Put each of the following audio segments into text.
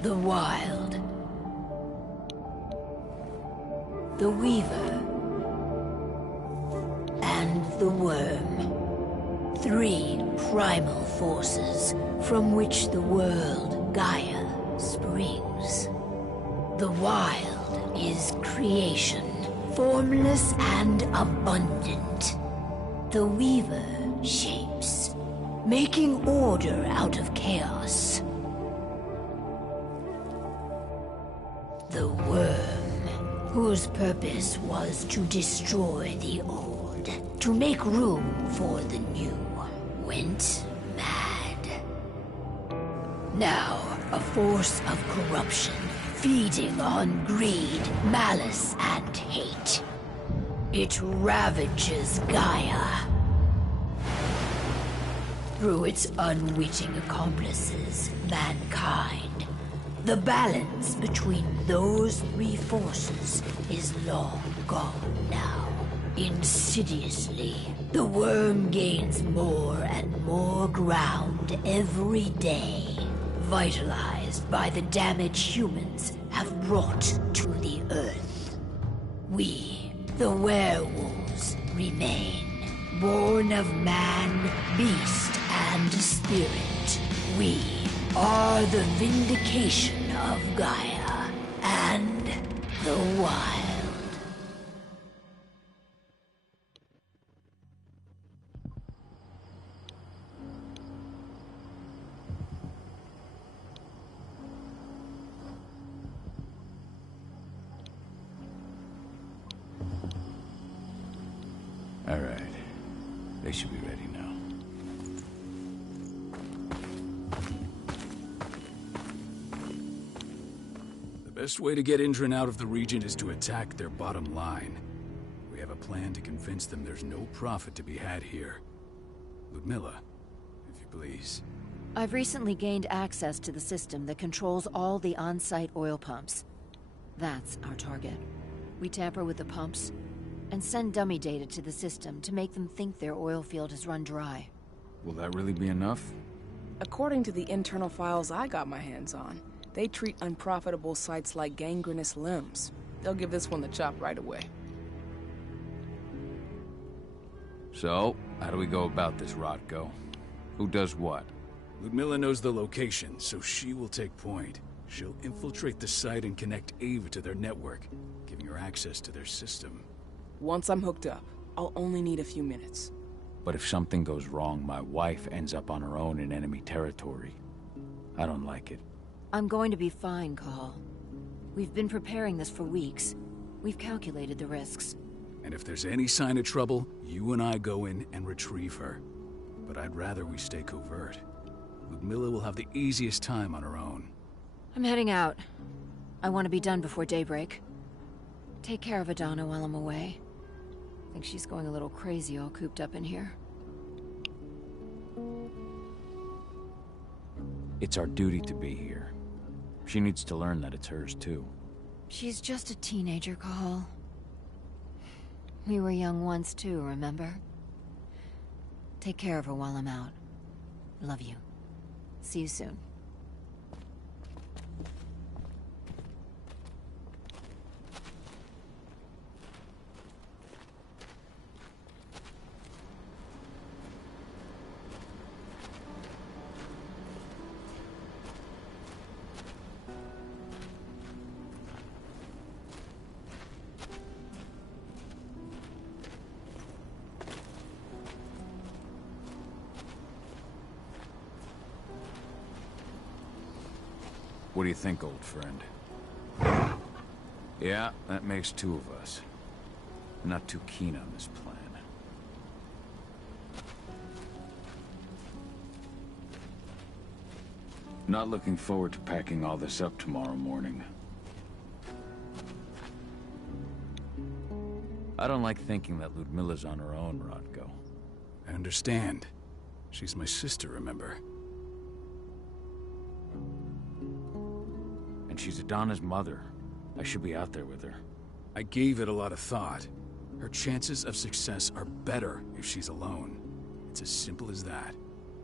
The Wild. The Weaver. And the Worm. 3 primal forces from which the world Gaia springs. The Wild is creation, formless and abundant. The Weaver shapes, making order out of chaos. The Worm, whose purpose was to destroy the old, to make room for the new, went mad. Now, a force of corruption, feeding on greed, malice, and hate. It ravages Gaia. Through its unwitting accomplices, mankind. The balance between those 3 forces is long gone now. Insidiously, the Worm gains more and more ground every day, vitalized by the damage humans have brought to the Earth. We, the werewolves, remain, born of man, beast, and spirit. We are the vindication of Gaia and the Wild. All right. They should be ready now. The best way to get Indran out of the region is to attack their bottom line. We have a plan to convince them there's no profit to be had here. Ludmilla, if you please. I've recently gained access to the system that controls all the on-site oil pumps. That's our target. We tamper with the pumps and send dummy data to the system to make them think their oil field has run dry. Will that really be enough? According to the internal files I got my hands on, they treat unprofitable sites like gangrenous limbs. They'll give this one the chop right away. So, how do we go about this, Rotko? Who does what? Ludmilla knows the location, so she will take point. She'll infiltrate the site and connect Ava to their network, giving her access to their system. Once I'm hooked up, I'll only need a few minutes. But if something goes wrong, my wife ends up on her own in enemy territory. I don't like it. I'm going to be fine, Call. We've been preparing this for weeks. We've calculated the risks. And if there's any sign of trouble, you and I go in and retrieve her. But I'd rather we stay covert. Ludmilla will have the easiest time on her own. I'm heading out. I want to be done before daybreak. Take care of Adana while I'm away. I think she's going a little crazy all cooped up in here. It's our duty to be here. She needs to learn that it's hers too. She's just a teenager, Call. We were young once too, remember? Take care of her while I'm out. Love you. See you soon. What do you think, old friend? Yeah, that makes 2 of us. I'm not too keen on this plan. Not looking forward to packing all this up tomorrow morning. I don't like thinking that Ludmilla's on her own, Rotko. I understand. She's my sister, remember? And she's Adana's mother. I should be out there with her. I gave it a lot of thought. Her chances of success are better if she's alone. It's as simple as that.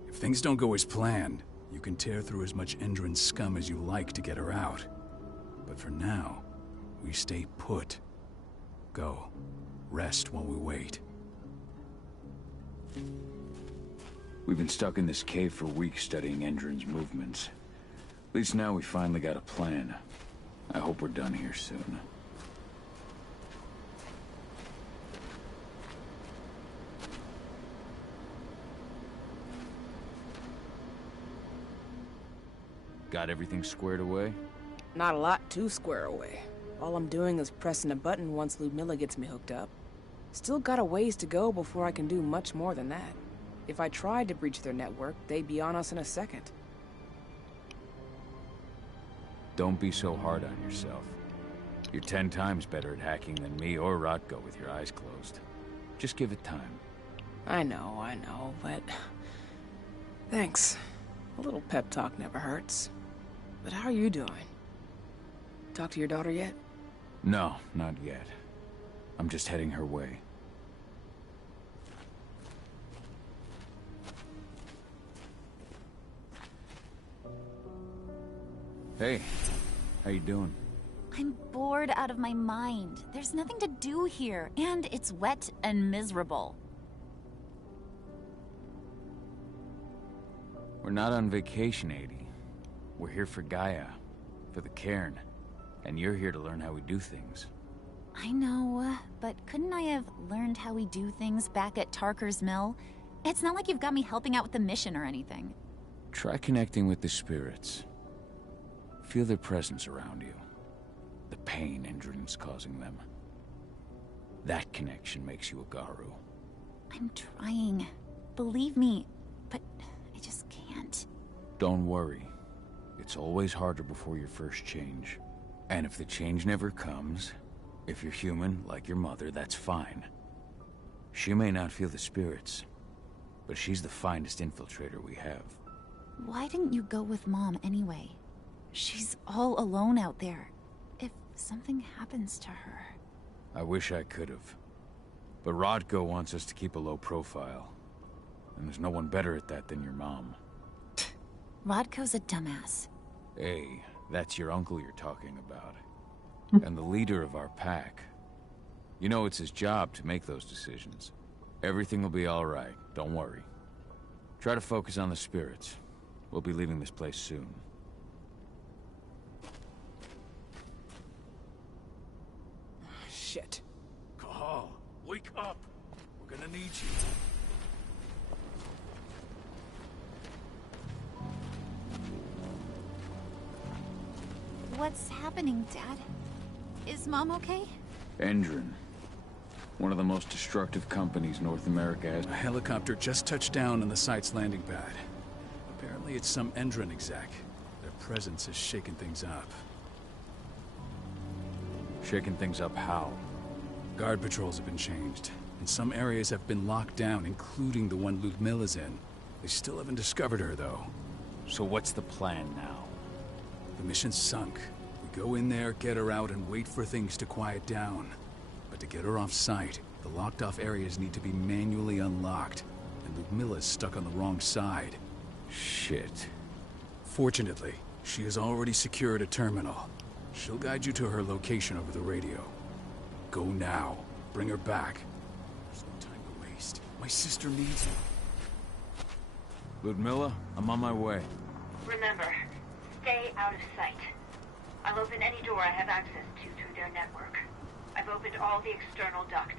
If things don't go as planned, You can tear through as much Endron's scum as you like to get her out. But for now, we stay put. Go. Rest while we wait. We've been stuck in this cave for weeks studying Endron's movements. At least now we finally got a plan. I hope we're done here soon. Got everything squared away? Not a lot to square away. All I'm doing is pressing a button once Ludmilla gets me hooked up. Still got a ways to go before I can do much more than that. If I tried to breach their network, they'd be on us in a second. Don't be so hard on yourself. You're 10 times better at hacking than me or Rotko with your eyes closed. Just give it time. I know, but... Thanks. A little pep talk never hurts. But how are you doing? Talk to your daughter yet? No, not yet. I'm just heading her way. Hey, how you doing? I'm bored out of my mind. There's nothing to do here, and it's wet and miserable. We're not on vacation, Adie. We're here for Gaia, for the cairn. And you're here to learn how we do things. I know, but couldn't I have learned how we do things back at Tarker's Mill? It's not like you've got me helping out with the mission or anything. Try connecting with the spirits. Feel their presence around you. The pain Endron's causing them. That connection makes you a Garu. I'm trying. Believe me, but I just can't. Don't worry. It's always harder before your first change. And if the change never comes, if you're human, like your mother, that's fine. She may not feel the spirits, but she's the finest infiltrator we have. Why didn't you go with Mom anyway? She's all alone out there. If something happens to her... I wish I could have. But Rodko wants us to keep a low profile. And there's no one better at that than your mom. Rodko's a dumbass. Hey, that's your uncle you're talking about. And the leader of our pack. You know it's his job to make those decisions. Everything will be all right, don't worry. Try to focus on the spirits. We'll be leaving this place soon. Shit. Cahal, wake up! We're gonna need you. What's happening, Dad? Is Mom okay? Endron. One of the most destructive companies North America has. A helicopter just touched down on the site's landing pad. Apparently it's some Endron exec. Their presence has shaken things up. Shaking things up how? Guard patrols have been changed, and some areas have been locked down, including the one Ludmilla's in. They still haven't discovered her, though. So what's the plan now? The mission's sunk. We go in there, get her out, and wait for things to quiet down. But to get her off site, the locked-off areas need to be manually unlocked, and Ludmilla's stuck on the wrong side. Shit. Fortunately, she has already secured a terminal. She'll guide you to her location over the radio. Go now. Bring her back. There's no time to waste. My sister needs you. Ludmilla, I'm on my way. Remember, stay out of sight. I'll open any door I have access to through their network. I've opened all the external ducts.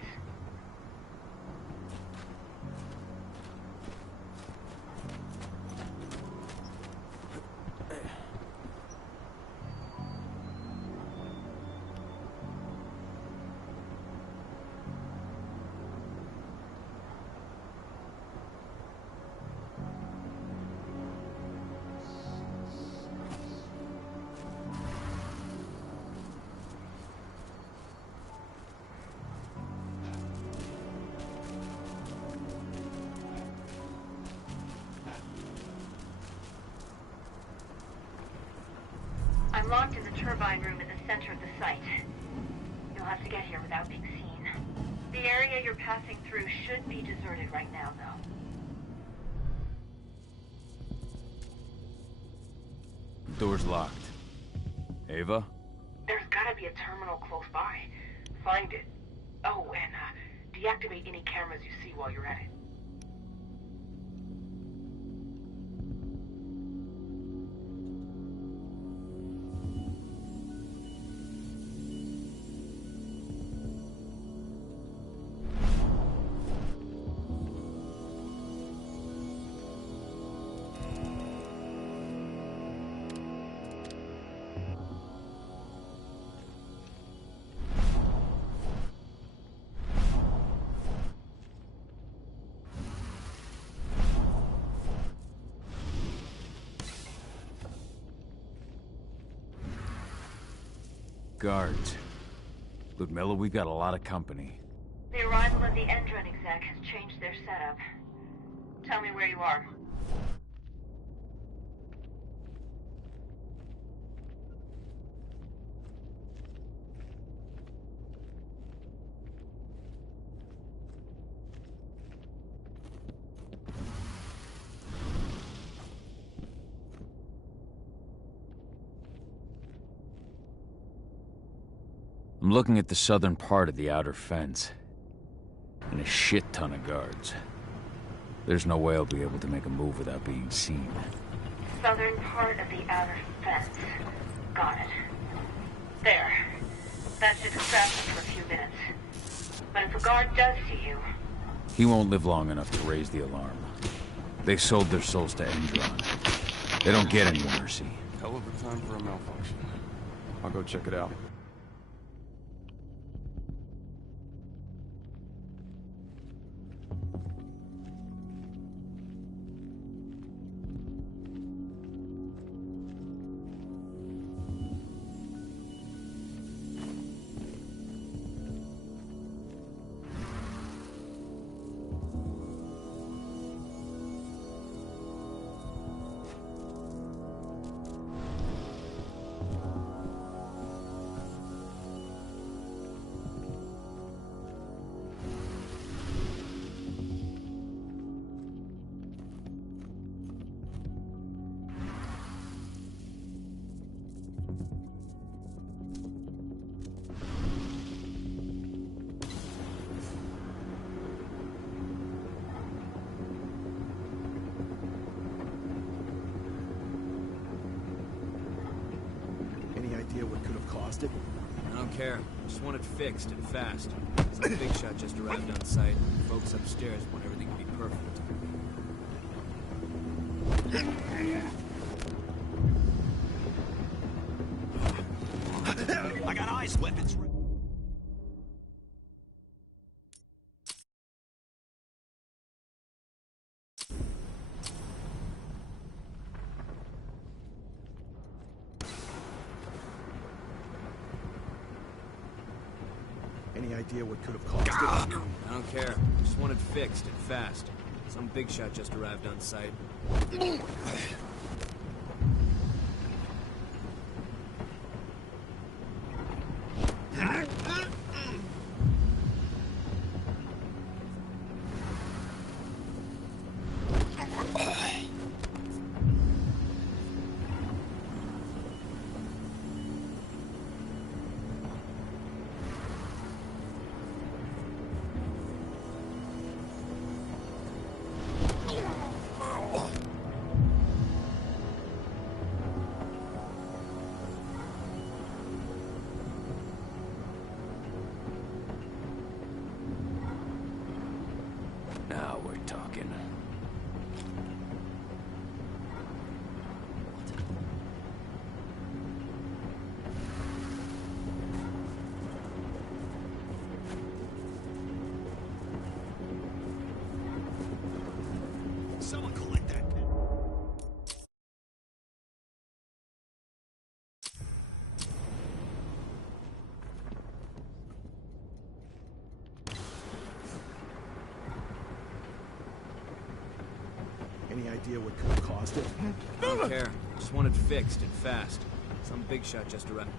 I'm locked in the turbine room in the center of the site. You'll have to get here without being seen. The area you're passing through should be deserted right now, though. Door's locked. Ava? There's gotta be a terminal close by. Find it. Oh, and deactivate any cameras you see while you're at it. Guards. Ludmilla, we've got a lot of company. The arrival of the Endron exec has changed their setup. Tell me where you are. I'm looking at the southern part of the outer fence. And a shit ton of guards. There's no way I'll be able to make a move without being seen. Southern part of the outer fence. Got it. There. That should distract him for a few minutes. But if a guard does see you... He won't live long enough to raise the alarm. They sold their souls to Endron. They don't get any mercy. Hell of a time for a malfunction. I'll go check it out. What could have caused it? I don't care. Just want it fixed and fast. Some big shot just arrived on site. Folks upstairs want everything to be perfect. I got eyes, weapons. Any idea what could have caused it? I don't care. Just want it fixed and fast. Some big shot just arrived on site. Now we're talking. Someone collect that. Any idea what could have caused it? I don't care. Just want it fixed and fast. Some big shot just arrived.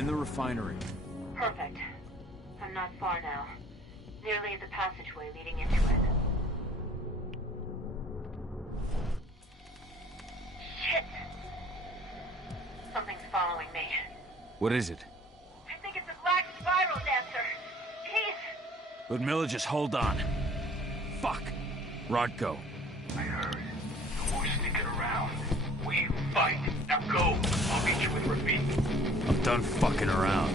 in the refinery. Perfect. I'm not far now. Nearly at the passageway leading into it. Shit! Something's following me. What is it? I think it's a black spiral dancer. He's... Ludmilla, just hold on. Fuck! Rodko. I heard. No more sticking around. We fight. Now go. I'll meet you with Rafik. I'm done fucking around.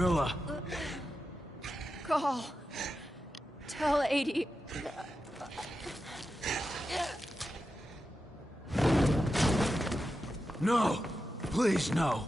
Ludmilla! Call. Tell 80. No! Please, no!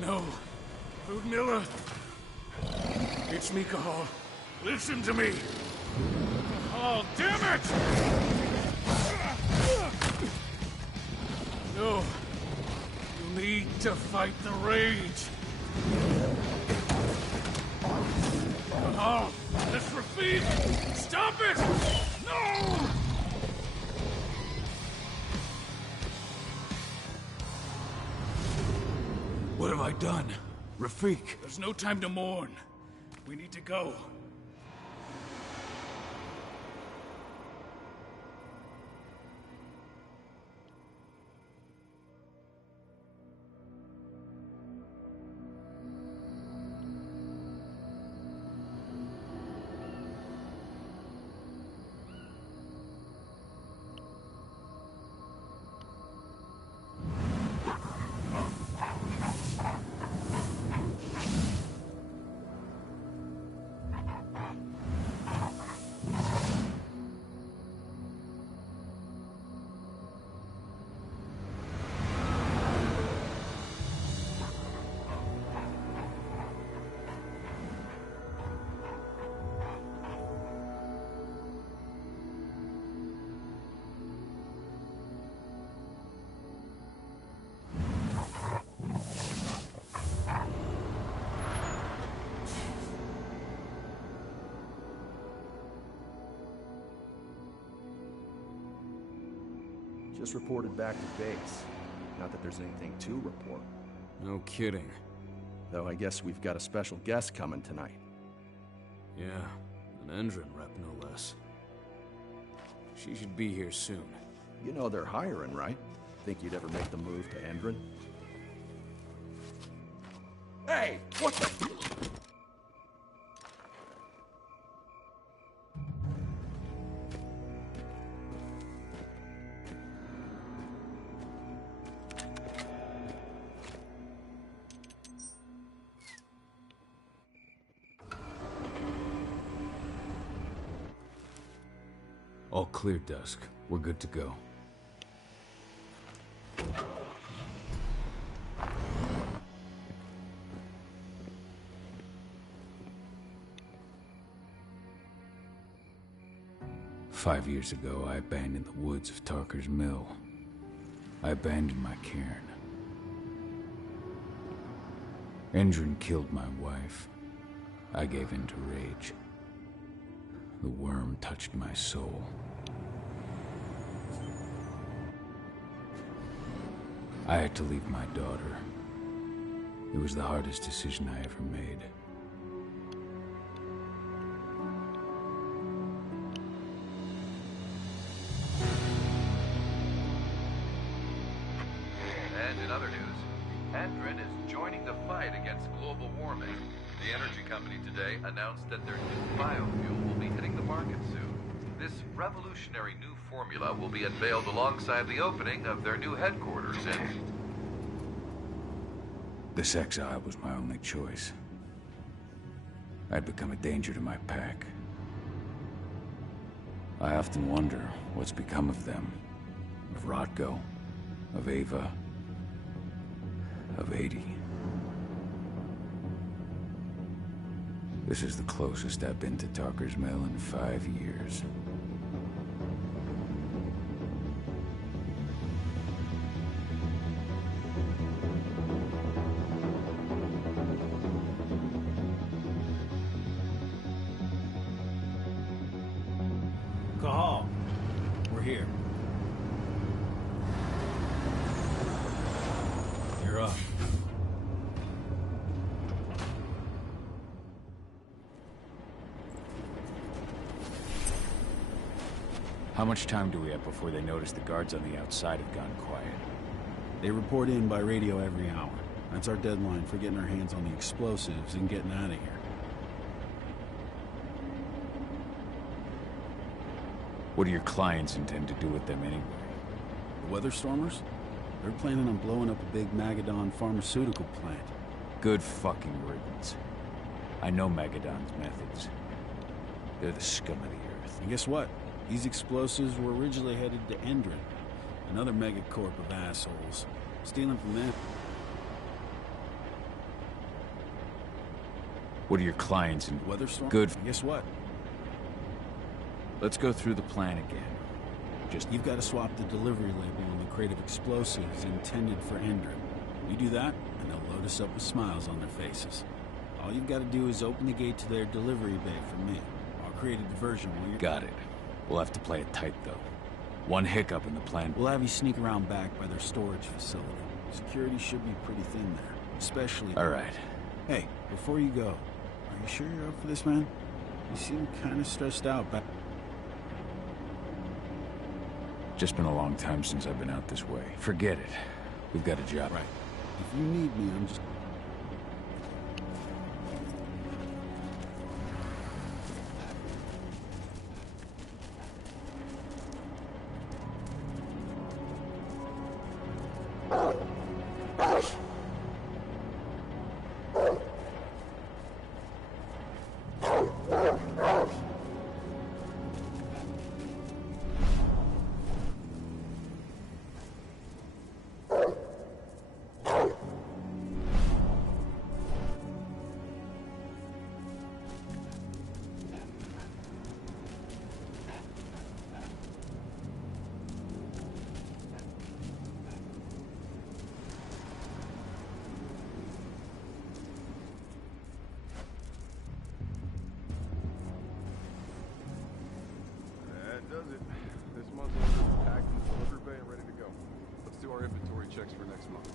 No. Ludmilla. It's me, Cahal. Listen to me. Cahal, damn it! No. You need to fight the rage. Cahal, this Rafik! Stop it! No! What have I done? Rafik. There's no time to mourn. We need to go. Just reported back to base. Not that there's anything to report. No kidding. Though I guess we've got a special guest coming tonight. Yeah, an Endron rep no less. She should be here soon. You know they're hiring, right? Think you'd ever make the move to Endron? Hey! What the... All clear, Dusk. We're good to go. "5 years ago, I abandoned the woods of Tarker's Mill. I abandoned my cairn. Endron killed my wife. I gave in to rage. The worm touched my soul. I had to leave my daughter. It was the hardest decision I ever made. And in other news, Endrin is joining the fight against global warming. The energy company today announced that their new biofuel will be hitting the market soon. This revolutionary new formula will be unveiled alongside the opening of their new headquarters in... This exile was my only choice. I'd become a danger to my pack. I often wonder what's become of them. Of Rotko, of Ava, of 80. This is the closest I've been to Talker's Mill in 5 years. Cahal, we're here. You're up. How much time do we have before they notice the guards on the outside have gone quiet? They report in by radio every hour. That's our deadline for getting our hands on the explosives and getting out of here. What do your clients intend to do with them anyway? The Weather Stormers? They're planning on blowing up a big Magadon pharmaceutical plant. Good fucking riddance. I know Magadon's methods. They're the scum of the earth. And guess what? These explosives were originally headed to Endrin, another megacorp of assholes. Stealing from them. What are your clients and Weather Storm? Good. And guess what? Let's go through the plan again. You've got to swap the delivery label on the crate of explosives intended for Endrin. You do that, and they'll load us up with smiles on their faces. All you've got to do is open the gate to their delivery bay for me. I'll create a diversion while you're... Got it. We'll have to play it tight, though. One hiccup in the plan... We'll have you sneak around back by their storage facility. Security should be pretty thin there, especially... All right. Hey, before you go, are you sure you're up for this, man? You seem kind of stressed out back... Just been a long time since I've been out this way. Forget it. We've got a job. Right. If you need me, I'm just... Does it. This month's order is packed in the delivery bay and ready to go. Let's do our inventory checks for next month.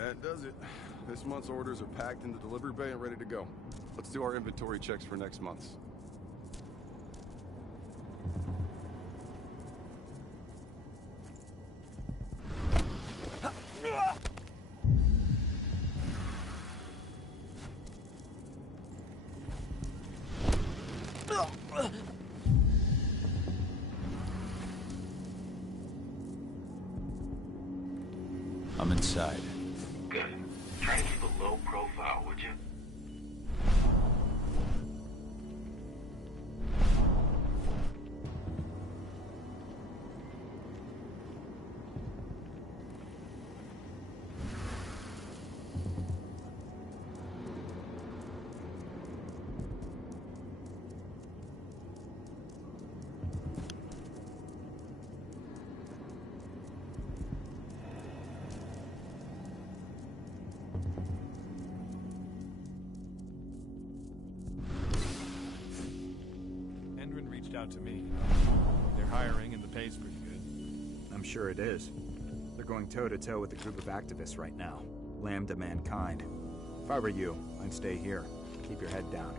That does it. This month's orders are packed in the delivery bay and ready to go. Let's do our inventory checks for next month's. I'm inside. Good. Try to keep a low profile, would you? out to me. They're hiring and the pay's pretty good. I'm sure it is. They're going toe-to-toe with a group of activists right now. Lambda mankind. If I were you, I'd stay here. Keep your head down.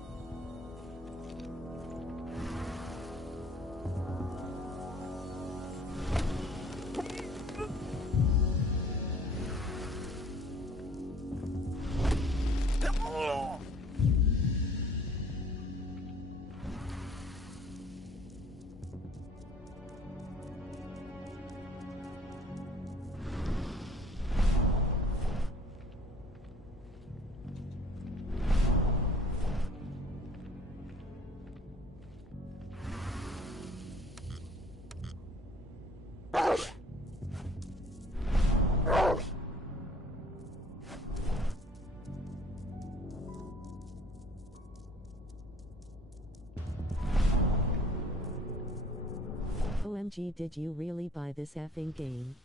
OMG, did you really buy this effing game?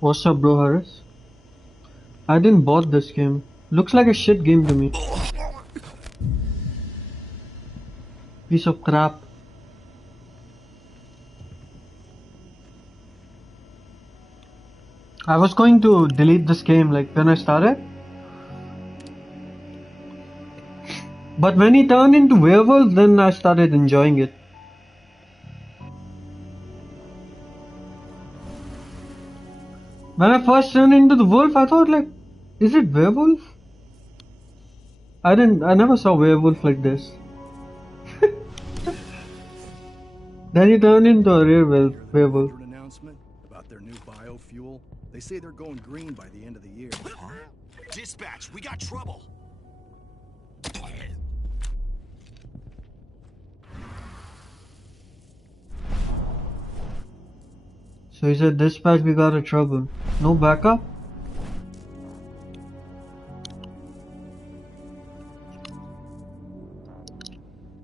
What's up, bro, Harris? I didn't bought this game. Looks like a shit game to me. Piece of crap. I was going to delete this game like when I started. But when he turned into Werewolf, then I started enjoying it. When I first turned into the wolf, I thought like, is it Werewolf? I never saw Werewolf like this. Then he turned into a real werewolf. An announcement about their new biofuel. They say they're going green by the end of the year. Huh? Dispatch, we got trouble. So he said, dispatch, we got a trouble. No backup?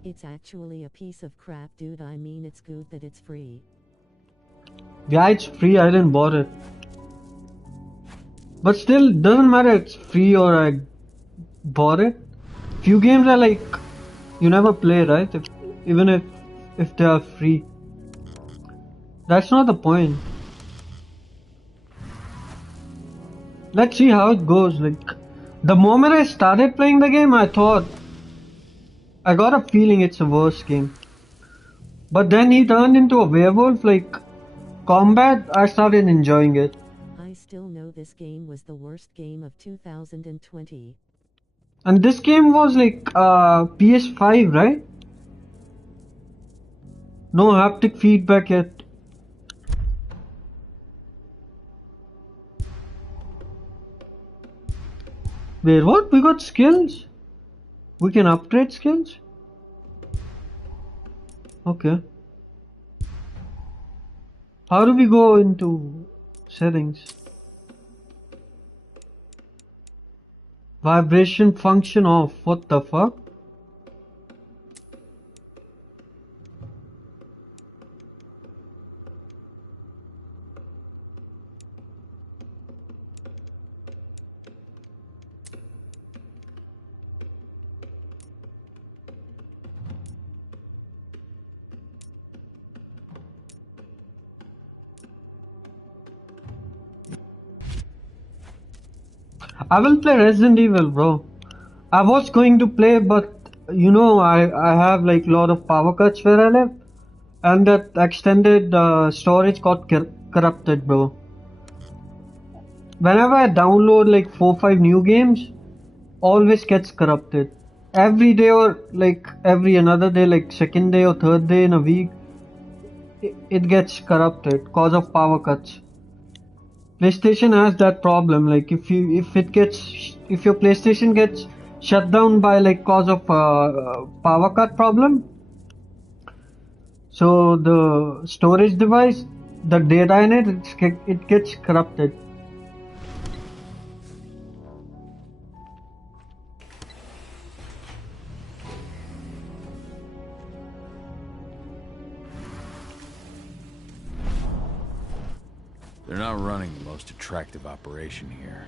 It's actually a piece of crap, dude. I mean, it's good that it's free. Yeah, it's free. I didn't bought it. But still, doesn't matter it's free or I bought it. Few games are like, you never play, right? Even if they are free. That's not the point. Let's see how it goes. Like, the moment I started playing the game, I got a feeling it's a worse game. But then he turned into a werewolf, like, combat, I started enjoying it. I still know this game was the worst game of 2020. And this game was like, PS5, right? No haptic feedback yet. Wait, what? We got skills? We can upgrade skills? Okay. How do we go into settings? Vibration function off. What the fuck? I will play Resident Evil, bro. I was going to play, but you know, I have like lot of power cuts where I live, and that extended storage got corrupted, bro. Whenever I download like 4-5 new games, always gets corrupted. Every day or like every another day, like second day or third day in a week, it gets corrupted cause of power cuts. PlayStation has that problem. Like if your PlayStation gets shut down by like cause of power cut problem, so the storage device, the data in it gets corrupted. They're not running the most attractive operation here.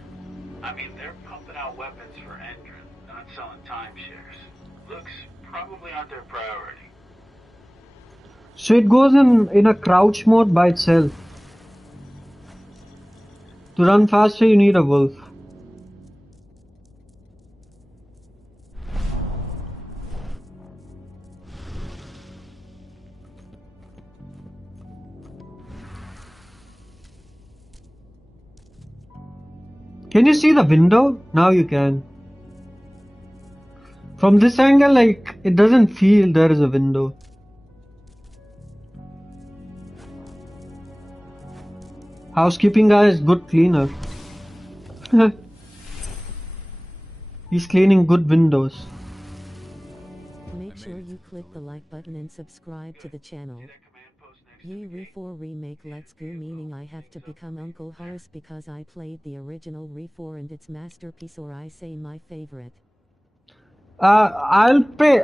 I mean, they're pumping out weapons for Endron, not on selling timeshares. Looks probably aren't their priority. So it goes in a crouch mode by itself. To run faster, you need a wolf. Can you see the window? Now you can. From this angle, like, it doesn't feel there is a window. Housekeeping guy is good cleaner. He's cleaning good windows. Make sure you click the like button and subscribe to the channel. Ye Re4 Remake Let's Go, meaning I have to become Uncle Horace because I played the original Re4 and its masterpiece, or I say my favorite. I'll play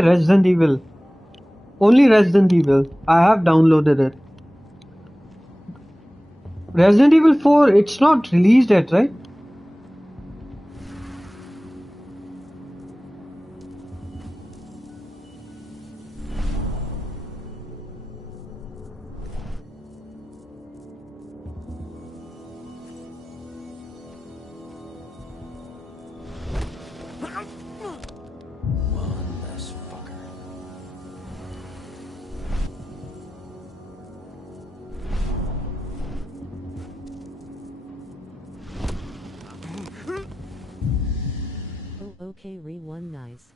Resident Evil. Only Resident Evil. I have downloaded it. Resident Evil 4, it's not released yet, right? Okay, Re1 nice.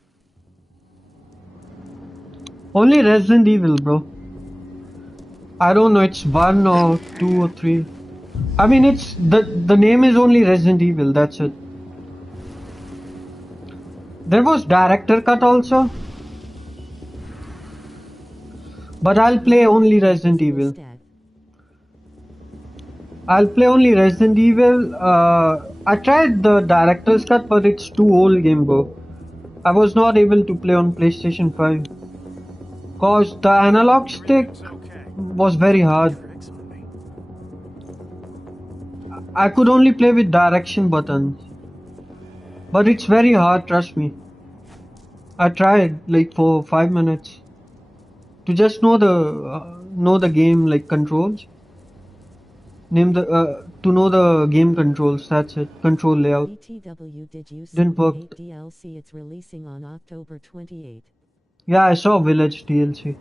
Only Resident Evil, bro. I don't know, it's 1 or 2 or 3. I mean, it's the name is only Resident Evil, that's it. There was director cut also. But I'll play only Resident Evil. I'll play only Resident Evil. I tried the director's cut, but it's too old game, bro. I was not able to play on PlayStation 5. Cause the analog stick was very hard. I could only play with direction buttons. But it's very hard, trust me. I tried like for 5 minutes to just know the game like controls. To know the game controls. That's it. Control layout. BTW, did you see Didn't the work. 8 DLC it's releasing on October 28? Yeah, I saw Village DLC.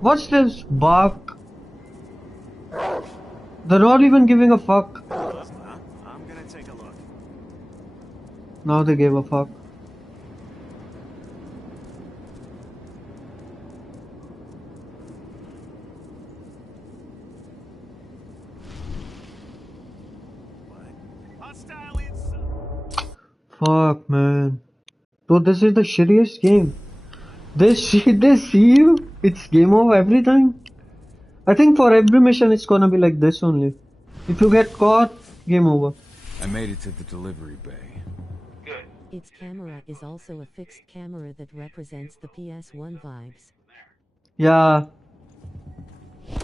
What's this bark? They're not even giving a fuck. I'm gonna take a look. Now they gave a fuck. Fuck, man. Bro, this is the shittiest game. They see you, it's game over every time. I think for every mission it's gonna be like this only. If you get caught, game over. I made it to the delivery bay. Its camera is also a fixed camera that represents the PS1 vibes. Yeah.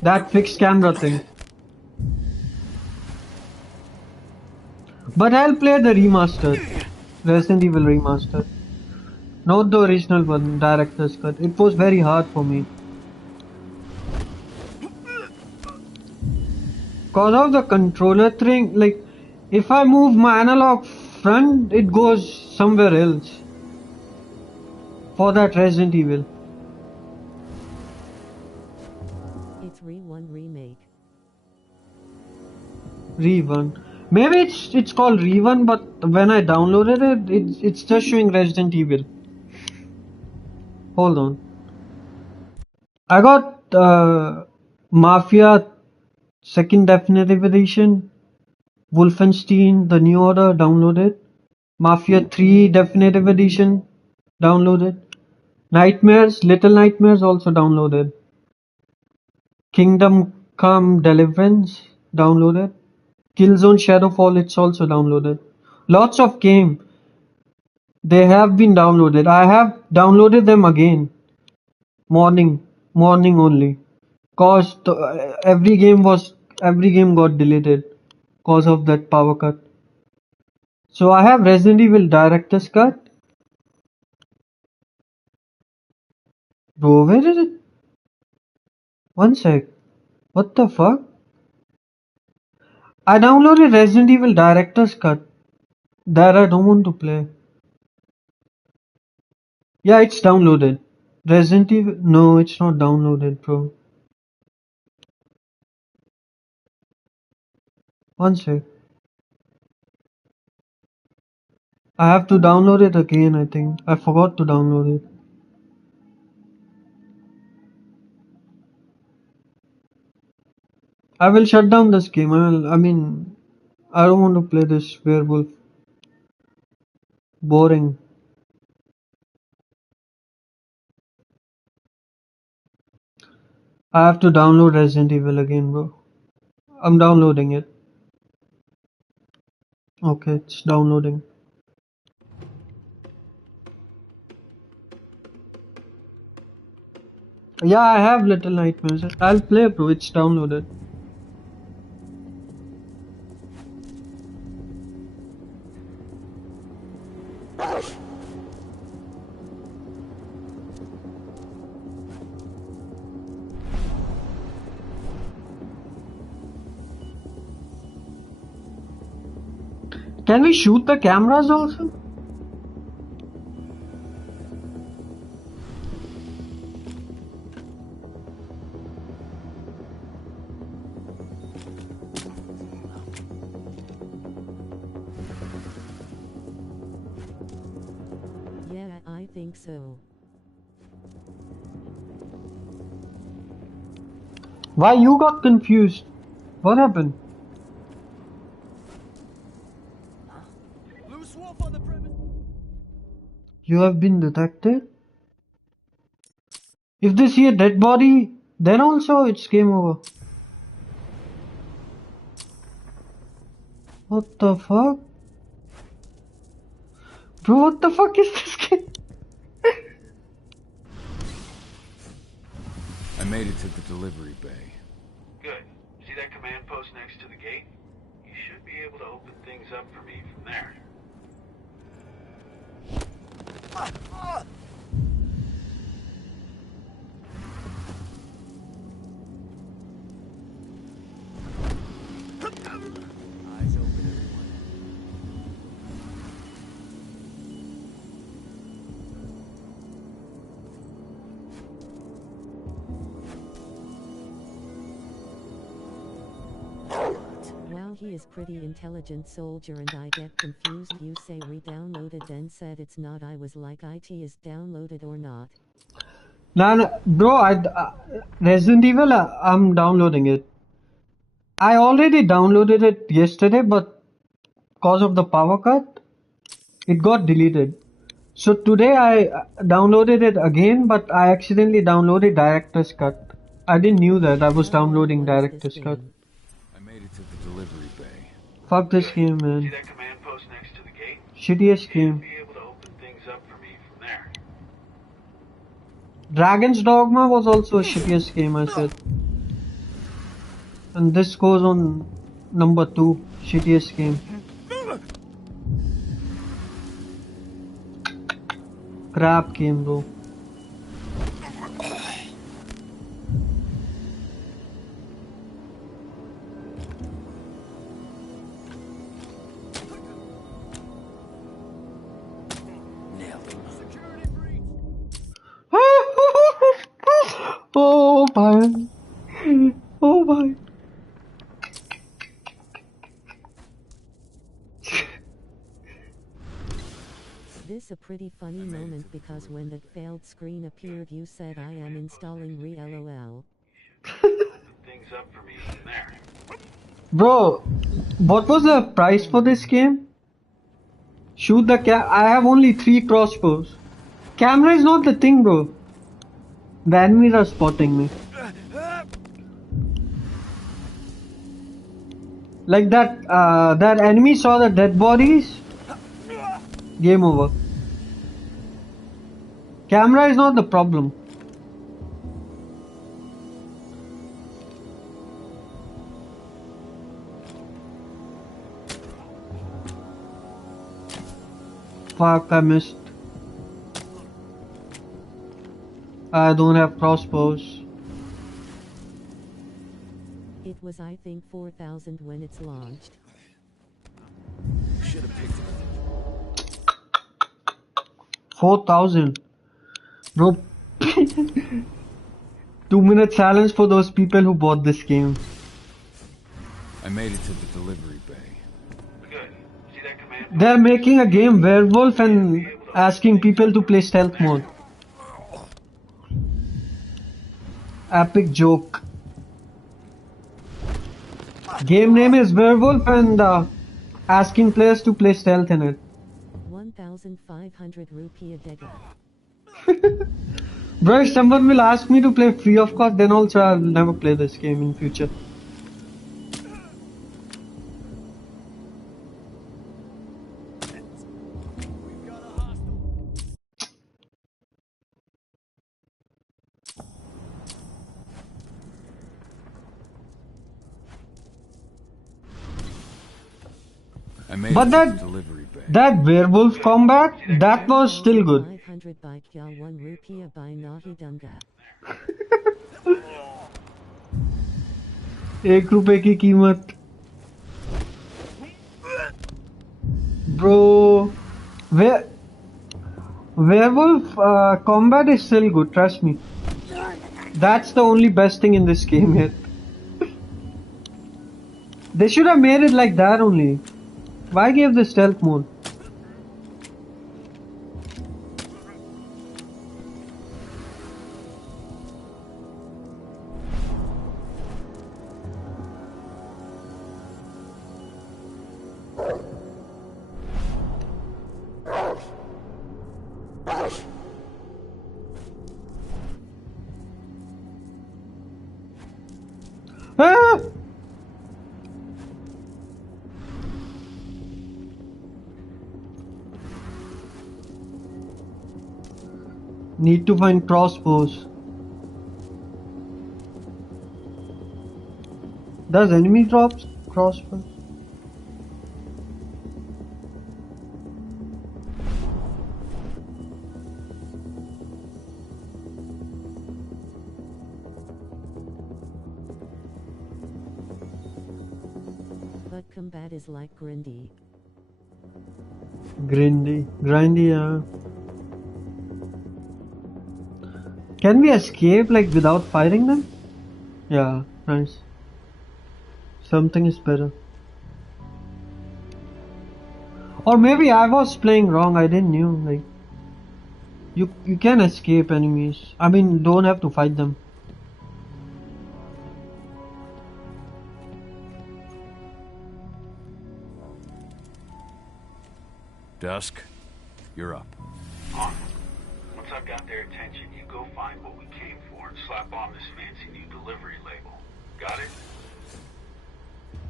That fixed camera thing. But I'll play the remastered. Resident Evil remastered. Not the original one, director's cut. It was very hard for me. Cause of the controller thing, like, if I move my analog front, it goes somewhere else. For that Resident Evil. It's Re1 Remake. Re1. Maybe it's called Re1, but when I downloaded it, it's just showing Resident Evil. Hold on. I got Mafia 2nd Definitive Edition, Wolfenstein The New Order downloaded, Mafia 3 Definitive Edition downloaded, Nightmares, Little Nightmares also downloaded, Kingdom Come Deliverance downloaded, Killzone Shadowfall it's also downloaded. Lots of game. They have been downloaded. I have downloaded them again. Morning only. Cause every game got deleted cause of that power cut. So I have Resident Evil Director's Cut. Bro, where is it? One sec. What the fuck? I downloaded Resident Evil Director's Cut. That I don't want to play. Yeah, it's downloaded. Resident Evil. No, it's not downloaded, bro. One sec. I have to download it again, I think. I forgot to download it. I will shut down this game. I don't want to play this Werewolf. Boring. I have to download Resident Evil again, bro. I'm downloading it. Okay, it's downloading. Yeah, I have Little Nightmares. I'll play, bro. It's downloaded. Can we shoot the cameras also? Yeah, I think so. Why you got confused? What happened? Loose wolf on the premise. You have been detected? If they see a dead body, then also it's game over. What the fuck? Bro, what the fuck is this game? I made it to the delivery bay. Good. See that command post next to the gate? You should be able to open things up for me from there. Eyes open, everyone. Wow, he is pretty intelligent soldier and I get confused. You say re-downloaded then said it's not. I was like IT is downloaded or not. Nah, bro, Resident Evil, I'm downloading it. I already downloaded it yesterday, but cause of the power cut, it got deleted. So today I downloaded it again, but I accidentally downloaded Director's Cut. I didn't knew that I was downloading Director's Cut. I made it to the delivery bay. Fuck this game, See man. that command post next to the gate? Shittiest game. Be able to open things up for me from there. Dragon's Dogma was also a shittiest game, I said. And this goes on number 2, shittiest game. Crap game, bro. Oh my. Oh my. This a pretty funny moment because when that failed screen appeared you said I am installing re-LOL. Things up for me from there. Bro, what was the price for this game? Shoot the I have only 3 crossbows. Camera is not the thing, bro. The enemies are spotting me. Like that enemy saw the dead bodies Game over. Camera is not the problem. Fuck, I missed. I don't have crossbows. It was I think 4,000 when it's launched. Should have picked it. 4,000. Bro. 2-minute silence for those people who bought this game. I made it to the delivery bay. They're making a game Werewolf and asking people to play stealth mode. Epic joke. Game name is Werewolf and asking players to play stealth in it. 1,500 rupee a dagger. Bro, if someone will ask me to play free of cost, then also I'll never play this game in future. But that werewolf combat, that was still good. 500 by kya 1 rupee by nahi dunga. 1 रुपए की कीमत. Bro, werewolf combat is still good, trust me. That's the only best thing in this game yet. They should have made it like that only. Why give the stealth mode? Ah! Need to find crossbows. Does enemy drops crossbows? But combat is like grindy. Grindy, yeah. Can we escape like without fighting them? Yeah, nice. Something is better. Or maybe I was playing wrong, I didn't know. Like you can escape enemies. I mean, don't have to fight them. Dusk, you're up. On. Once I've got their attention, you go find what we came for and slap on this fancy new delivery label. Got it?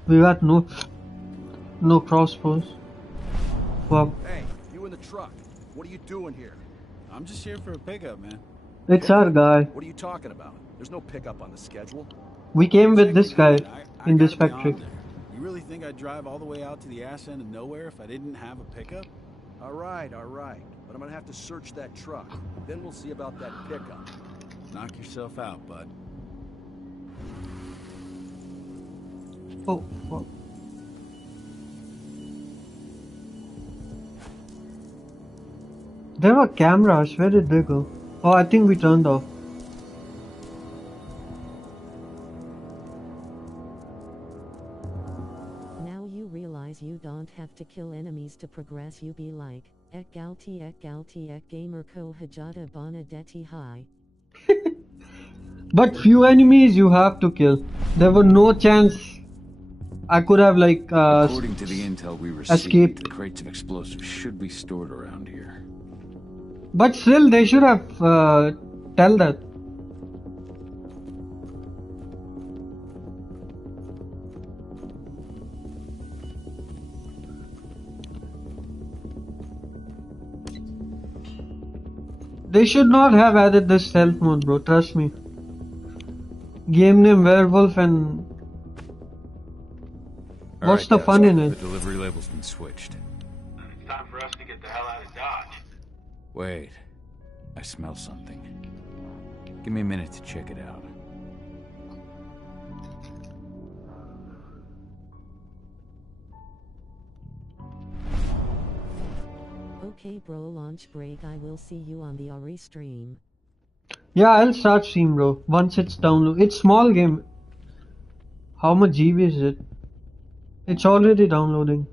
We got no crossbows. Fuck. Hey, you in the truck. What are you doing here? I'm just here for a pickup, man. It's our guy. What are you talking about? There's no pickup on the schedule. We came with this guy in this factory. You really think I'd drive all the way out to the ass end of nowhere if I didn't have a pickup? All right. But I'm gonna have to search that truck. Then we'll see about that pickup. Knock yourself out, bud. Oh, fuck. There were cameras. Where did they go? Oh, I think we turned off. Now you realize you don't have to kill enemies to progress. You be like, ek galti ek gamer ko hajata bana deti high. But few enemies you have to kill. There were no chance I could have like According to the intel we received, escaped. the crates of explosives should be stored around here. But still, they should have tell that. They should not have added this stealth mode, bro. Trust me. Game name Werewolf and... What's the fun in it? The delivery label's been switched. It's time for us to get the hell out of Dodge. Wait. I smell something. Give me a minute to check it out. Okay bro, launch break. I will see you on the Ori stream. Yeah, I'll start stream, bro. Once it's downloaded. It's small game. How much GB is it? It's already downloading.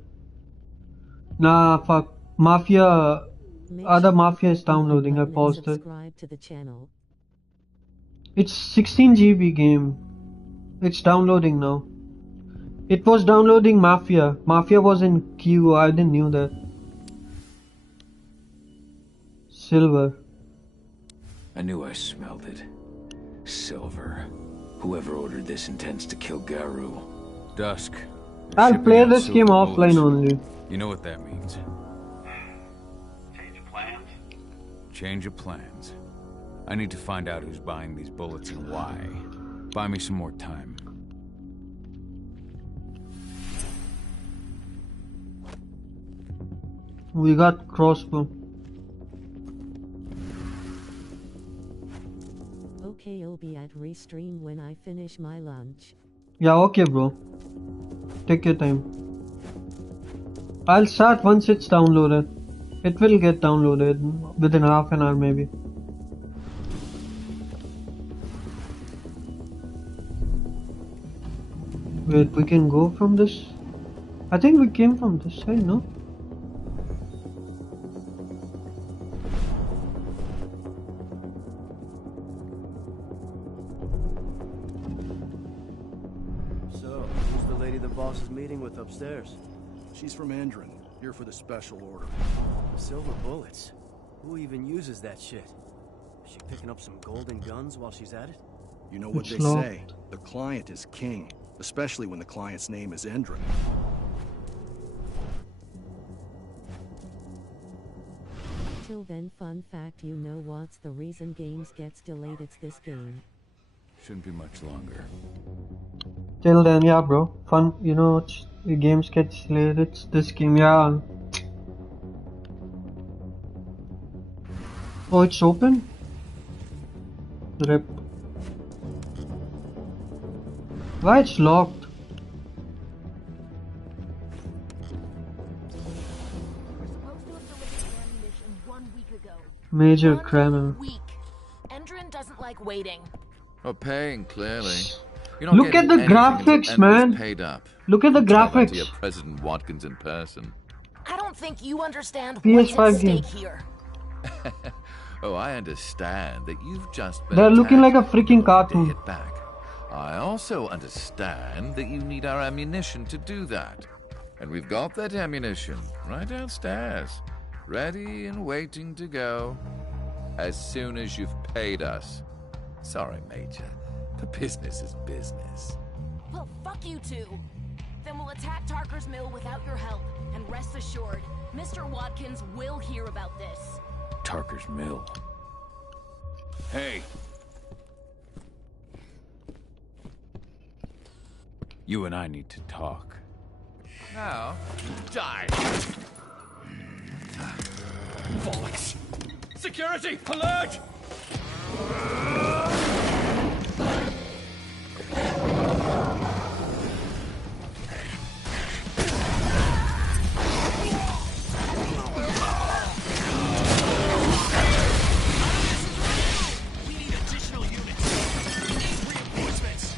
Nah, fuck. Mafia... Other Mafia is downloading. I paused it. Subscribe to the channel. It's 16 GB game. It's downloading now. It was downloading Mafia. Mafia was in queue. I didn't knew that. Silver. I knew I smelled it. Silver. Whoever ordered this intends to kill Garu. Dusk. I'll play this game offline only. You know what that means. Change of plans? Change of plans. I need to find out who's buying these bullets and why. Buy me some more time. We got crossbow. Okay, I'll be at restream when I finish my lunch. Yeah, okay, bro. Take your time. I'll start once it's downloaded. It will get downloaded within half an hour, maybe. Wait, we can go from this? I think we came from this side, no? So, who's the lady the boss is meeting with upstairs? She's from Endron, here for the special order. Silver bullets? Who even uses that shit? Is she picking up some golden guns while she's at it? You know what It's they locked. say, the client is king, especially when the client's name is Endron. Till then, fun fact, you know what's the reason games gets delayed? It's this game. Shouldn't be much longer. Till then, yeah, bro. Fun, you know, the games get delayed. It's this game, yeah. Oh, it's open? Rip. Why it's locked? Major criminal. Endron doesn't like waiting. Well, paying, clearly. You're Look at the getting anything graphics, until Endron's man. Paid up. Look at the Tell that to graphics. your President Watkins in person. I don't think you understand PS5 what's at game. stake here. Oh, I understand that you've just been They're looking like attacked a freaking and you want to cartoon. hit back. I also understand that you need our ammunition to do that. And we've got that ammunition right downstairs, ready and waiting to go. As soon as you've paid us. Sorry, Major, but business is business. Well, fuck you two. Then we'll attack Tarker's Mill without your help. And rest assured, Mr. Watkins will hear about this. Tarker's Mill. Hey! You and I need to talk. Now, die! Bollocks! Security! Alert! We need additional units. We need reinforcements.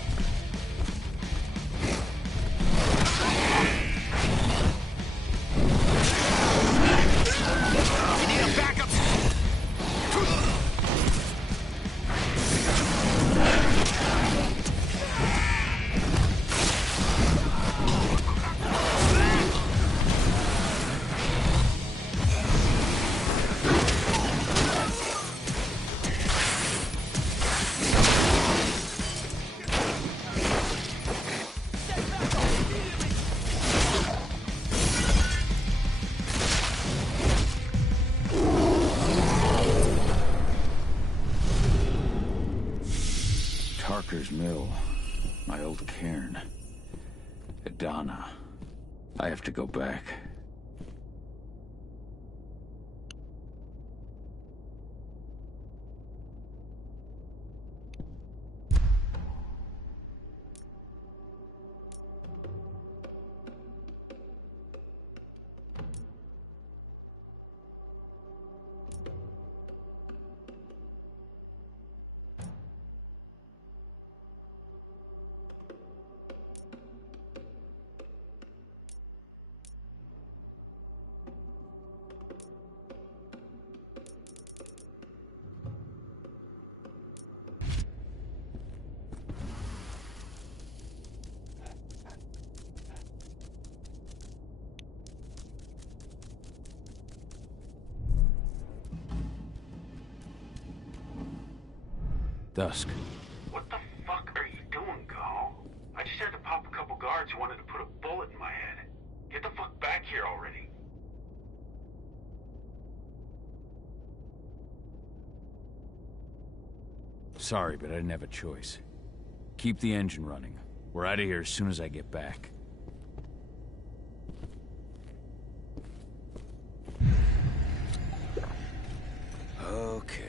We need a backup. mill. My old cairn. Adana. I have to go back. Dusk. What the fuck are you doing, Go? I just had to pop a couple guards who wanted to put a bullet in my head. Get the fuck back here already. Sorry, but I didn't have a choice. Keep the engine running. We're out of here as soon as I get back. Okay.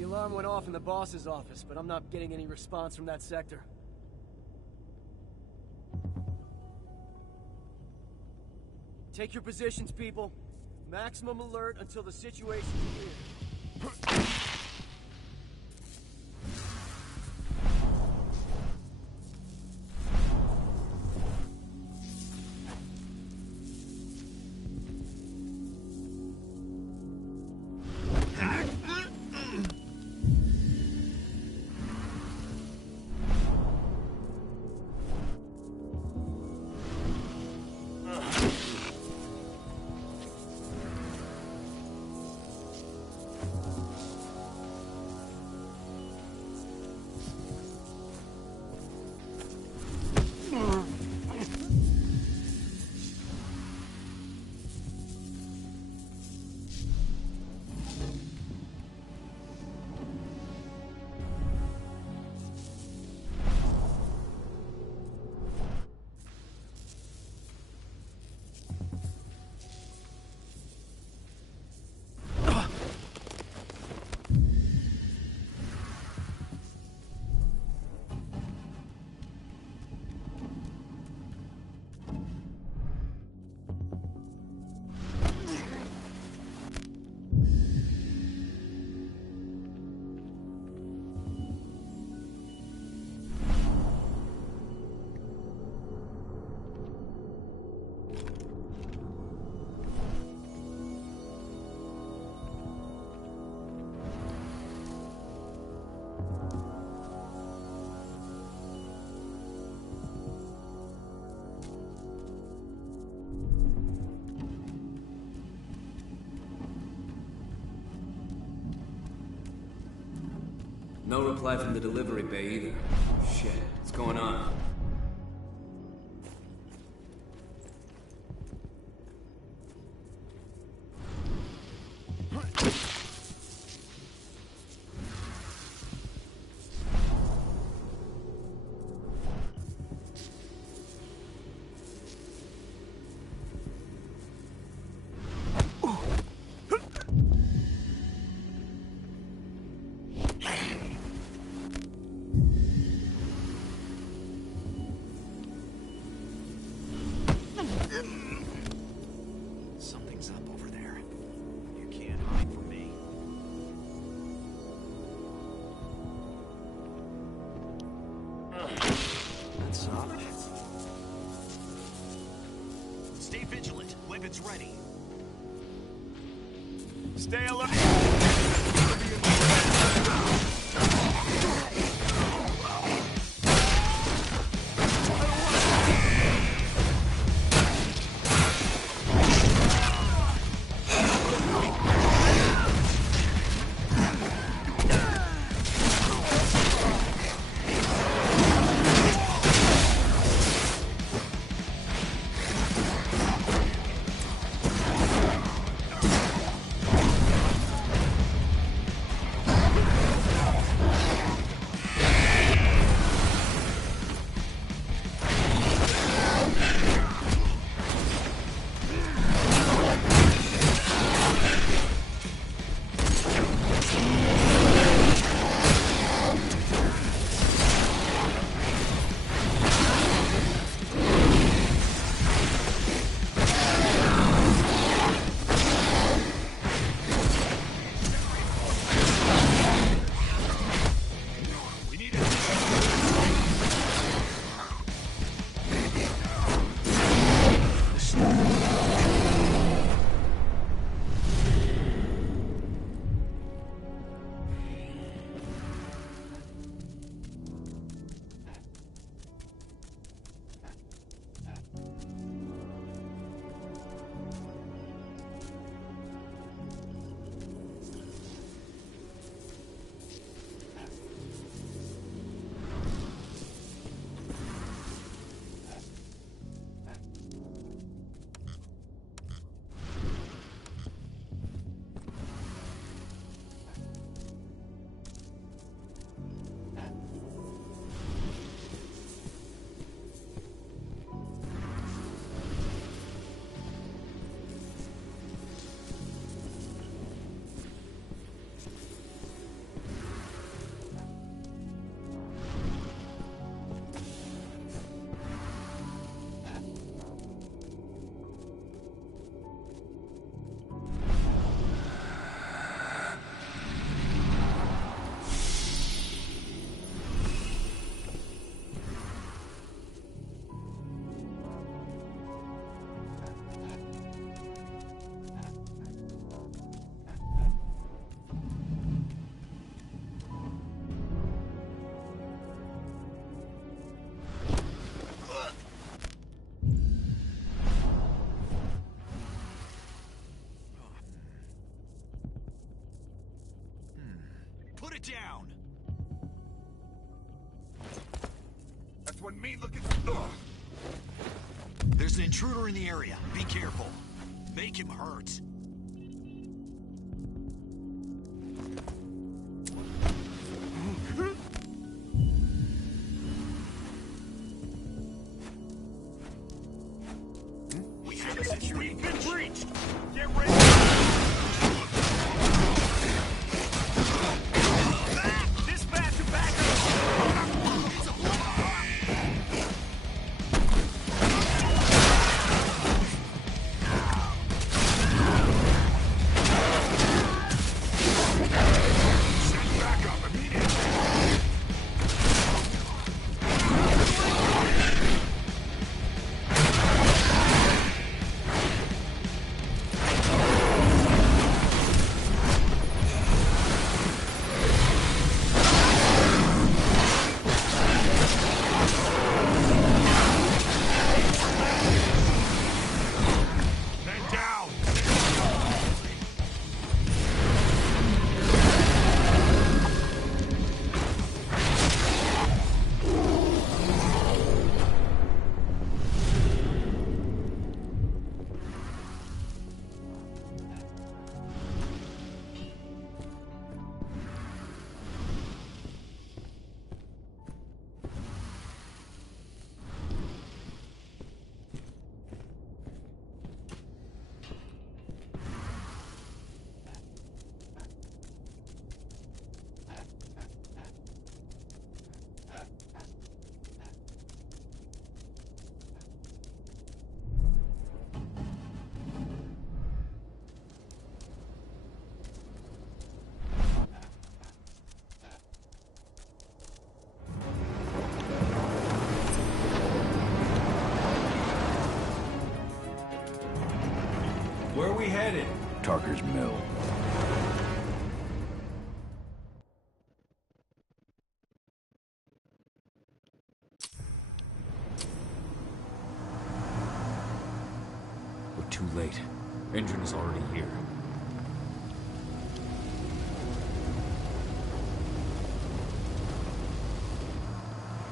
The alarm went off in the boss's office, but I'm not getting any response from that sector. Take your positions, people. Maximum alert until the situation's clear. No reply from the delivery bay either. Shit, what's going on? Stay vigilant. Weapons ready. Stay alert. Put it down! That's one mean-looking... There's an intruder in the area. Be careful. Make him hurt. We have a security breach. Get ready! Where are we headed? Tarker's Mill. We're too late. Engine is already here.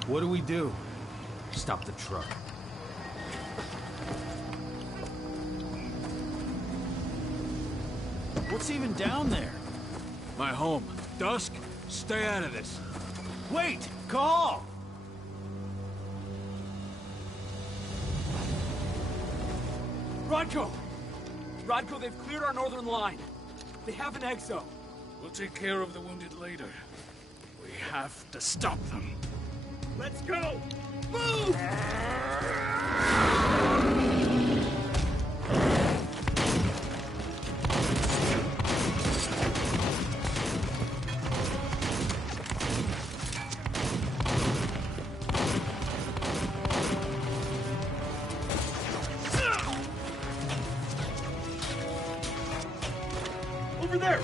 What do we do? Stop the truck. What's even down there? My home. Dusk, stay out of this. Wait! Call! Rodko! Rodko, they've cleared our northern line. They have an exo. We'll take care of the wounded later. We have to stop them. Let's go! Move! Over there!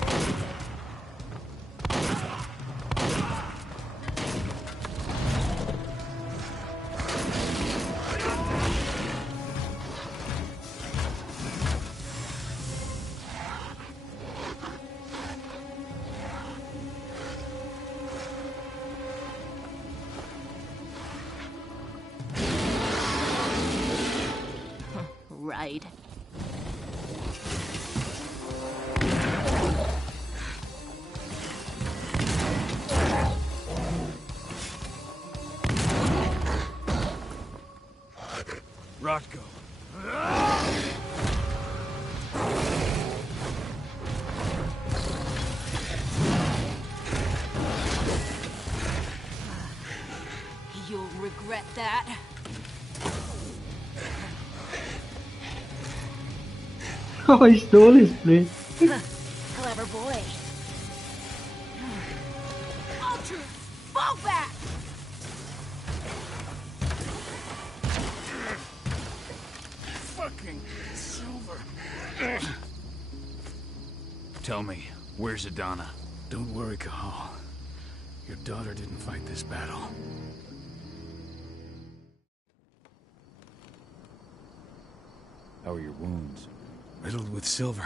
Right. Rodko. You'll regret that. Oh, he stole his place. Clever boy. Ultra, fall back! Fucking Silver. Tell me, where's Adana? Don't worry, Cahal. Your daughter didn't fight this battle. How are your wounds? Riddled with silver.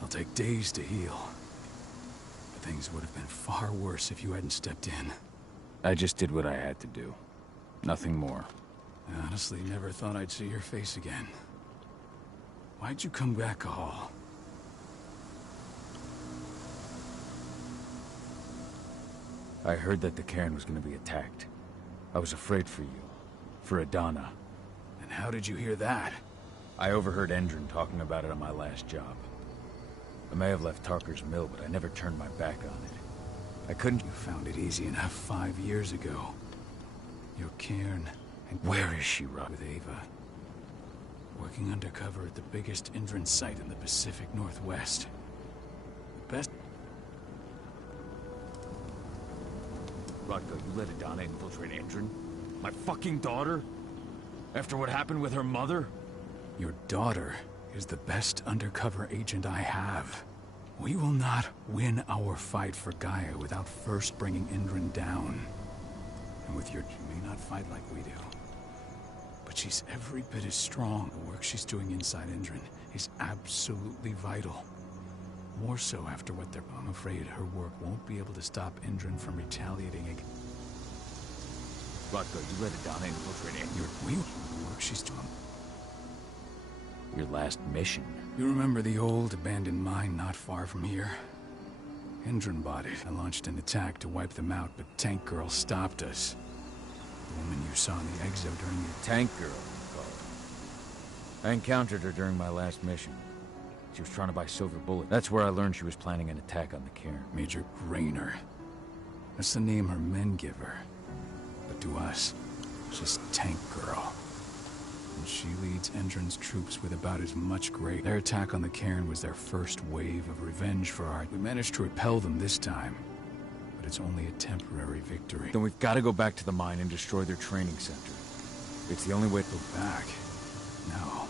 They'll take days to heal. But things would have been far worse if you hadn't stepped in. I just did what I had to do. Nothing more. I honestly never thought I'd see your face again. Why'd you come back, Cahal? I heard that the cairn was going to be attacked. I was afraid for you. For Adana. And how did you hear that? I overheard Endron talking about it on my last job. I may have left Tarker's Mill, but I never turned my back on it. I couldn't... You found it easy enough 5 years ago. Your cairn... And where is she, Rod? With Ava. Working undercover at the biggest Endron site in the Pacific Northwest. The best... Rodko, you let Adana infiltrate Endron? My fucking daughter? After what happened with her mother? Your daughter is the best undercover agent I have. We will not win our fight for Gaia without first bringing Endron down. And with your... She may not fight like we do. But she's every bit as strong. The work she's doing inside Endron is absolutely vital. More so after what they're... I'm afraid her work won't be able to stop Endron from retaliating again. Rodko, you let Adana infiltrate Endron. The work she's doing... Your last mission. You remember the old abandoned mine not far from here? Endron bought it and launched an attack to wipe them out, but Tank Girl stopped us. The woman you saw in the exo during your... Tank Girl, you call her. I encountered her during my last mission. She was trying to buy silver bullets. That's where I learned she was planning an attack on the cairn. Major Grainer. That's the name her men give her. But to us, just Tank Girl. And she leads Endron's troops with about as much grace. Their attack on the cairn was their first wave of revenge for our... We managed to repel them this time, but it's only a temporary victory. Then we've got to go back to the mine and destroy their training center. It's the only way to go back. No.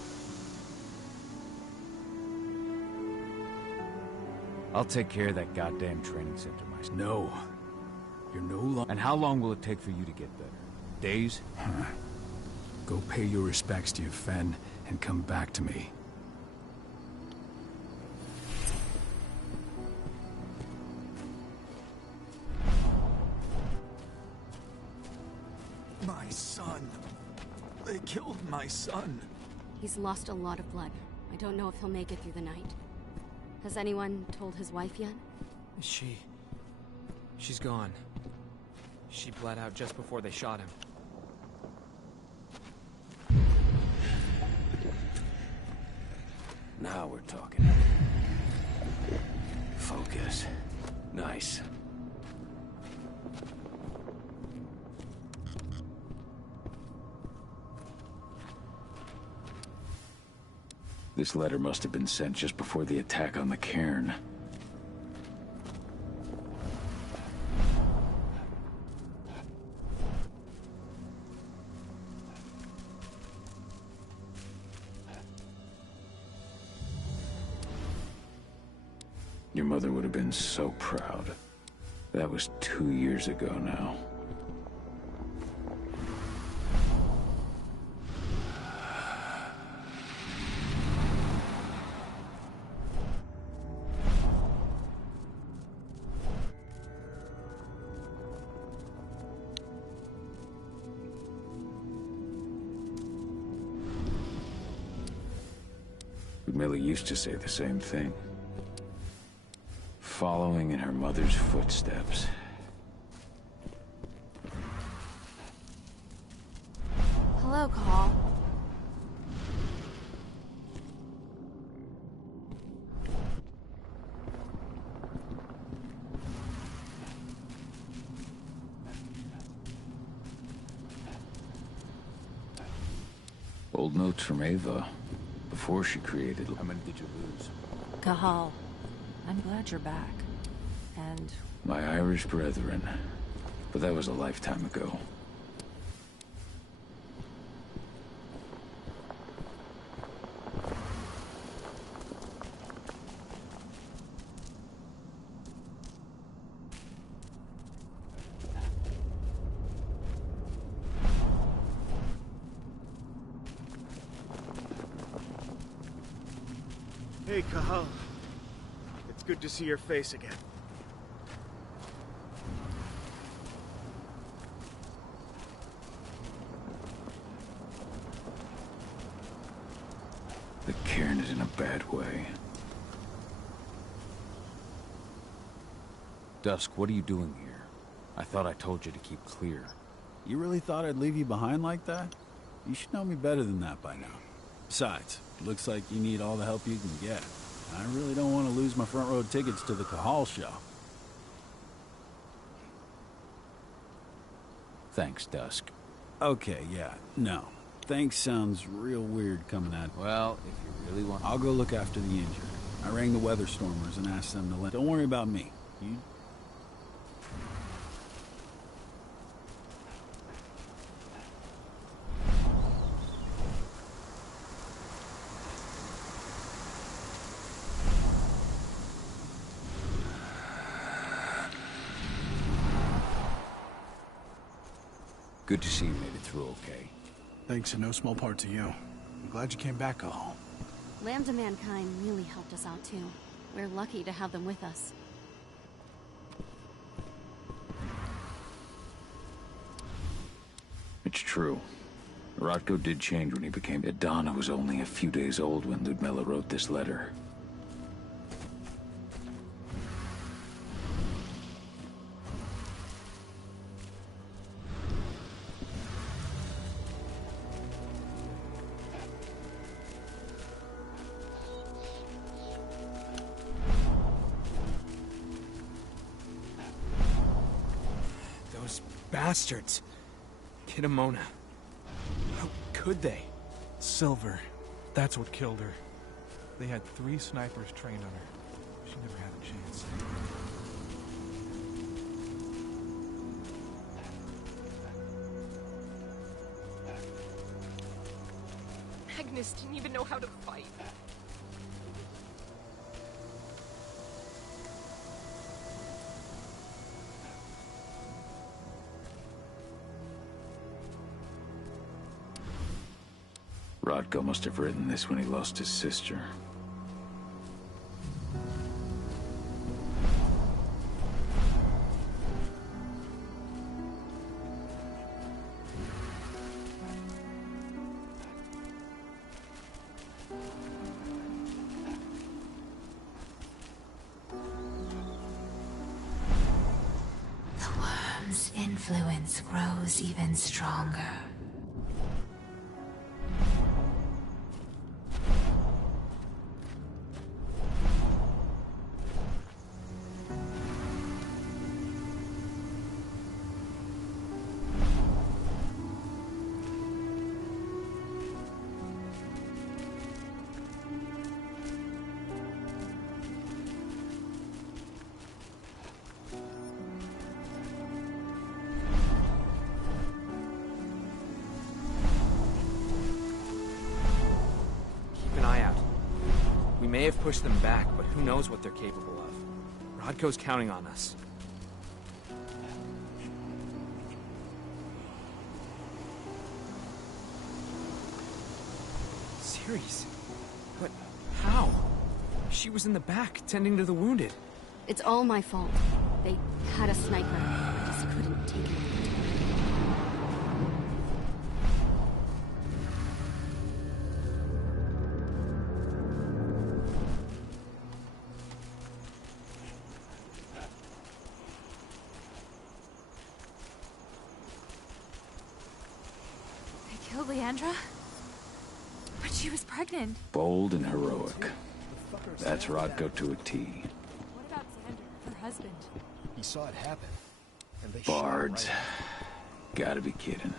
I'll take care of that goddamn training center myself. No. You're no longer... And how long will it take for you to get better? Days? Go pay your respects to your Fen, and come back to me. My son. They killed my son. He's lost a lot of blood. I don't know if he'll make it through the night. Has anyone told his wife yet? She's gone. She bled out just before they shot him. Now we're talking. Focus. Nice. This letter must have been sent just before the attack on the cairn. Your mother would have been so proud. That was 2 years ago now. Millie used to say the same thing. Following in her mother's footsteps. Hello, Call. Old notes from Ava. Before she created... How many did you lose? Cahal, I'm glad you're back. And... My Irish brethren. But that was a lifetime ago. Hey, Cahal. It's good to see your face again. The cairn is in a bad way. Dusk, what are you doing here? I thought I told you to keep clear. You really thought I'd leave you behind like that? You should know me better than that by now. Besides, looks like you need all the help you can get. I really don't want to lose my front row tickets to the Cahal show. Thanks, Dusk. Okay, yeah, no. Thanks sounds real weird coming at me. Well, if you really want... I'll go look after the injured. I rang the weather stormers and asked them to let... Don't worry about me. You... Good to see you made it through okay. Thanks in no small part to you. I'm glad you came back, Cahal. Lambda Mankind really helped us out too. We're lucky to have them with us. It's true. Rodko did change when he became... Donna was only a few days old when Ludmilla wrote this letter. Bastards. Kitamona. How could they? Silver. That's what killed her. They had 3 snipers trained on her. She never had a chance. Agnes didn't even know how to fight. Rodko must have written this when he lost his sister. The worm's influence grows even stronger. We may have pushed them back, but who knows what they're capable of. Rodko's counting on us. Ceres? But how? She was in the back, tending to the wounded. It's all my fault. They had a sniper. I just couldn't take it. Killed Leandra? But she was pregnant. Bold and heroic. That's Rodko to a T. What about Xander, her husband? He saw it happen. And they Bards. shot Gotta be kidding.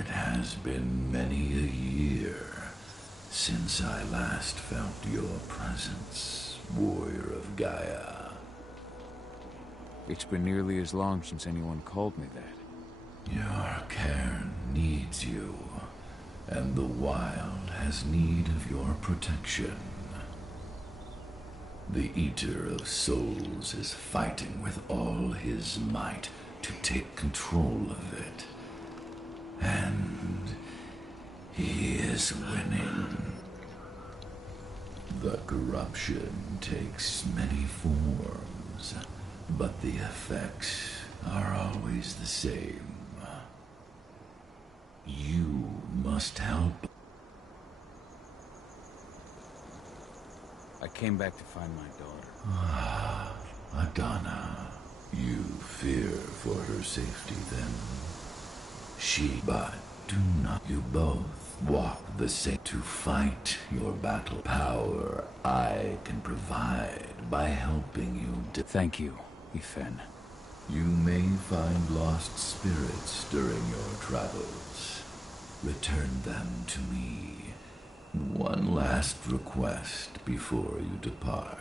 It has been many a year since I last felt your presence, warrior of Gaia. It's been nearly as long since anyone called me that. Your cairn needs you, and the wild has need of your protection. The Eater of Souls is fighting with all his might to take control of it. And he is winning. The corruption takes many forms, but the effects are always the same. You must help. I came back to find my daughter. Ah, Adana. You fear for her safety then? But do not. You both walk the same. To fight your battle. Power I can provide by helping you. Thank you, Ifen. You may find lost spirits during your travels. Return them to me. One last request before you depart.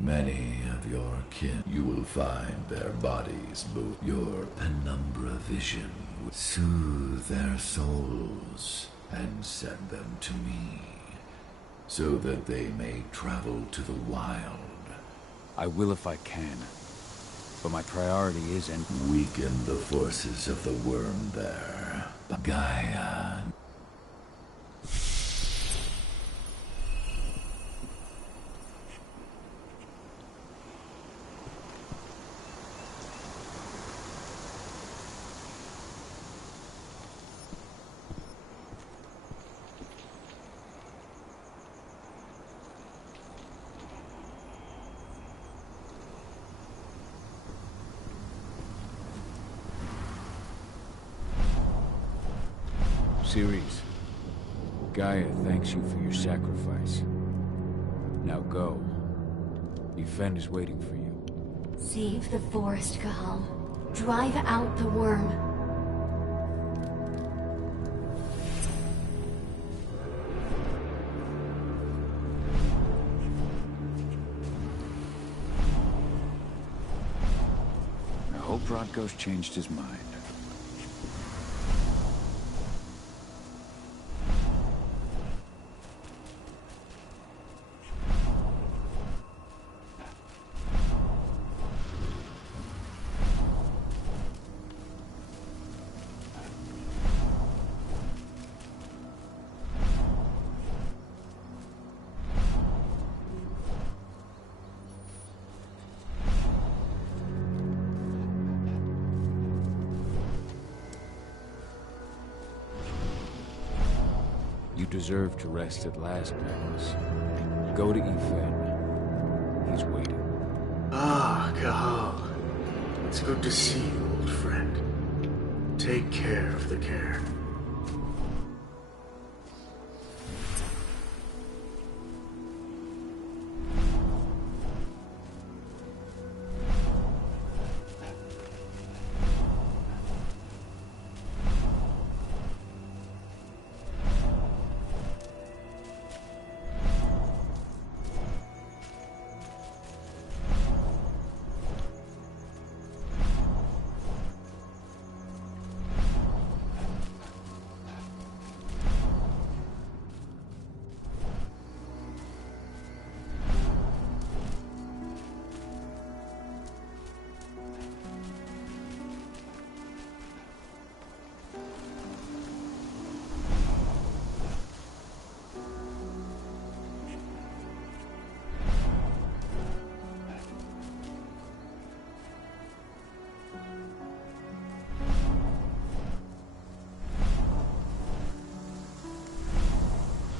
Many of your kin, you will find their bodies move. Your penumbra vision will soothe their souls and send them to me, so that they may travel to the wild. I will if I can, but my priority is and weaken the forces of the worm there. Gaia. Ceres, Gaia thanks you for your sacrifice. Now go. Ifen is waiting for you. Save the forest, Cahal. Drive out the worm. I hope Rodko's changed his mind. You deserve to rest at last, Magnus. Go to Ethan. He's waiting. Ah, Cahal. It's good to see you, old friend. Take care of the cairn.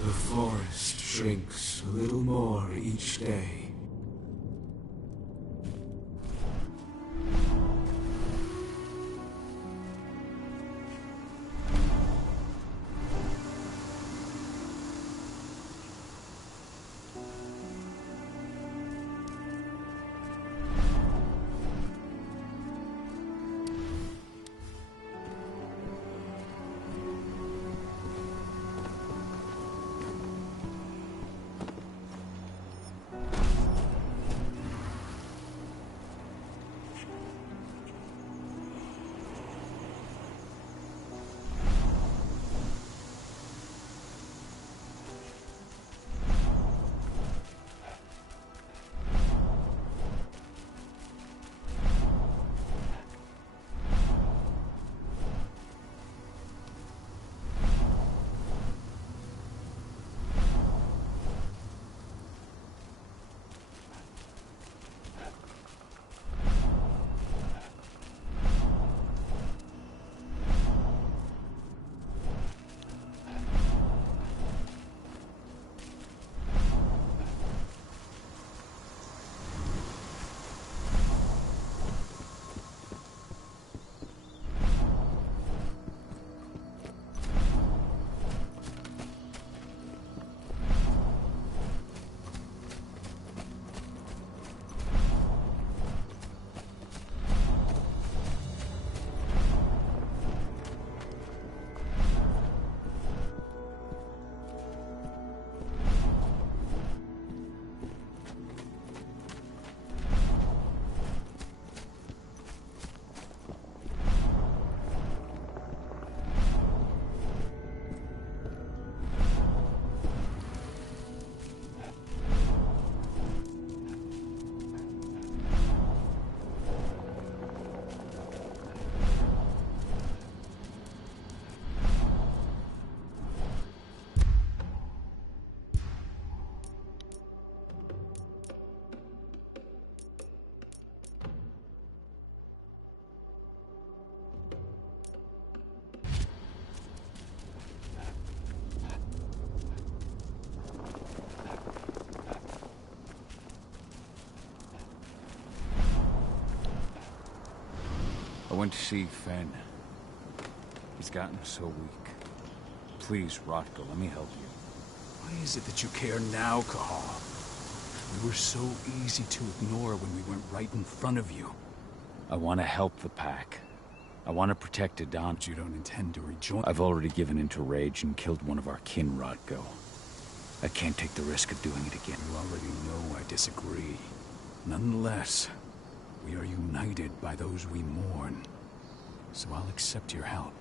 The forest shrinks a little more each day. I went to see Fen. He's gotten so weak. Please, Rotko, let me help you. Why is it that you care now, Cahal? We were so easy to ignore when we went right in front of you. I want to help the pack. I want to protect Adon. But you don't intend to rejoin. I've already given in to rage and killed one of our kin, Rotko. I can't take the risk of doing it again. You already know I disagree. Nonetheless, we are united by those we mourn. So I'll accept your help.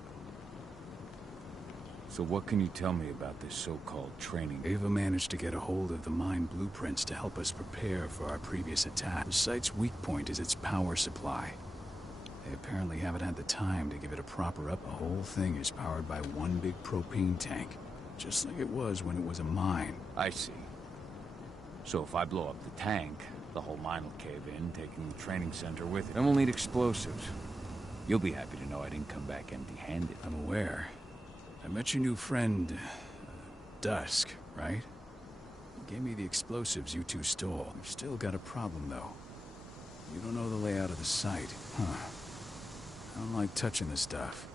So what can you tell me about this so-called training? Ava managed to get a hold of the mine blueprints to help us prepare for our previous attack. The site's weak point is its power supply. They apparently haven't had the time to give it a proper up. The whole thing is powered by one big propane tank, just like it was when it was a mine. I see. So if I blow up the tank, the whole mine will cave in, taking the training center with it. Then we'll need explosives. You'll be happy to know I didn't come back empty-handed. I'm aware. I met your new friend, dusk, right? You gave me the explosives you two stole. You've still got a problem, though. You don't know the layout of the site. Huh. I don't like touching the stuff.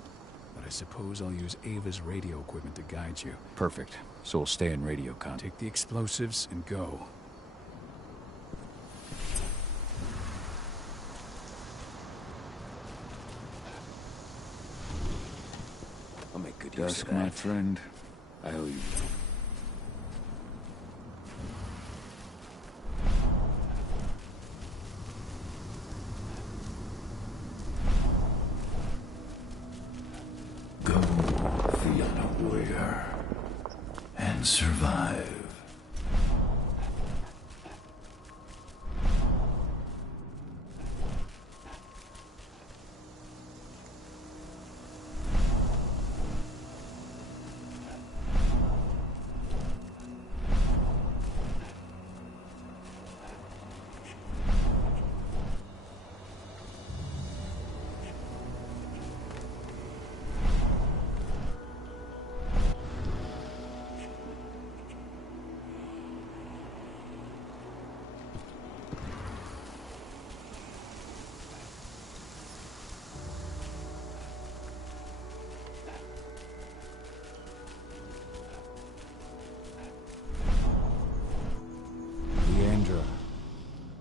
But I suppose I'll use Ava's radio equipment to guide you. Perfect. So we'll stay in radio contact. Take the explosives and go. I'll make good use of that. My friend. I owe you. Go, Fiona warrior, and survive.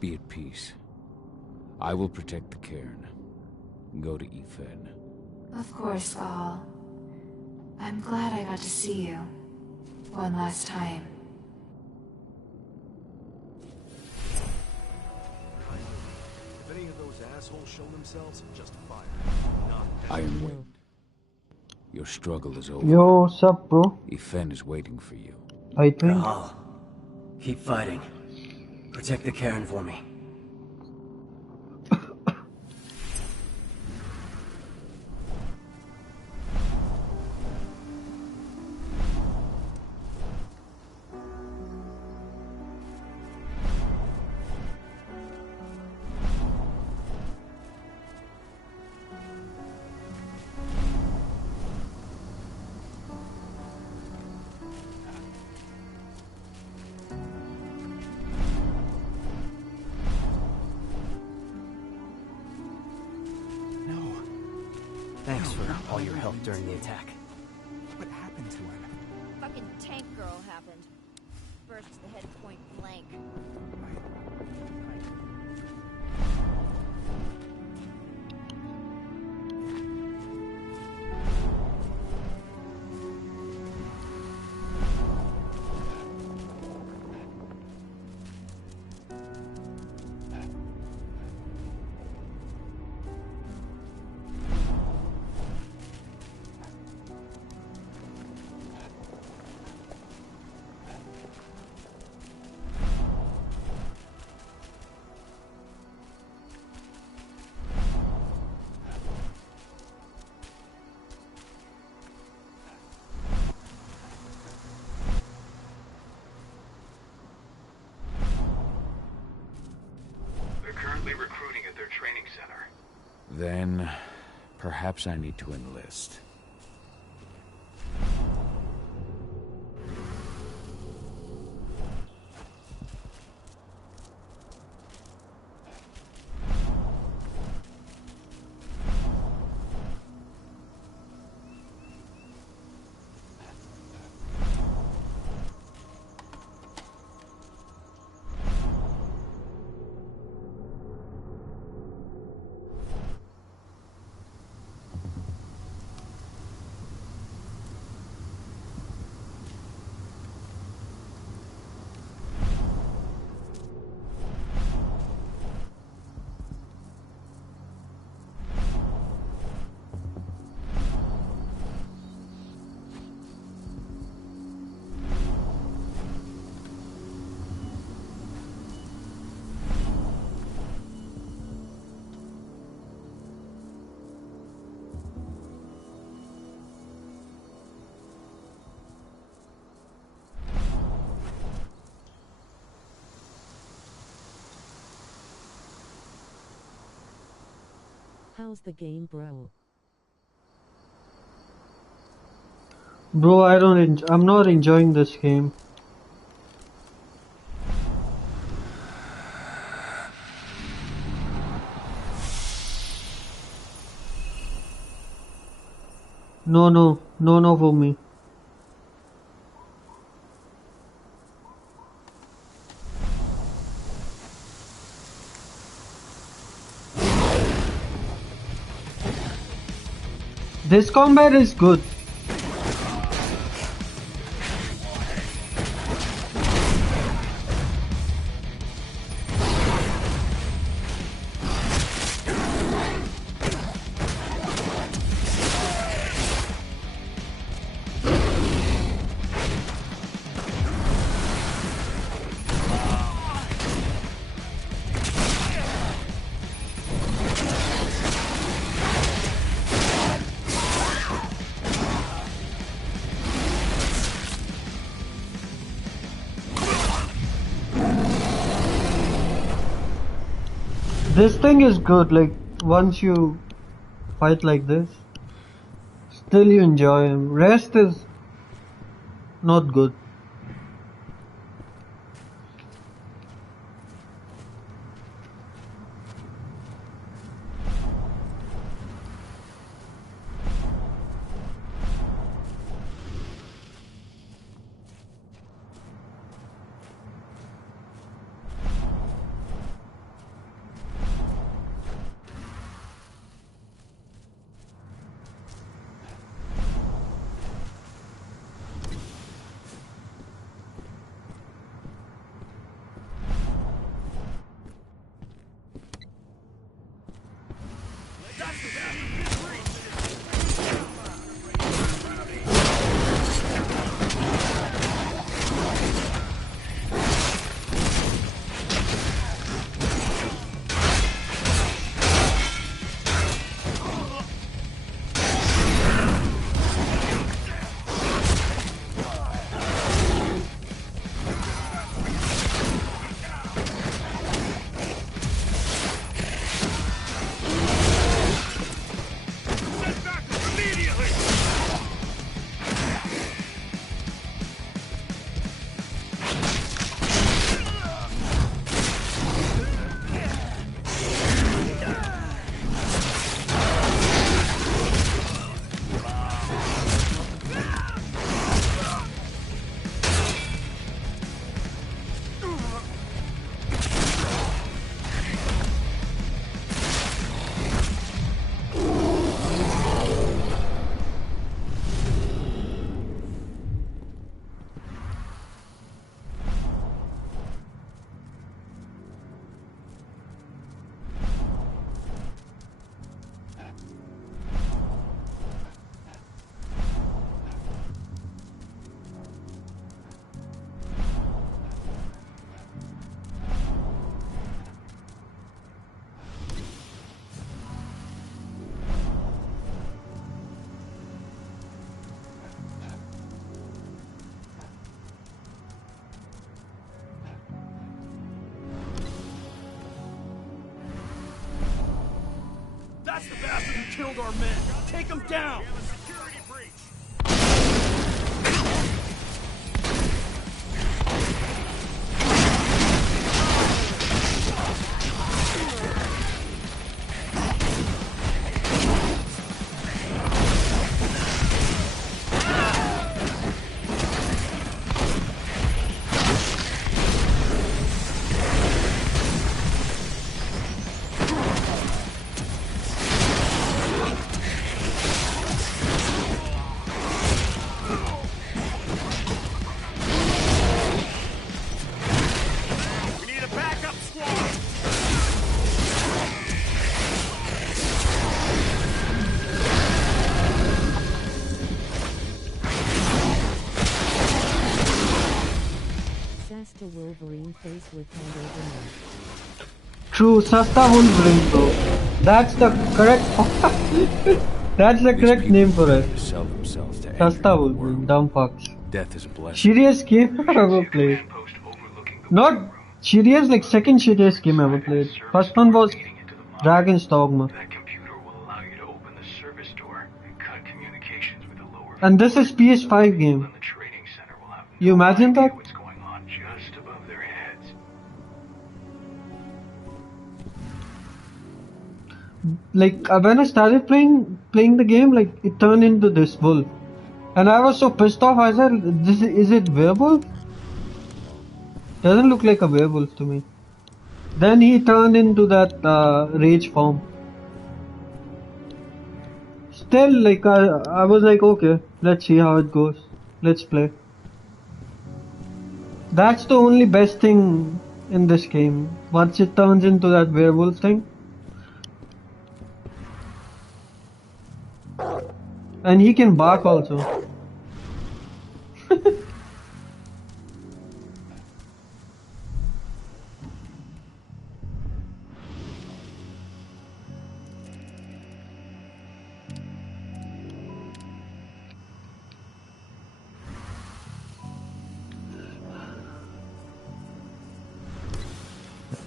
Be at peace. I will protect the cairn. Go to Ethan. Of course, Val. I'm glad I got to see you. One last time. If any of those assholes show themselves, just fire. Iron Wind. Your struggle is over. Yo, what's up, bro? Ethan is waiting for you. I think. Cahal, keep fighting. Protect the cairn for me. Thanks for all your help during the attack. What happened to him? Fucking tank girl happened. Burst the head point blank. Recruiting at their training center. Then, perhaps I need to enlist. How's the game, bro? Bro, I'm not enjoying this game. No for me. This combat is good. This thing is good, like, once you fight like this, still you enjoy him. Rest is not good. That's the bastard who killed our men! Take him down! Wolverine faced with hangover. True, Sasta Wolverine, bro. That's the correct. That's the correct name for it. Sasta Wolverine, dumb fucks. Death is a blessing. Shittiest game I've ever played. Not shittiest, like second shittiest game I ever played. First one was Dragon's Dogma. That computer will allow you to open the service door and cut communications with the lower And this is PS5 game. You imagine that? What's going on just above their heads. Like when I started playing the game, like it turned into this wolf, and I was so pissed off. I said, "This is it werewolf? Doesn't look like a werewolf to me." Then he turned into that rage form. Still, like I was like, okay, let's see how it goes. Let's play. That's the only best thing in this game. Once it turns into that werewolf thing. And he can bark also.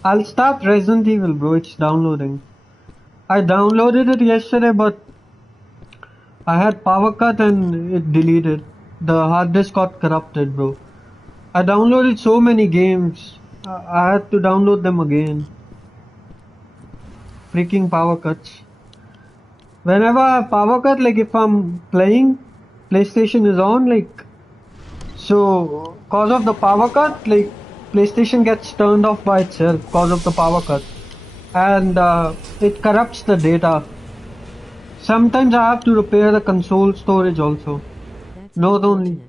I'll start Resident Evil, bro. It's downloading. I downloaded it yesterday, but I had power cut and it deleted. The hard disk got corrupted, bro. I downloaded so many games. I had to download them again. Freaking power cuts. Whenever I have power cut, like if I'm playing, PlayStation is on, like, so cause of the power cut, like PlayStation gets turned off by itself cause of the power cut. And it corrupts the data. Sometimes I have to repair the console storage also. Not only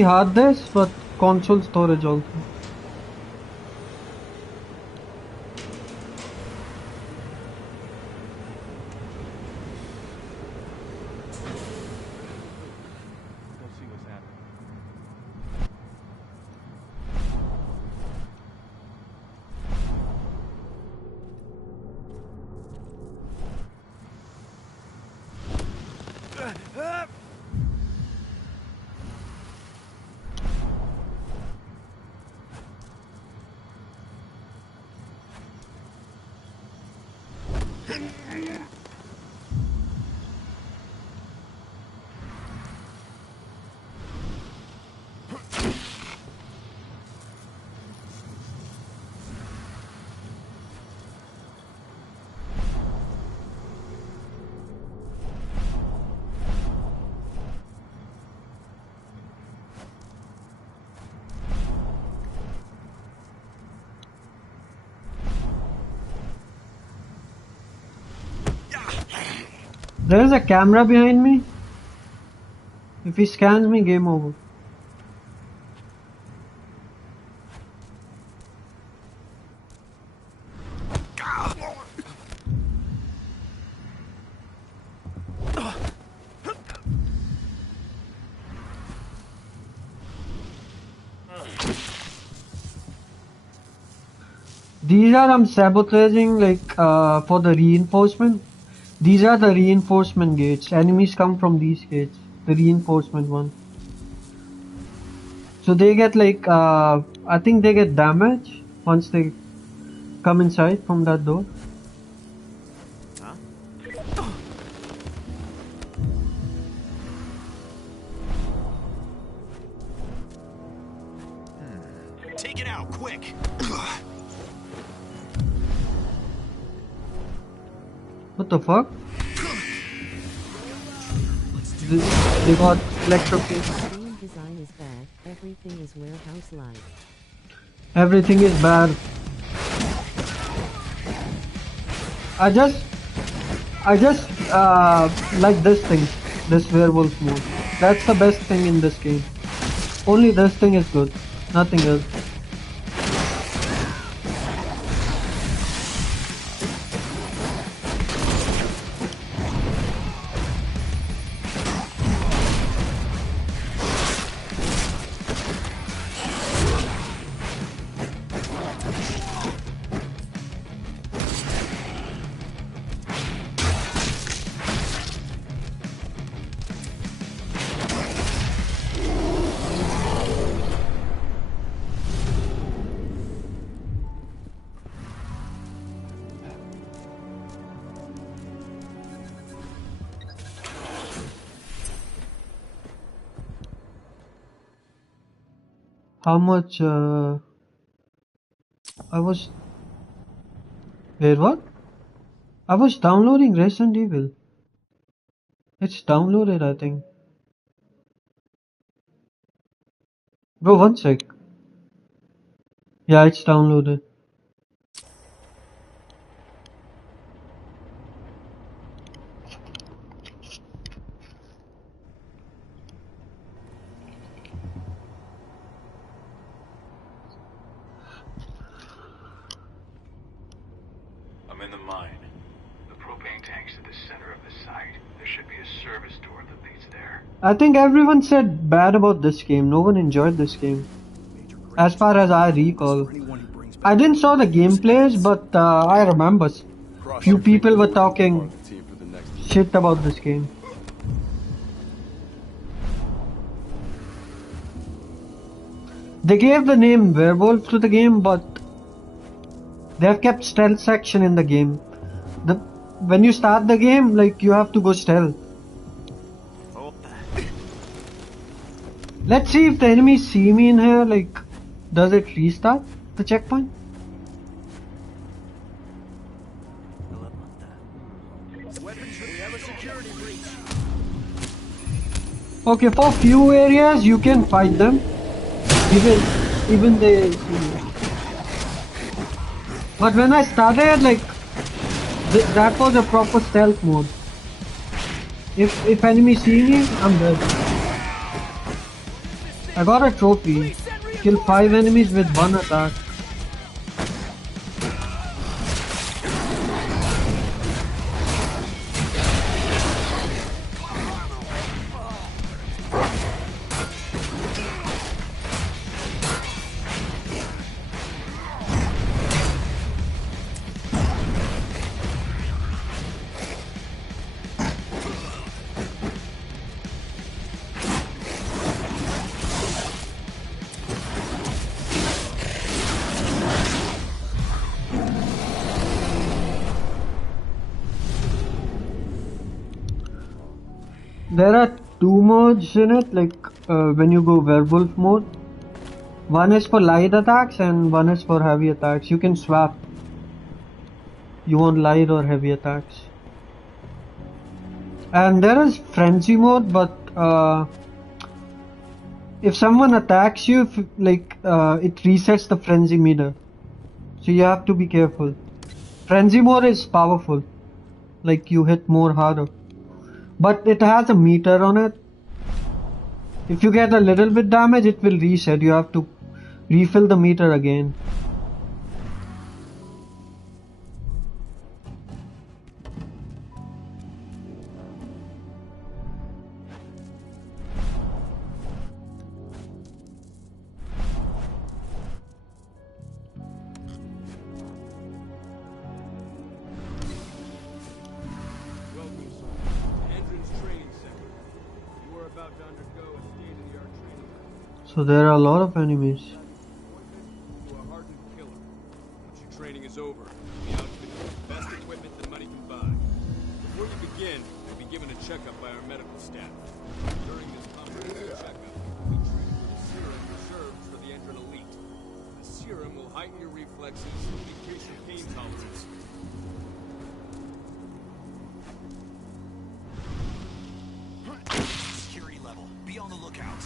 hard disk, but console storage also. There is a camera behind me. If he scans me, game over. These are I'm sabotaging like for the reinforcement. These are the reinforcement gates. Enemies come from these gates. The reinforcement one. So they get like I think they get damage once they come inside from that door. Take it out, quick! What the fuck? They got electrocuted. Game design is bad. Everything is warehouse-like. Everything is bad. I just like this thing, this werewolf mode. That's the best thing in this game. Only this thing is good, nothing else. How much? I was. Wait, what? I was downloading Resident Evil. It's downloaded, I think. Bro, one sec. Yeah, it's downloaded. I'm in the mine. The propane tank's at the center of the site. There should be a service door that leads there. I think everyone said bad about this game. No one enjoyed this game. As far as I recall. I didn't saw the gameplays, but I remember few people were talking shit about this game. They gave the name Werewolf to the game, but they have kept stealth section in the game. When you start the game, like, you have to go stealth. Let's see if the enemies see me in here, like, does it restart the checkpoint? Okay, for few areas you can fight them, even they see you. But when I started, like, that was a proper stealth mode. If enemies see me, I'm dead. I got a trophy. Kill 5 enemies with 1 attack. There are 2 modes in it, like when you go werewolf mode. One is for light attacks and one is for heavy attacks. You can swap. You want light or heavy attacks. And there is frenzy mode, but if someone attacks you, it resets the frenzy meter. So you have to be careful. Frenzy mode is powerful. Like, you hit more harder. But it has a meter on it. If you get a little bit damage, it will reset. You have to refill the meter again. So there are a lot of enemies. You are a hardened killer. Once your training is over, you'll be outfitted with the best equipment that money can buy. Before you begin, you'll be given a checkup by our medical staff. During this comprehensive checkup, we treat with a serum reserved for the Endron elite. The serum will heighten your reflexes and decrease your pain tolerance. Security level. Be on the lookout.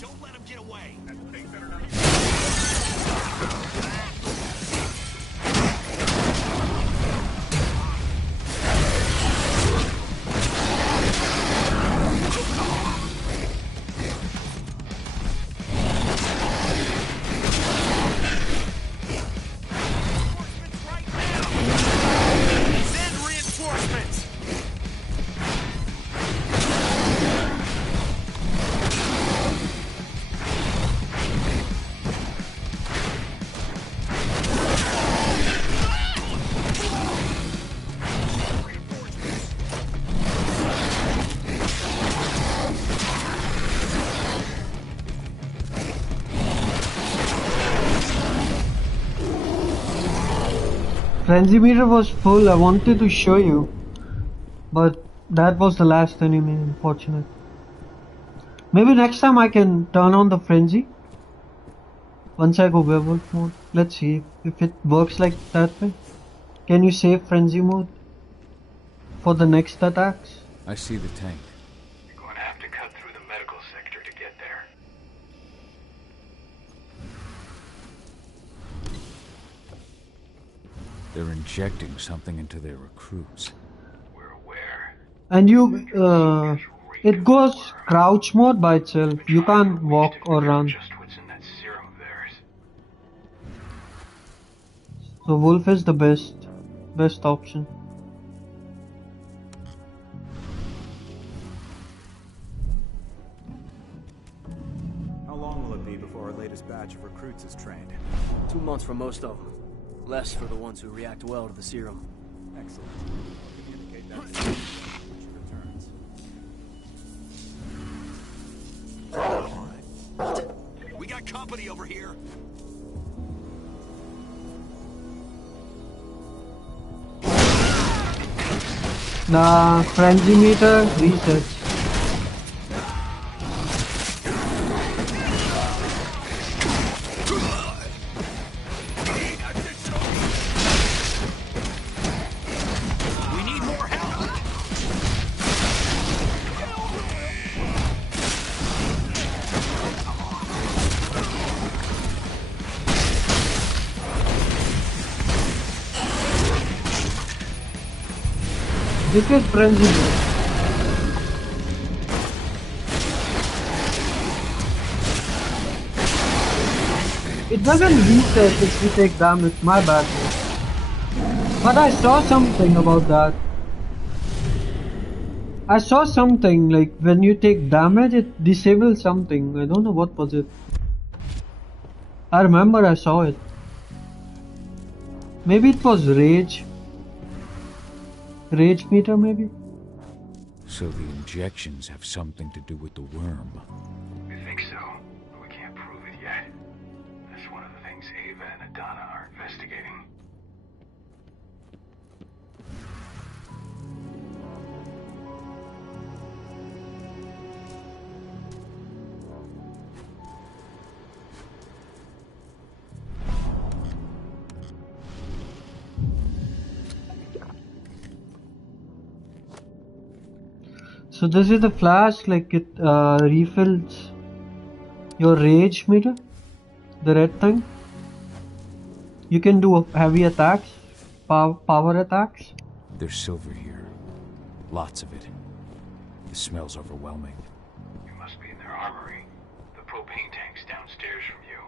Don't let him get away. Send reinforcements. Frenzy meter was full. I wanted to show you, but that was the last enemy, unfortunate. Maybe next time I can turn on the frenzy. Once I go werewolf mode, let's see if it works like that way. Can you save frenzy mode for the next attacks? I see the tank. You're going to have to cut through the medical sector to get there. They're injecting something into their recruits. And you, it goes crouch mode by itself. You can't walk or run. So wolf is the best option. How long will it be before our latest batch of recruits is trained? 2 months for most of them. Less for the ones who react well to the serum. Excellent. I'll communicate that to you when she returns. We got company over here. The frenzy meter resets. This is frenzy mode. It doesn't reset if you take damage, my bad. But I saw something about that. I saw something like when you take damage it disables something. I don't know what was it. I remember I saw it. Maybe it was rage. Rage meter maybe? So the injections have something to do with the worm. We think so, but we can't prove it yet. That's one of the things Ava and Adana are investigating. So this is the flash, like it refills your rage meter, the red thing. You can do heavy attacks, power attacks. There's silver here. Lots of it. The smell's overwhelming. You must be in their armory. The propane tank's downstairs from you.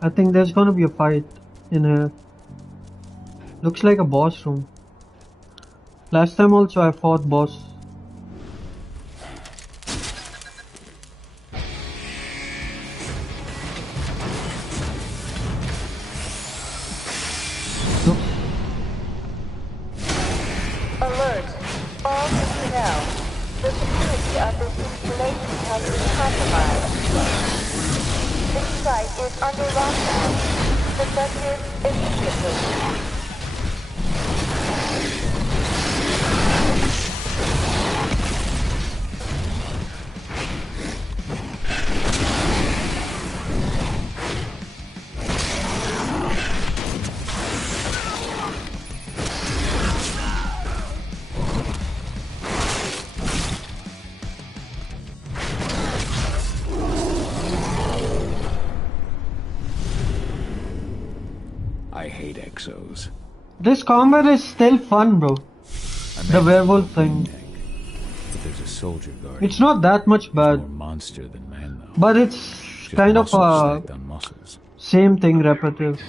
I think there's gonna be a fight in here. Looks like a boss room. Last time also I fought boss. Alert! All personnel. The security of this installation has been compromised. This site is under lockdown. Defective immediately. I hate exos. This combat is still fun, bro. The werewolf thing. But there's a soldier guard. It's not that much bad. More monster than man, though. But it's Just kind of muscles stacked on muscles. same thing, repetitive.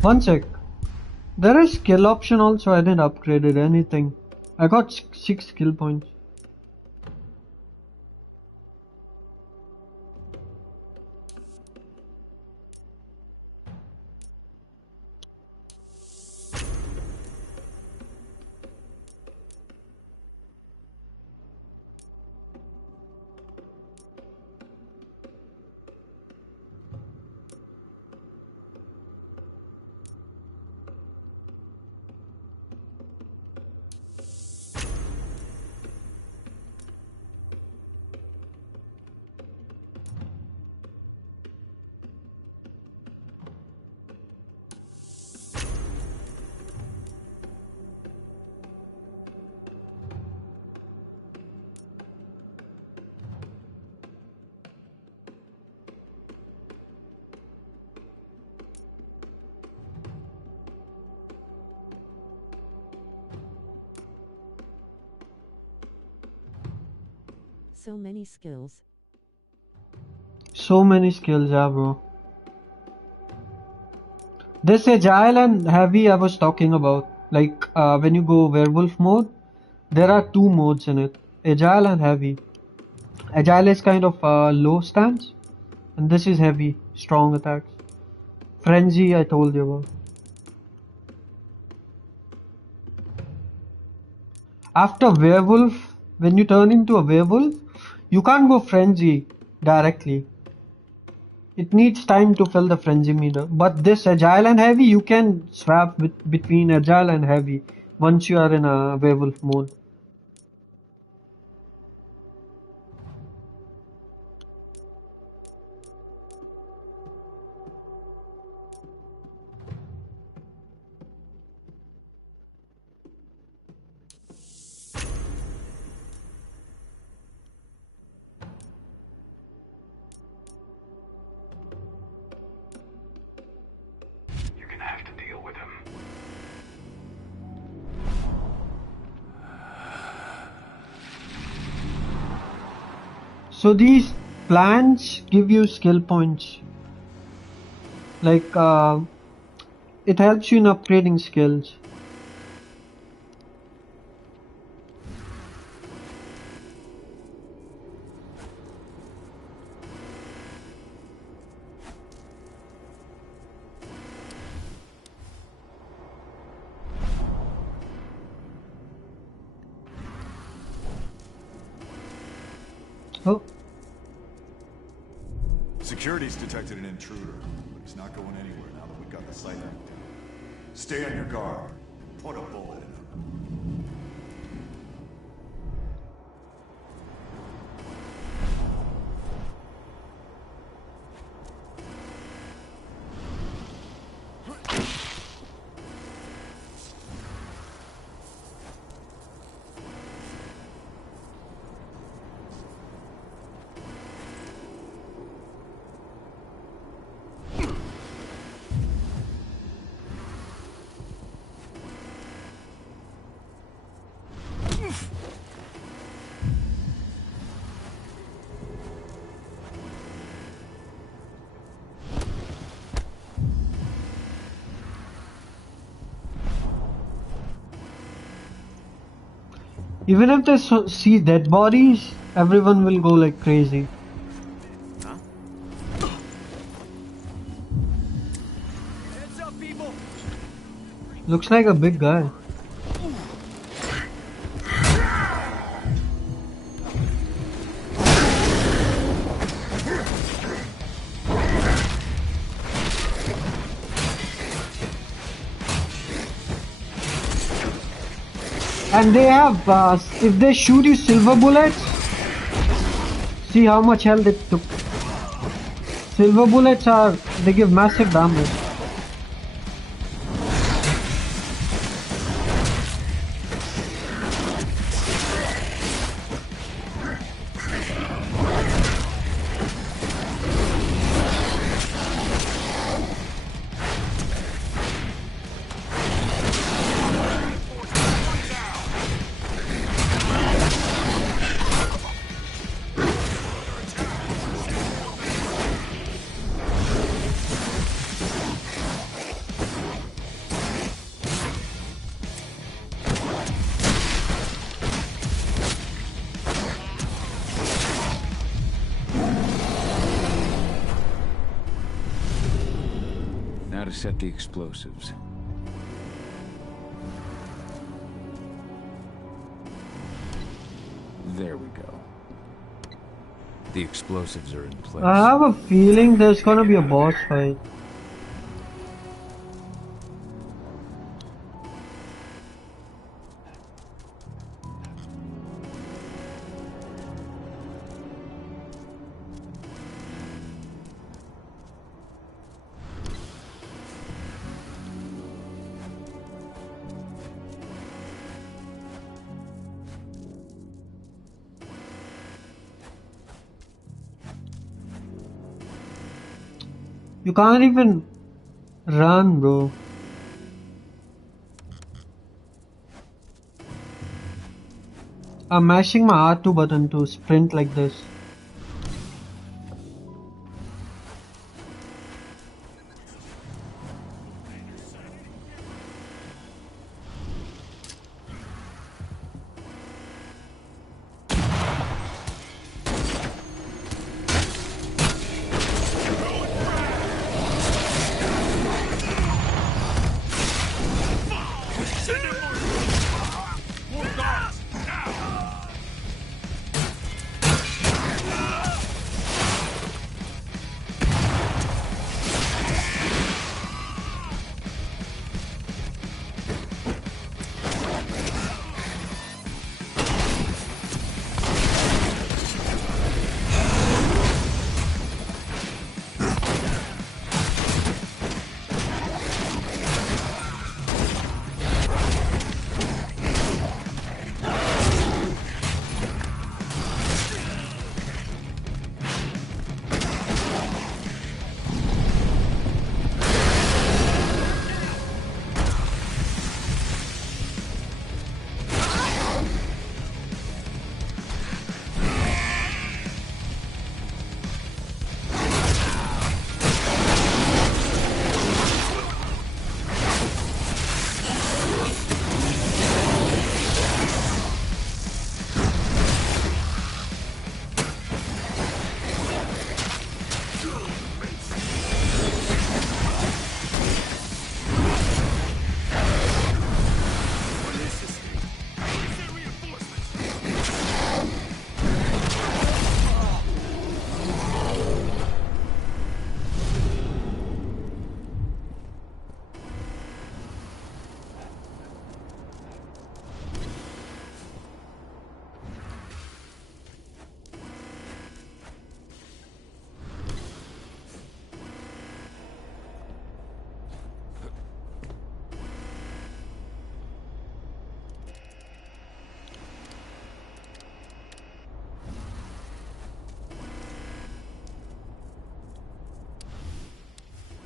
One sec. There is skill option also. I didn't upgrade it anything. I got 6 skill points. so many skills. So many skills, yeah, bro. This agile and heavy I was talking about, like when you go werewolf mode, there are two modes in it, agile and heavy. Agile is kind of low stance, and this is heavy, strong attacks. Frenzy, I told you about. After werewolf, when you turn into a werewolf, you can't go frenzy directly. It needs time to fill the frenzy meter. But this agile and heavy, you can swap between agile and heavy once you are in a werewolf mode. You're gonna have to deal with him. So these plans give you skill points. Like it helps you in upgrading skills. Oh. Security's detected an intruder, but he's not going anywhere now that we've got the site active. Stay on your guard. Put a bullet in him. Even if they see dead bodies, everyone will go like crazy. Heads up, people! Looks like a big guy. And they have, if they shoot you silver bullets, see how much health it took. Silver bullets they give massive damage. Now to set the explosives. There we go. The explosives are in place. I have a feeling there's gonna be a boss fight. You can't even run, bro. I'm mashing my R2 button to sprint like this.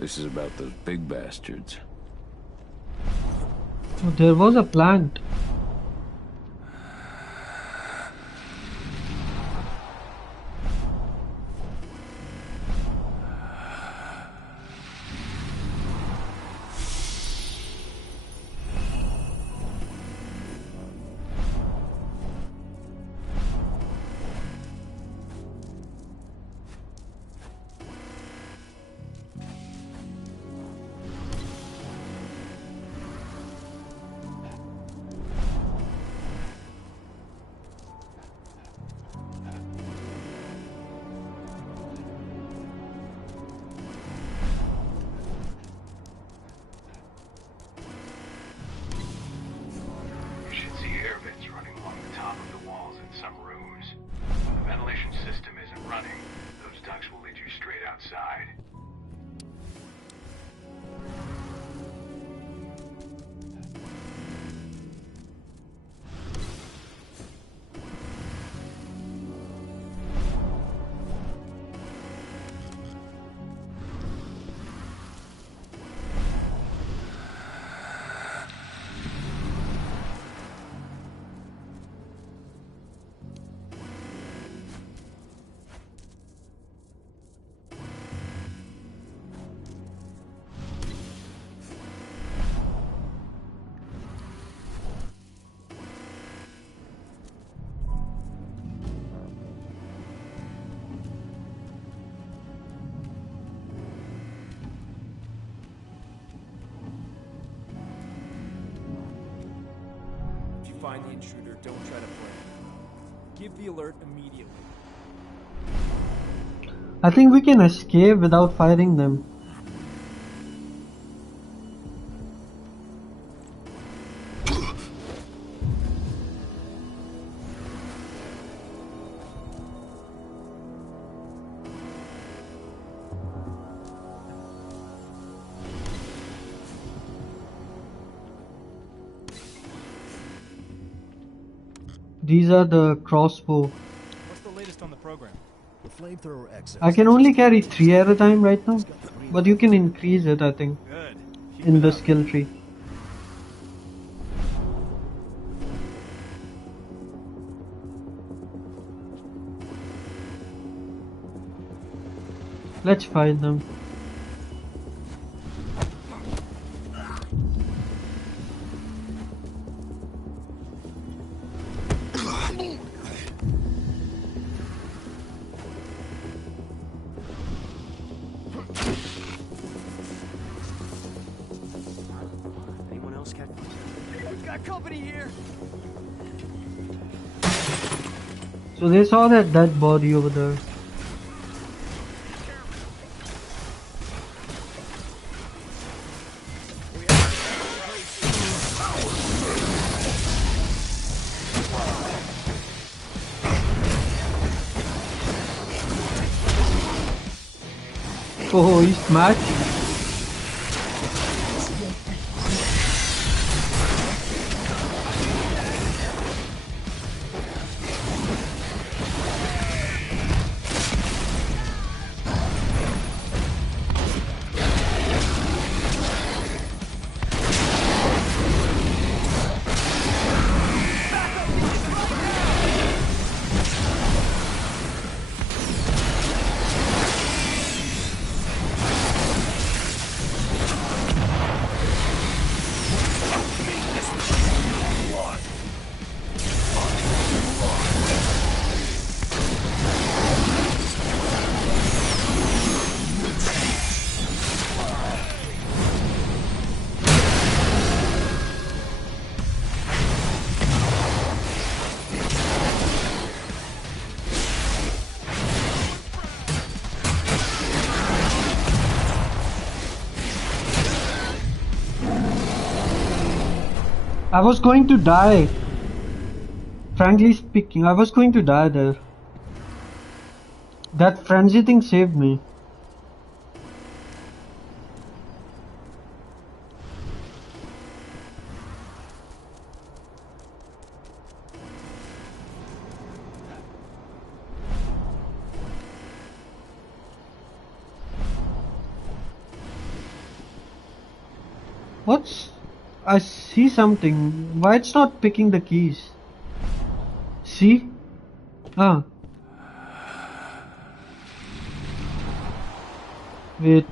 This is about those big bastards. Oh, there was a plant. Find the intruder, don't try to play. Give the alert immediately. I think we can escape without firing them. These are the crossbow. What's the latest on the program? The flamethrower excess. I can only carry 3 at a time right now, but you can increase it, I think, in the skill tree. Let's fight them. Anyone else, Cat? We've got company here. So they saw that dead body over there. Oh, he's smashed. I was going to die. Frankly speaking, I was going to die there. That frenzy thing saved me. What's... I see something. Why it's not picking the keys? See? Ah. Wait.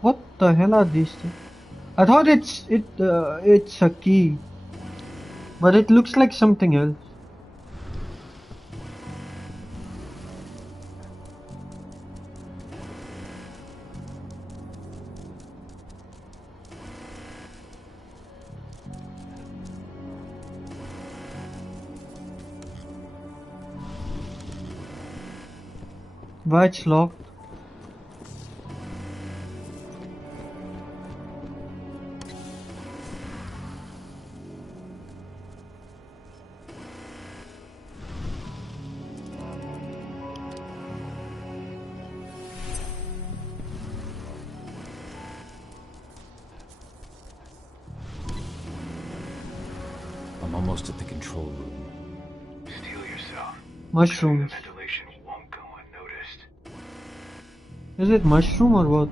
What the hell are these things? I thought it's a key, but it looks like something else. Why it's locked? I'm almost at the control room. Steel yourself. Mushrooms. Ventilation won't go unnoticed. Is it mushroom or what?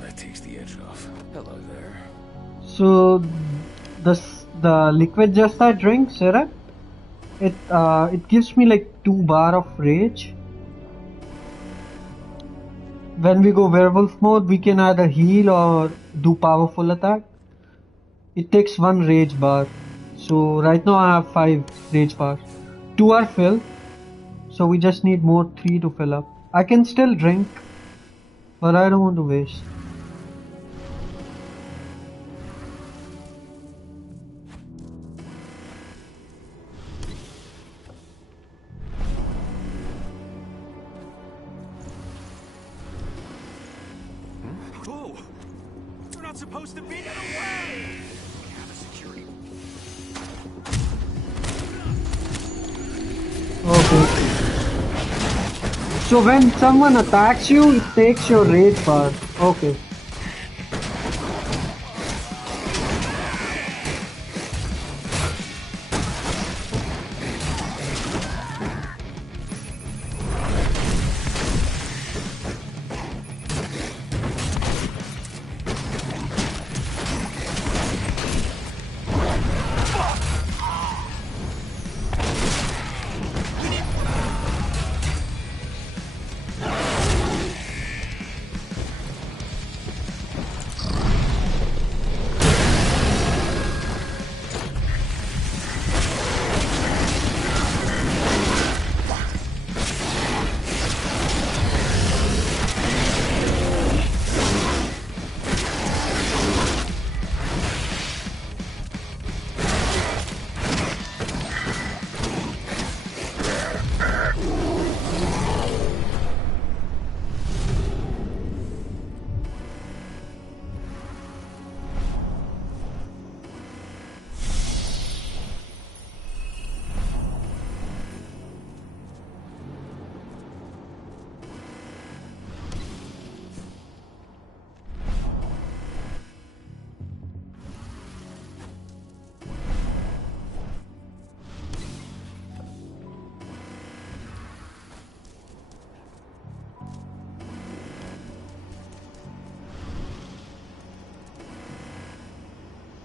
That takes the edge off. Hello there. So the liquid just I drink, syrup, it gives me like 2 bar of rage. When we go werewolf mode, we can either heal or do powerful attack. It takes 1 rage bar. So right now I have 5 rage bars. 2 are filled, so we just need more 3 to fill up. I can still drink, but I don't want to waste. not supposed to be. Get away! We have a security. Okay. So when someone attacks you, it takes your rage bar. Okay.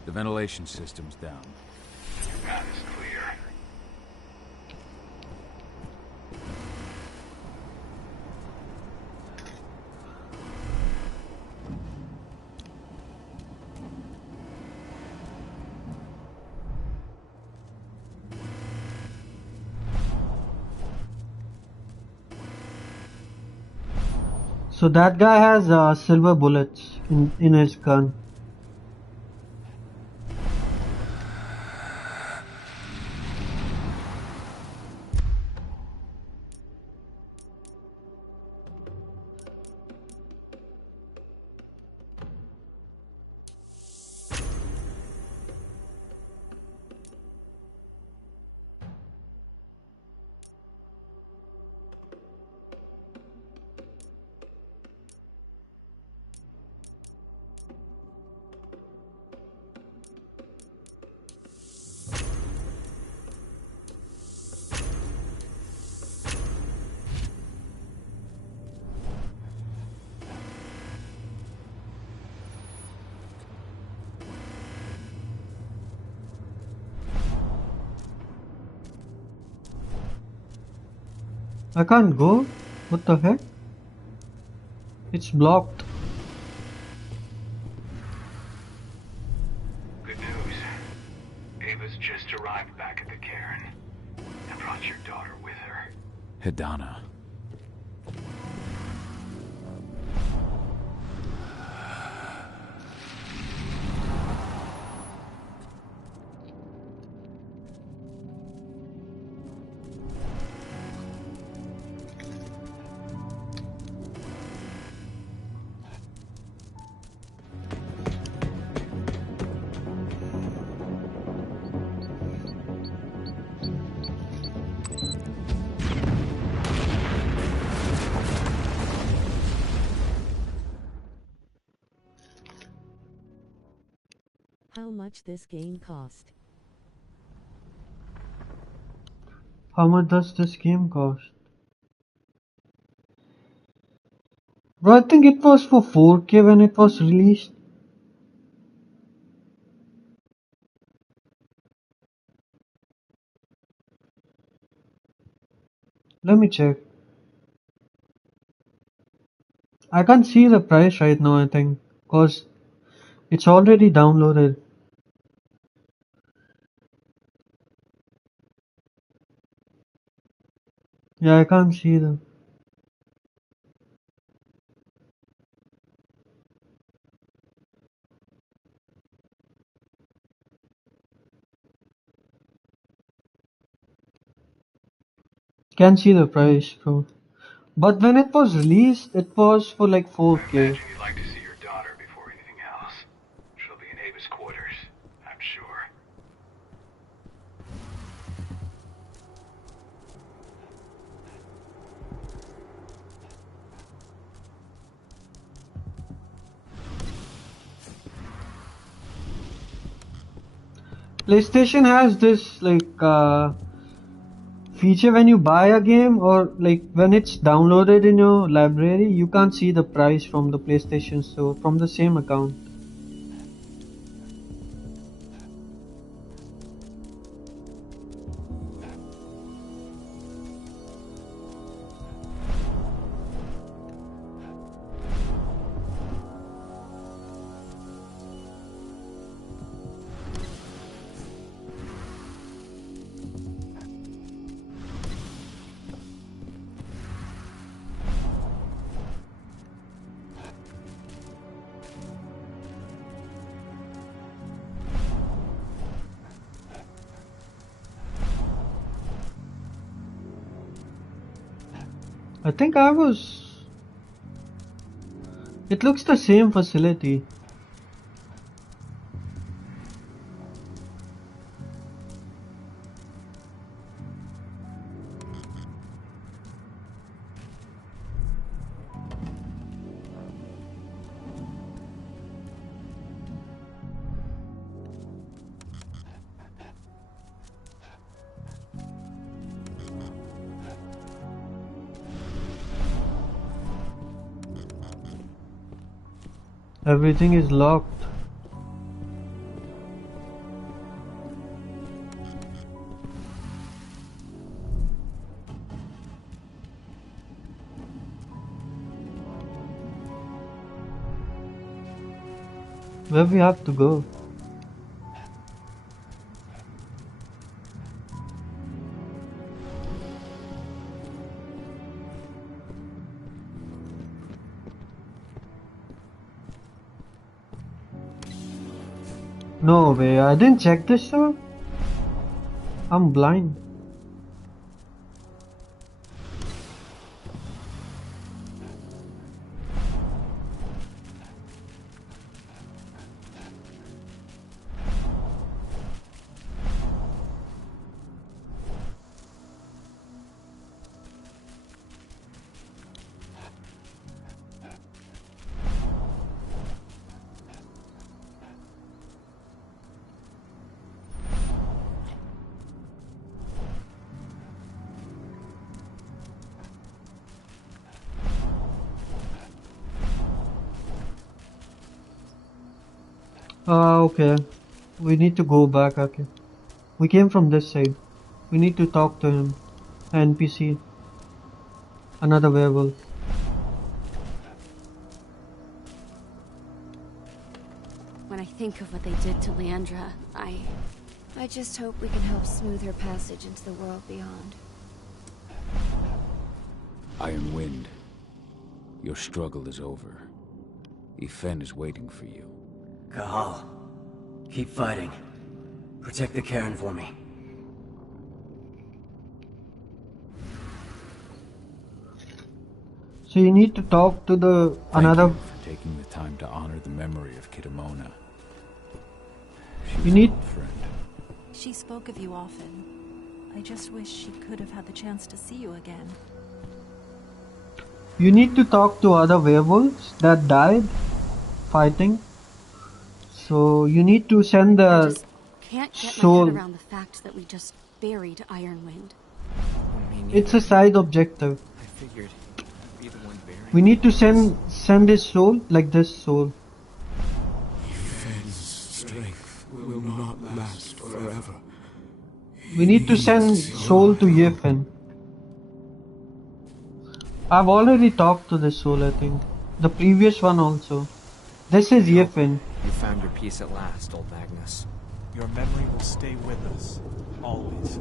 The ventilation system's down. Path is clear. So that guy has silver bullets in his gun. I can't go? What the heck? It's blocked. Good news. Ava's just arrived back at the cairn and brought your daughter with her. Hidana. How much this game cost? How much does this game cost? Bro, I think it was for 4K when it was released. Let me check. I can't see the price right now, I think, cause it's already downloaded. Yeah, I can't see the. Can see the price, bro. But when it was released, it was for like 4K. Imagine you'd like to see your daughter before anything else. PlayStation has this feature when you buy a game or like when it's downloaded in your library, you can't see the price from the PlayStation Store from the same account. I think I was... It looks the same facility. Everything is locked. Where we have to go? No way, I didn't check this door. I'm blind. Okay. We need to go back, okay. We came from this side. We need to talk to him. NPC. Another werewolf. When I think of what they did to Leandra, I just hope we can help smooth her passage into the world beyond. Iron Wind, your struggle is over. Ifen is waiting for you. Kahal, keep fighting. Protect the Cairn for me. So you need to talk to the another. Thank you for taking the time to honor the memory of Kitamona. You need. She spoke of you often. I just wish she could have had the chance to see you again. You need to talk to other werewolves that died fighting. So you need to send the Can't get soul. my head around the fact that we just buried Ironwind. It's a side objective. I figured I'd be the one burying. We need to send his soul, like this soul. Ifen's strength will not last forever. We need to send soul to Yifen. I've already talked to this soul, I think. The previous one also. This is Yifen. You found your peace at last, old Magnus. Your memory will stay with us, always.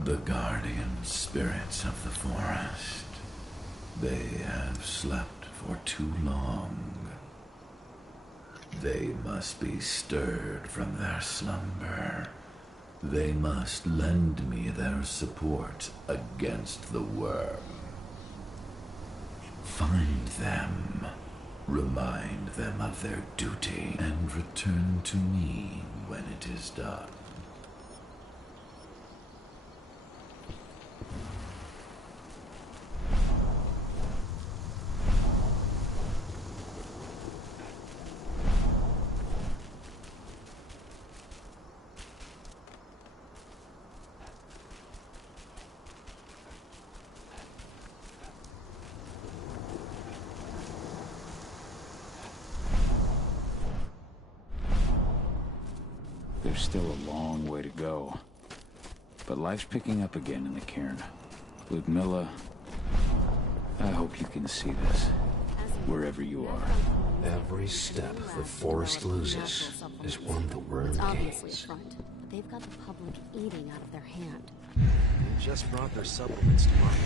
The guardian spirits of the forest. They have slept for too long. They must be stirred from their slumber. They must lend me their support against the worm. Find them, remind them of their duty, and return to me when it is done. There's still a long way to go. But life's picking up again in the cairn. Ludmilla, I hope you can see this, wherever you are. Every step the forest loses is one the worm It's obviously a gains. front, but they've got the public eating out of their hand. They just brought their supplements to market.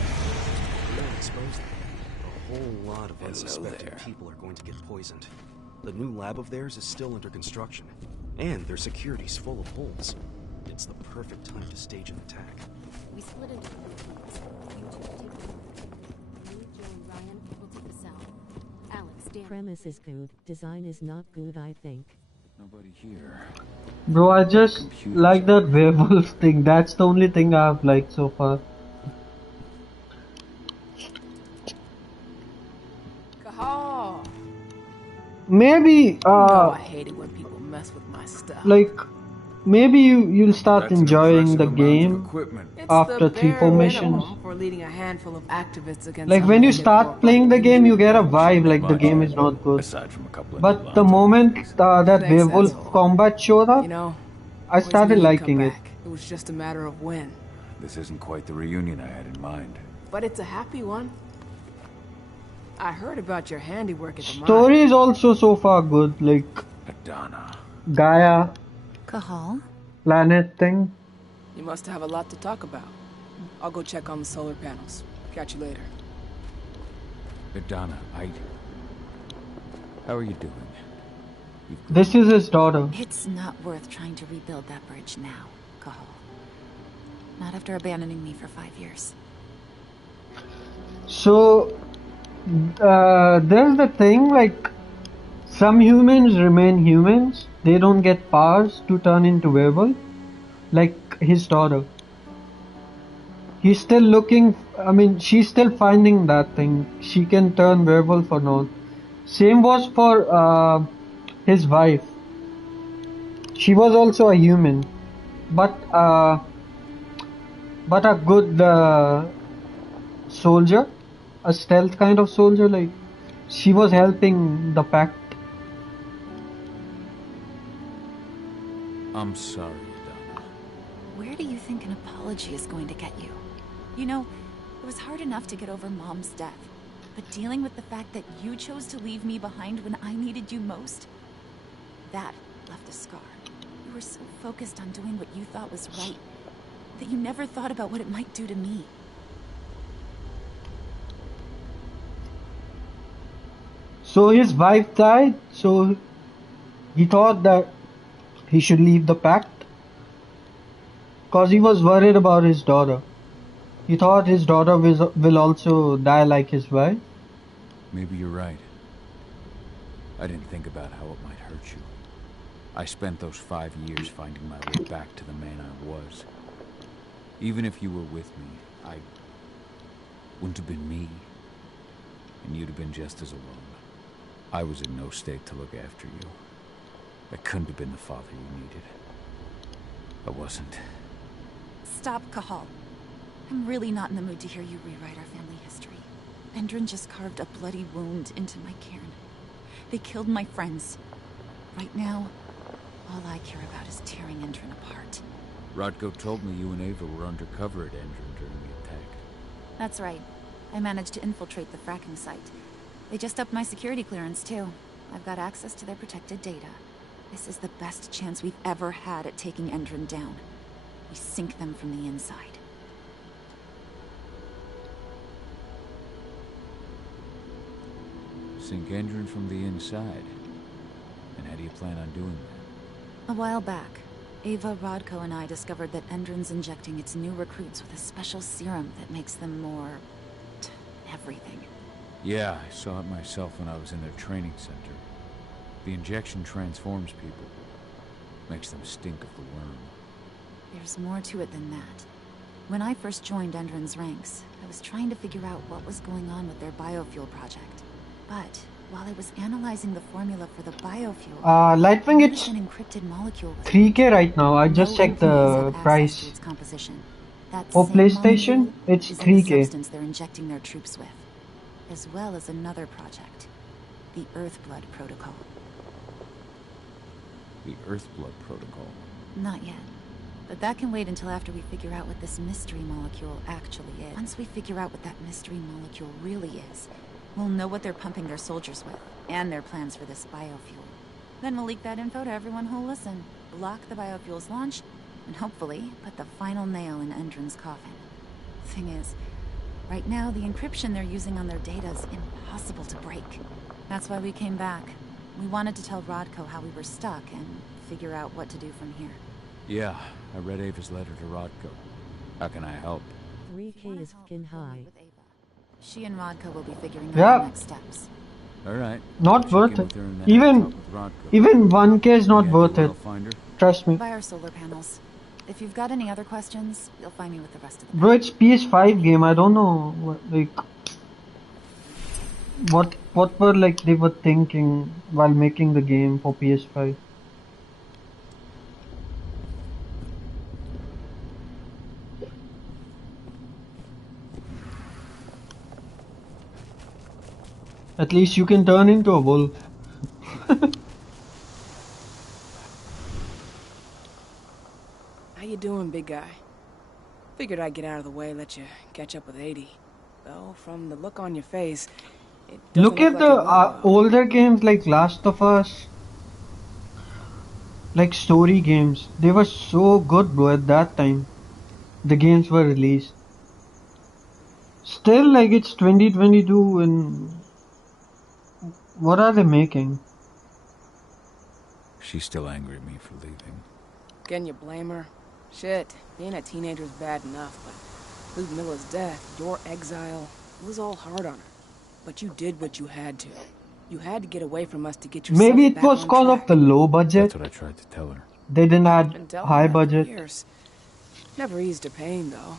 We don't expose them. A whole lot of unsuspecting people are going to get poisoned. The new lab of theirs is still under construction, and their security's full of holes. It's the perfect time to stage an attack. We split into three teams. You two take the north. Me, Joe, and Ryan will take the south. Alex, Dan. Premise is good, design is not good, I think. Nobody here. Bro, I just like that werewolf thing. That's the only thing I've liked so far. Cahal! Maybe, I hate it when people mess with my stuff. like, maybe you'll start enjoying the game after 3-4 missions. For leading a handful of activists against Like when you start playing the game, you get a vibe like the game is not good. But the moment that werewolf combat showed up, I started liking it. It was just a matter of when. This isn't quite the reunion I had in mind. But it's a happy one. I heard about your handiwork at the mine. Story is also so far good, like Adana. Gaia Cahal? planet thing. You must have a lot to talk about. I'll go check on the solar panels. Catch you later. Adana, how are you doing? This is his daughter. It's not worth trying to rebuild that bridge now, Cahal. Not after abandoning me for 5 years. So, there's the thing, like, some humans remain humans. They don't get powers to turn into werewolf. Like his daughter. He's still looking, she's still finding that thing. She can turn werewolf or not. Same was for his wife. She was also a human. But a good soldier. A stealth kind of soldier. Like, she was helping the pact. I'm sorry, Adana. Where do you think an apology is going to get you? You know, it was hard enough to get over Mom's death. But dealing with the fact that you chose to leave me behind when I needed you most, that left a scar. You were so focused on doing what you thought was right, that you never thought about what it might do to me. So his wife died, so he thought that he should leave the pact. Cause he was worried about his daughter. He thought his daughter will also die like his wife. Maybe you're right. I didn't think about how it might hurt you. I spent those 5 years finding my way back to the man I was. Even if you were with me, I wouldn't have been me. And you'd have been just as alone. I was in no state to look after you. I couldn't have been the father you needed. I wasn't. Stop, Cahal. I'm really not in the mood to hear you rewrite our family history. Endrin just carved a bloody wound into my cairn. They killed my friends. Right now, all I care about is tearing Endrin apart. Rodko told me you and Ava were undercover at Endrin during the attack. That's right. I managed to infiltrate the fracking site. They just upped my security clearance, too. I've got access to their protected data. This is the best chance we've ever had at taking Endrin down. We sink them from the inside. Sink Endrin from the inside? And how do you plan on doing that? A while back, Ava, Rodko, and I discovered that Endrin's injecting its new recruits with a special serum that makes them more... everything. Yeah, I saw it myself when I was in their training center. The injection transforms people. Makes them stink of the worm. There's more to it than that. When I first joined Endrin's ranks, I was trying to figure out what was going on with their biofuel project. But while I was analyzing the formula for the biofuel, Lightwing, it's an encrypted molecule with 3K right now. I just checked the price. its composition. That For same PlayStation, molecule it's is in the 3K. substance they're injecting their troops with, as well as another project, the Earthblood protocol. The Earthblood protocol. Not yet. But that can wait until after we figure out what this mystery molecule actually is. Once we figure out what that mystery molecule really is, we'll know what they're pumping their soldiers with, and their plans for this biofuel. Then we'll leak that info to everyone who'll listen, block the biofuel's launch, and hopefully put the final nail in Endron's coffin. Thing is, right now the encryption they're using on their data is impossible to break. That's why we came back. We wanted to tell Rodko how we were stuck and figure out what to do from here. Yeah, I read Ava's letter to Rodko. How can I help? 3K is fucking high. She and Rodko will be figuring out the next steps. Alright. Not worth it. Even 1K is not worth it. Trust me. Buy our solar panels. If you've got any other questions, you'll find me with the rest of the Bro, it's PS5 game. I don't know what were they were thinking while making the game for PS5. At least you can turn into a wolf. How you doing, big guy? Figured I'd get out of the way, let you catch up with 80. Though, from the look on your face, it doesn't Look at like the older games like Last of Us, like story games. They were so good, bro, at that time. The games were released. Still, it's 2022 and what are they making? She's still angry at me for leaving. Can you blame her? Shit, being a teenager's bad enough, but Ludmilla's death, your exile, it was all hard on her. But you did what you had to. You had to get away from us to get yourself Maybe it back was on because track. of the low budget. That's what I tried to tell her. They didn't Been have telling high her for budget. years. Never eased her pain, though.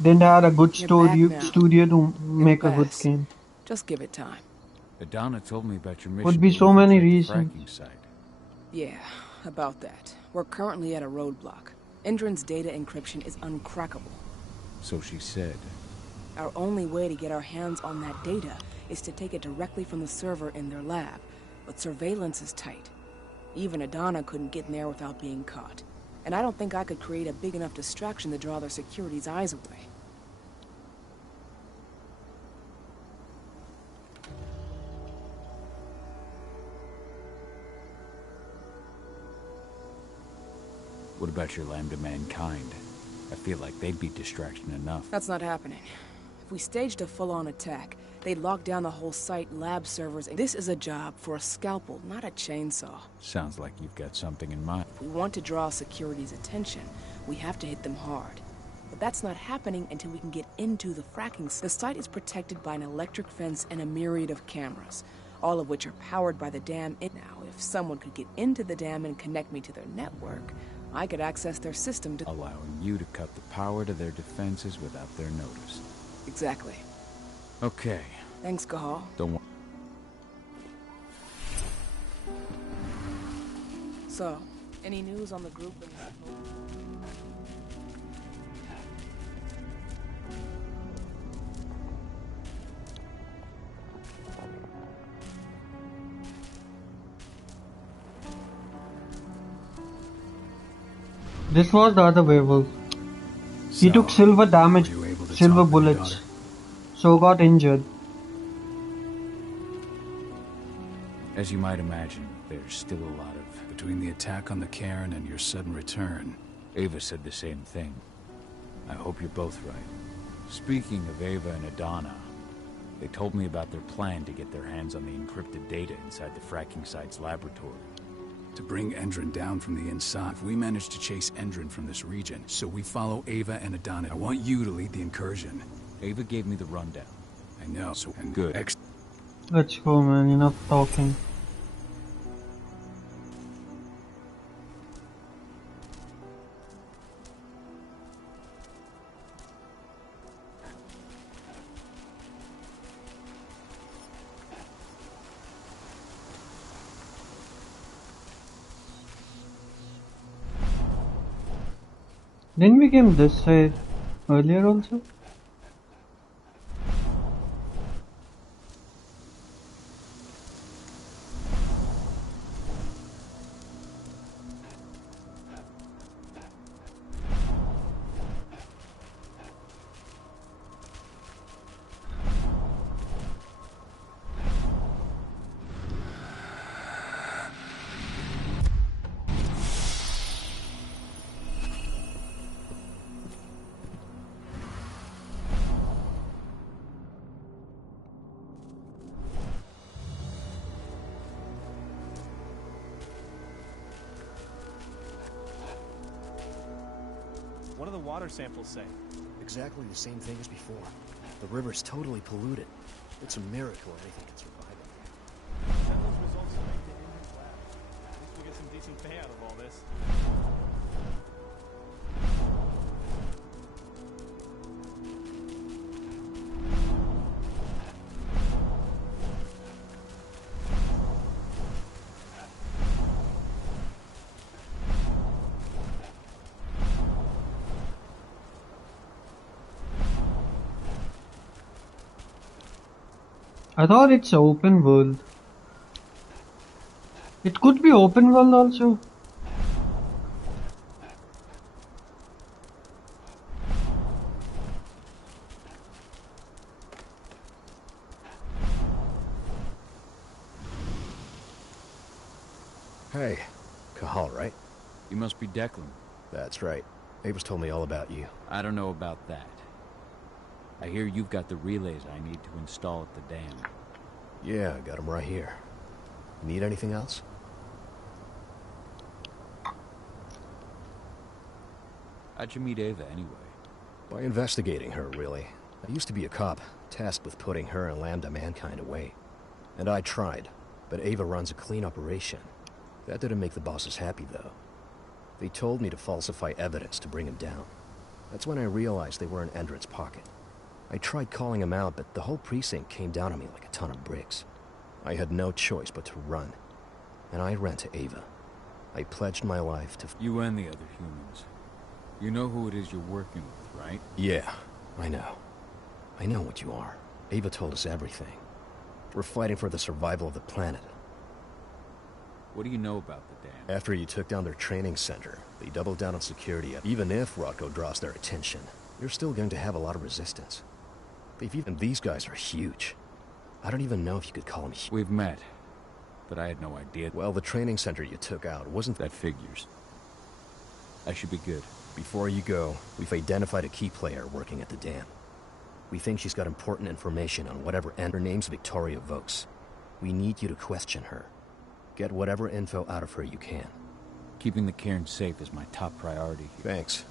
Didn't have a good You're back now. studio to make a good pass. game. Just give it time. Adana told me about your mission. Would be to so many infiltrate the reasons. fracking site. Yeah, about that. We're currently at a roadblock. Endron's data encryption is uncrackable. So she said. Our only way to get our hands on that data is to take it directly from the server in their lab. But surveillance is tight. Even Adana couldn't get in there without being caught. And I don't think I could create a big enough distraction to draw their security's eyes away. What about your Lambda Mankind? I feel like they'd be distraction enough. That's not happening. If we staged a full-on attack, they'd lock down the whole site, lab servers. This is a job for a scalpel, not a chainsaw. Sounds like you've got something in mind. If we want to draw security's attention, we have to hit them hard. But that's not happening until we can get into the fracking site. The site is protected by an electric fence and a myriad of cameras, all of which are powered by the dam. Now, if someone could get into the dam and connect me to their network, I could access their system to... Allowing you to cut the power to their defenses without their notice. Exactly. Okay. Thanks, Gahal. Don't worry. So, any news on the group? This was the other werewolf. He took silver damage, silver bullets, so got injured. As you might imagine, there's still a lot of... Between the attack on the cairn and your sudden return. Ava said the same thing. I hope you're both right. Speaking of Ava and Adana, they told me about their plan to get their hands on the encrypted data inside the fracking site's laboratory. To bring Endron down from the inside. If we manage to chase Endron from this region, so we follow Ava and Adana, I want you to lead the incursion. Ava gave me the rundown. I know, so... And good. Let's go, man. Enough talking. Didn't we game this side earlier also? What do the water samples say? Exactly the same thing as before. The river's totally polluted. It's a miracle anything can survive it. Send those results straight to Andrew's lab. At least we'll get some decent pay out of all this. I thought it's open world. It could be open world also. Hey, Cahal, right? You must be Declan. That's right. Ava's told me all about you. I don't know about that. I hear you've got the relays I need to install at the dam. Yeah, I got them right here. Need anything else? How'd you meet Ava anyway? By investigating her, really. I used to be a cop, tasked with putting her and Lambda Mankind away. And I tried, but Ava runs a clean operation. That didn't make the bosses happy, though. They told me to falsify evidence to bring him down. That's when I realized they were in Endron's pocket. I tried calling him out, but the whole precinct came down on me like a ton of bricks. I had no choice but to run. And I ran to Ava. I pledged my life to... You and the other humans. You know who it is you're working with, right? Yeah, I know. I know what you are. Ava told us everything. We're fighting for the survival of the planet. What do you know about the dam? After you took down their training center, they doubled down on security. Even if Rocco draws their attention, you're still going to have a lot of resistance. These guys are huge. I don't even know if you could call them huge. We've met, but I had no idea. Well, the training center you took out wasn't... That figures. I should be good. Before you go, we've identified a key player working at the dam. We think she's got important information on whatever end. Her name's Victoria Vokes. We need you to question her. Get whatever info out of her you can. Keeping the cairn safe is my top priority here. Thanks.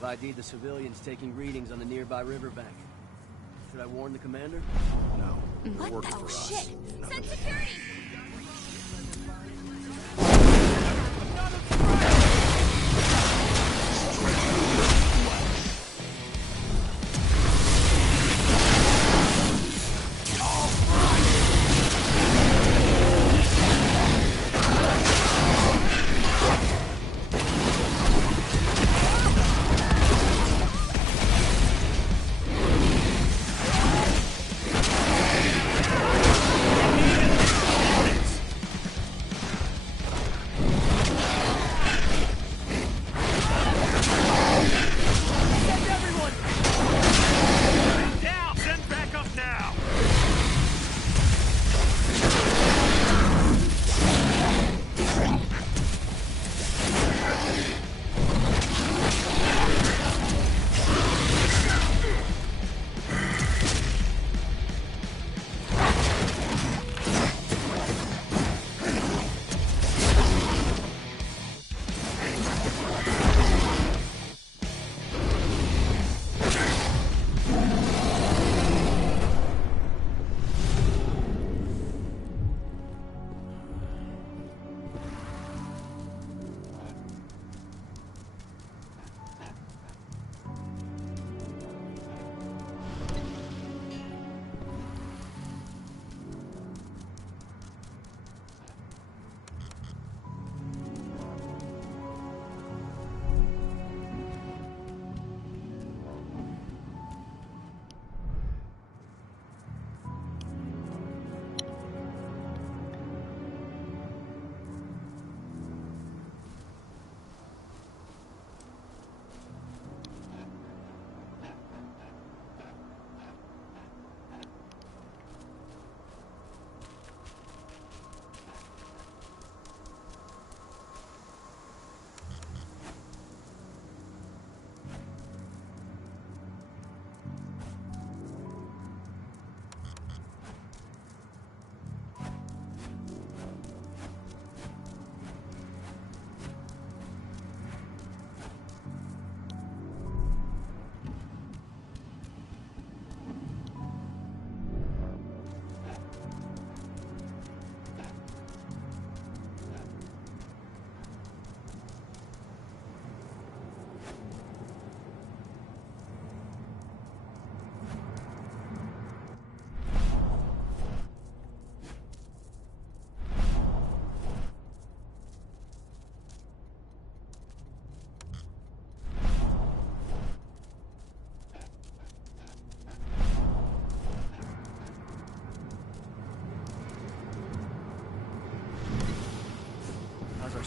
I've ID'd the civilians taking readings on the nearby riverbank. Should I warn the commander? No. What? Working Oh, for us. shit! Send security!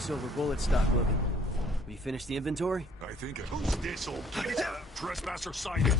silver bullet stock looking? We finished the inventory? I think who's this old trespasser sighted?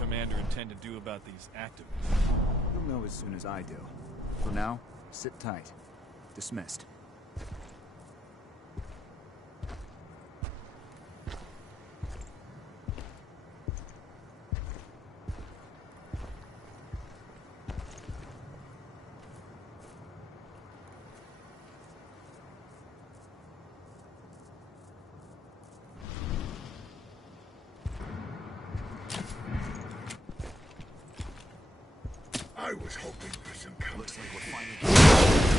Commander intend to do about these activists? You'll know as soon as I do. For now, sit tight. Dismissed. I was hoping for some company. Looks like we're finally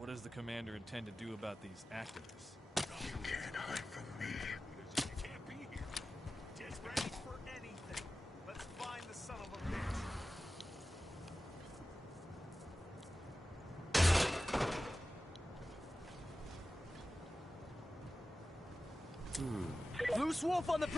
What does the commander intend to do about these activists? You can't hide from me. You can't be here. Just ready for anything. Let's find the son of a bitch. Loose wolf on the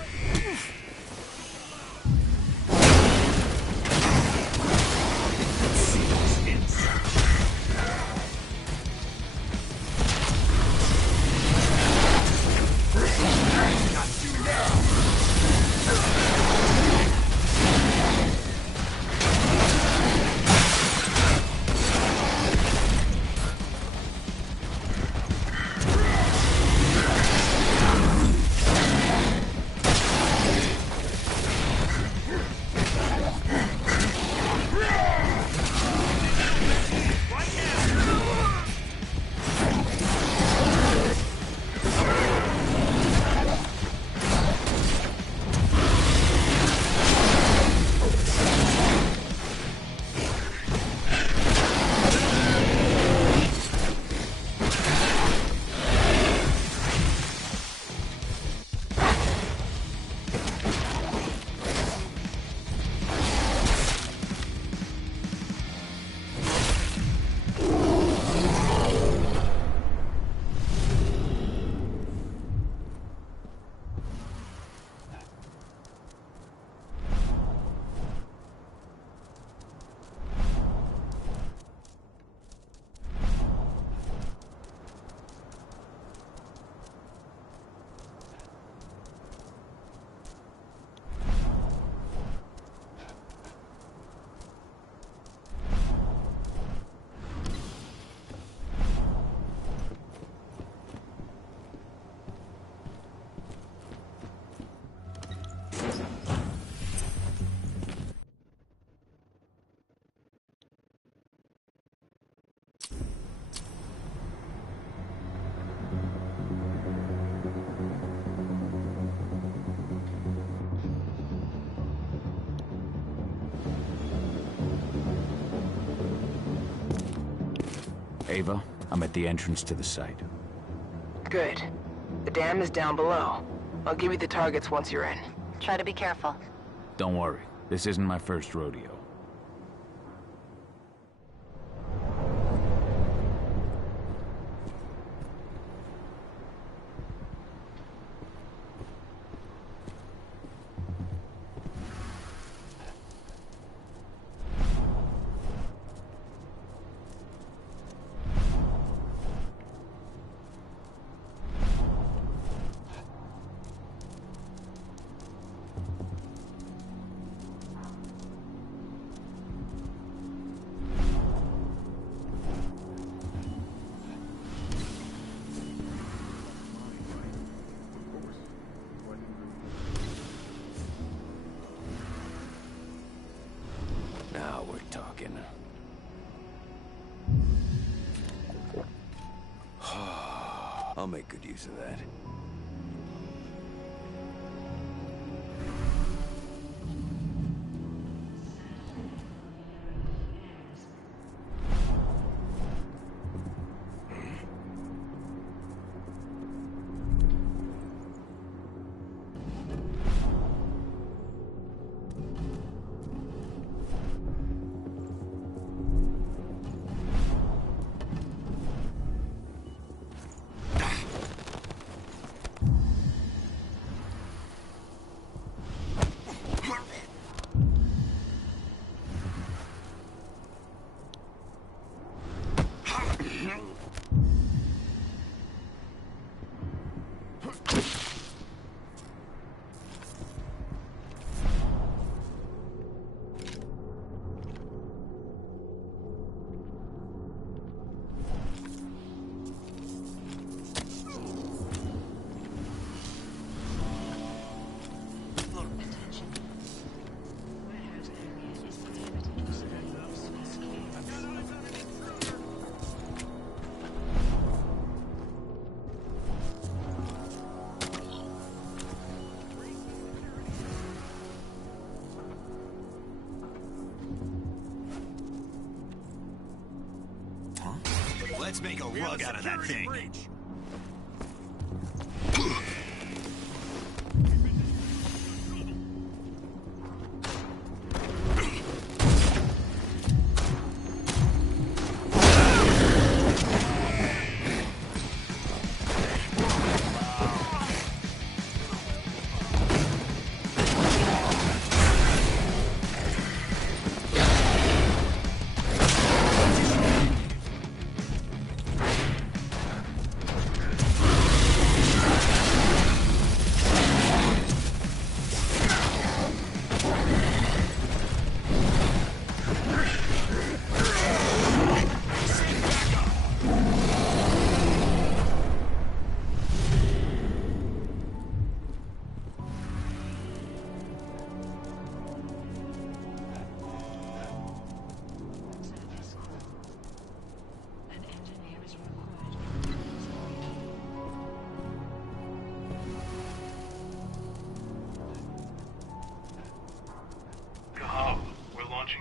Ava, I'm at the entrance to the site. Good. The dam is down below. I'll give you the targets once you're in. Try to be careful. Don't worry, this isn't my first rodeo. Now we're talking. I'll make good use of that. Let's make a rug out of that thing.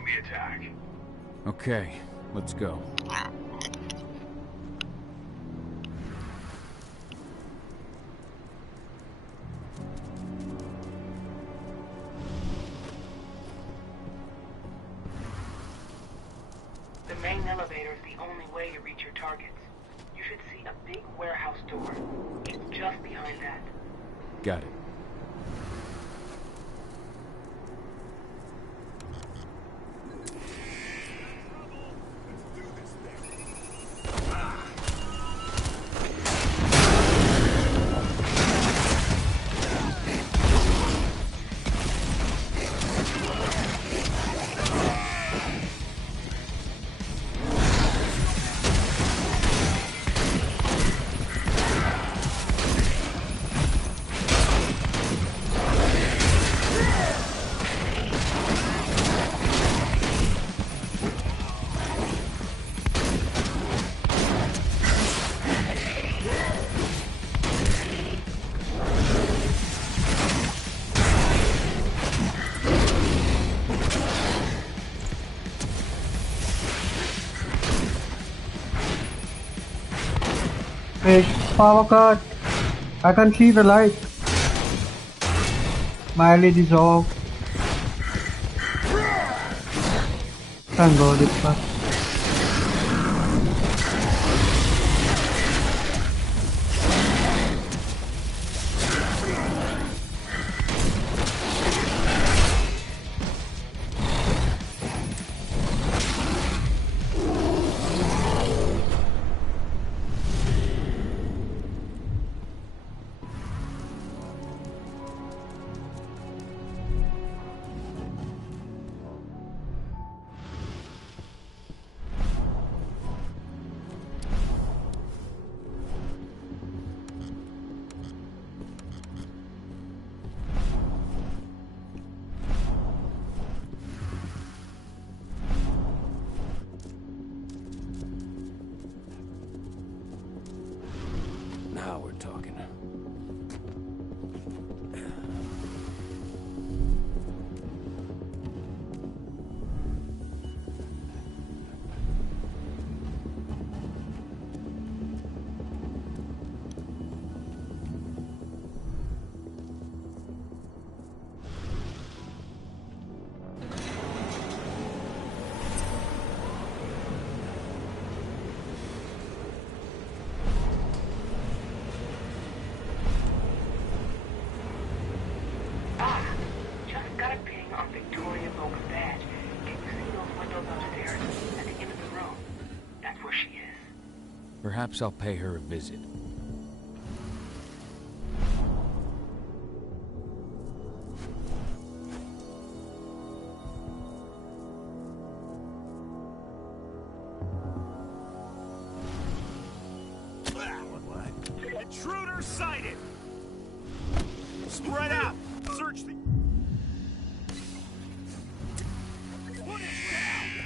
The attack. Okay, let's go. The main elevator is the only way to reach your targets. You should see a big warehouse door. It's just behind that. Got it. Hey, power cut. I can see the light. My LED is off. Thank God it's fast. Now we're talking. Perhaps I'll pay her a visit. Intruder sighted! Spread out! Search the... Put it down!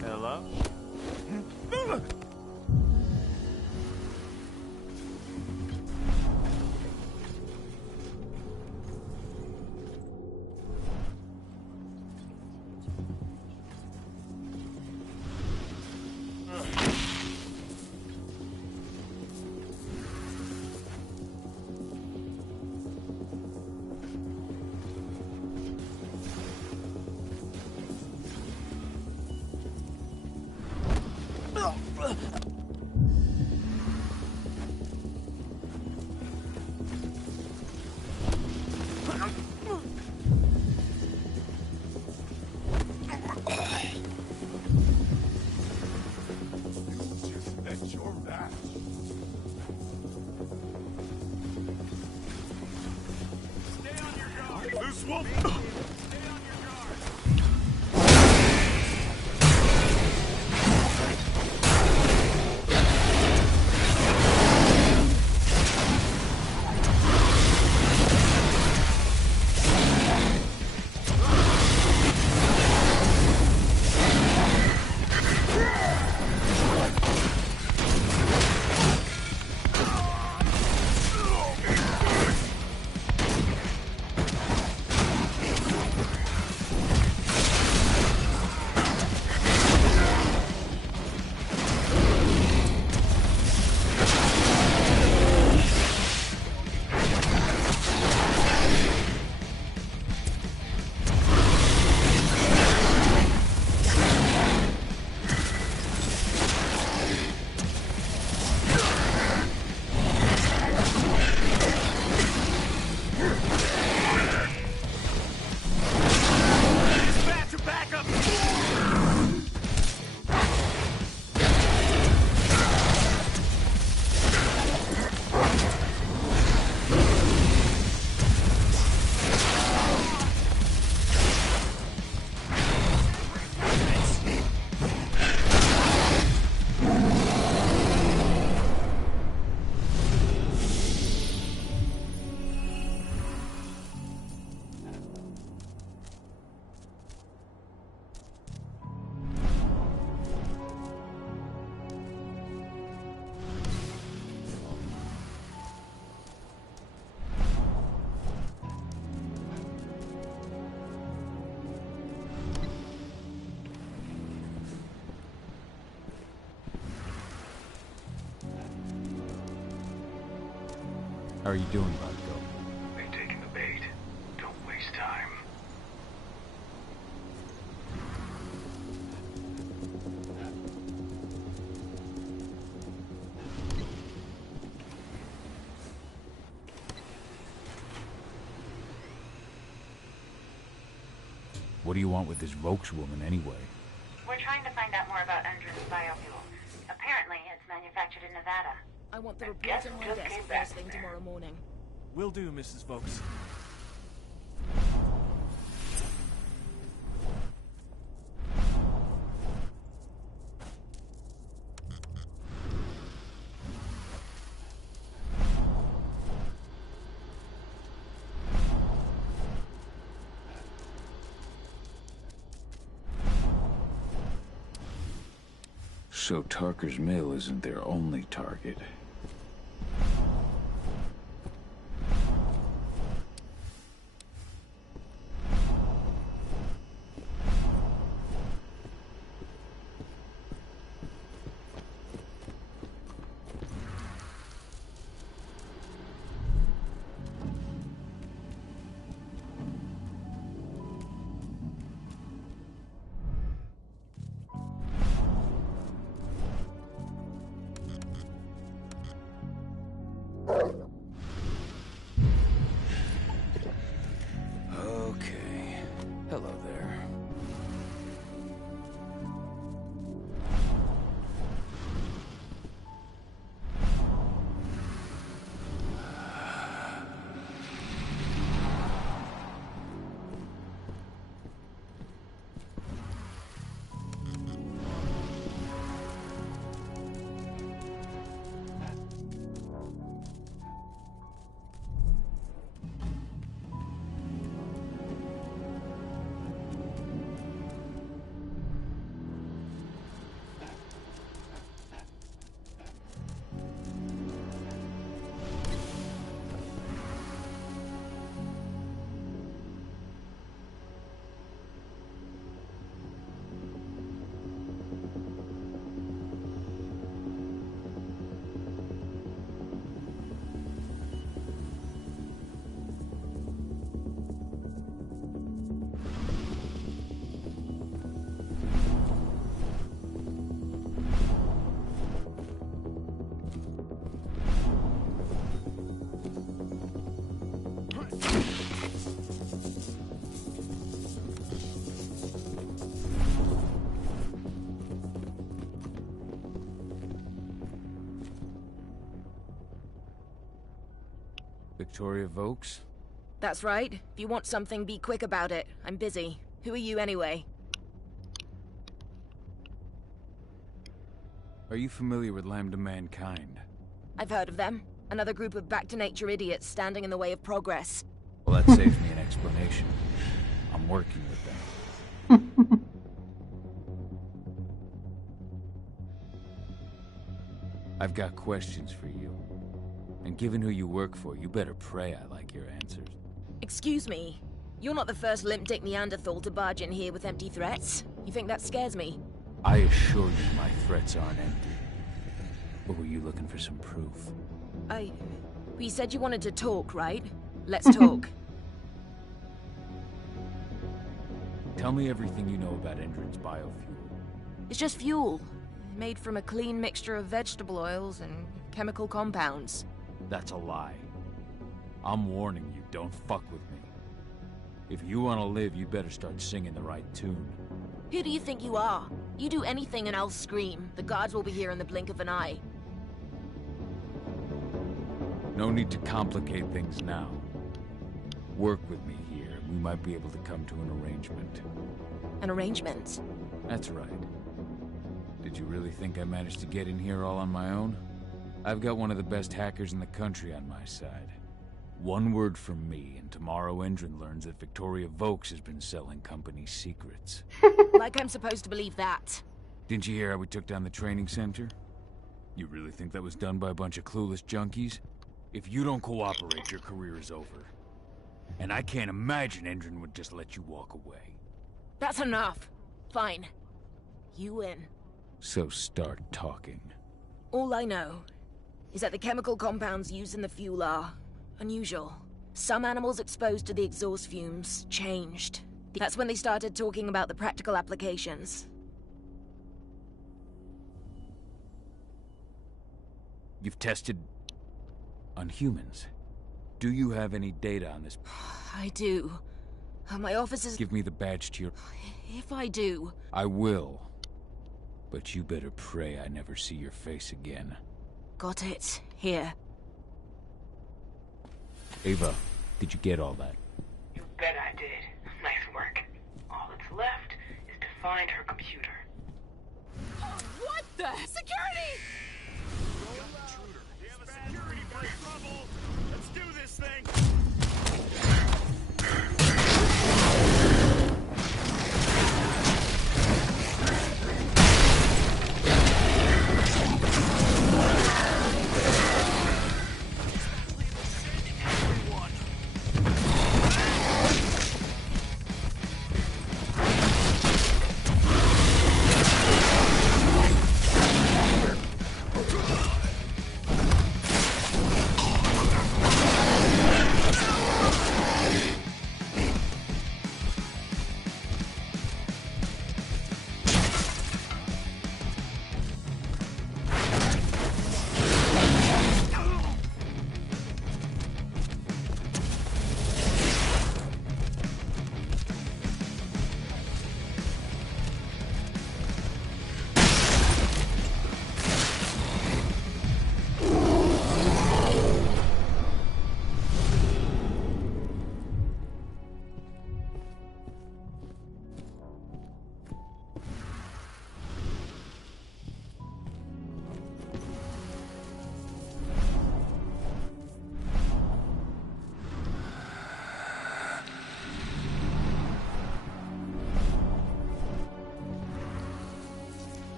Hello? This wolf! How are you doing, Barco? They taking the bait. Don't waste time. What do you want with this Vokes woman, anyway? We're trying to find out more about Endron's biofuel. Apparently, it's manufactured in Nevada. I want the report on my desk first thing tomorrow morning. Will do, Mrs. Vokes. So Tarker's Mill isn't their only target. Okay. Hello there. Victoria Vokes? That's right. If you want something, be quick about it. I'm busy. Who are you anyway? Are you familiar with Lambda Mankind? I've heard of them. Another group of back-to-nature idiots standing in the way of progress. Well, that saves me an explanation. I'm working with them. I've got questions for you. And given who you work for, you better pray I like your answers. Excuse me. You're not the first limp-dick Neanderthal to barge in here with empty threats. You think that scares me? I assure you my threats aren't empty. Or were you looking for some proof? We said you wanted to talk, right? Let's talk. Tell me everything you know about Endron's biofuel. It's just fuel. Made from a clean mixture of vegetable oils and chemical compounds. That's a lie. I'm warning you, don't fuck with me. If you want to live, you better start singing the right tune. Who do you think you are? You do anything and I'll scream. The guards will be here in the blink of an eye. No need to complicate things now. Work with me here, and we might be able to come to an arrangement. An arrangement? That's right. Did you really think I managed to get in here all on my own? I've got one of the best hackers in the country on my side. One word from me, and tomorrow Endron learns that Victoria Vokes has been selling company secrets. Like I'm supposed to believe that. Didn't you hear how we took down the training center? You really think that was done by a bunch of clueless junkies? If you don't cooperate, your career is over. And I can't imagine Endron would just let you walk away. That's enough. Fine. You win. So start talking. All I know is that the chemical compounds used in the fuel are Unusual. Some animals exposed to the exhaust fumes changed. That's when they started talking about the practical applications. You've tested on humans. Do you have any data on this? I do. My office is... Give me the badge to your... If I do... I will. But you better pray I never see your face again. Got it. Here. Ava, did you get all that? You bet I did. Nice work. All that's left is to find her computer. What the... Security! We have a security breach. Trouble. Let's do this thing.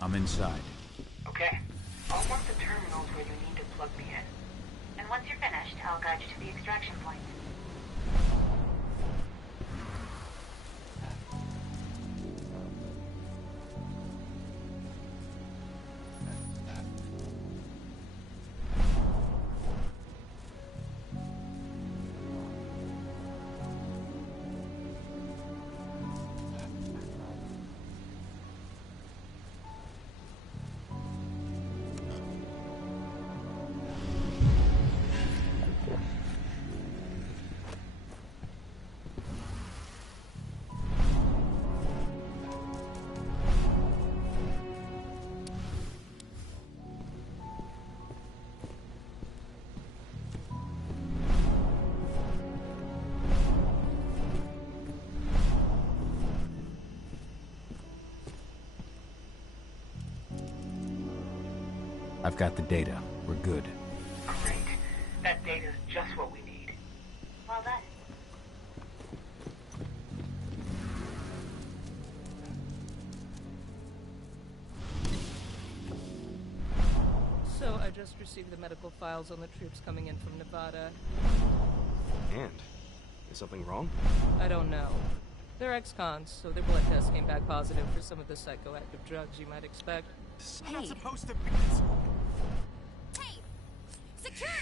I'm inside. Okay. I'll mark the terminals where you need to plug me in. And once you're finished, I'll guide you to the extraction point. I've got the data. We're good. Great. That data's just what we need. Well done. So I just received the medical files on the troops coming in from Nevada. And? Is something wrong? I don't know. They're ex-cons, so their blood test came back positive for some of the psychoactive drugs you might expect. I'm not supposed to be. Hey! Security!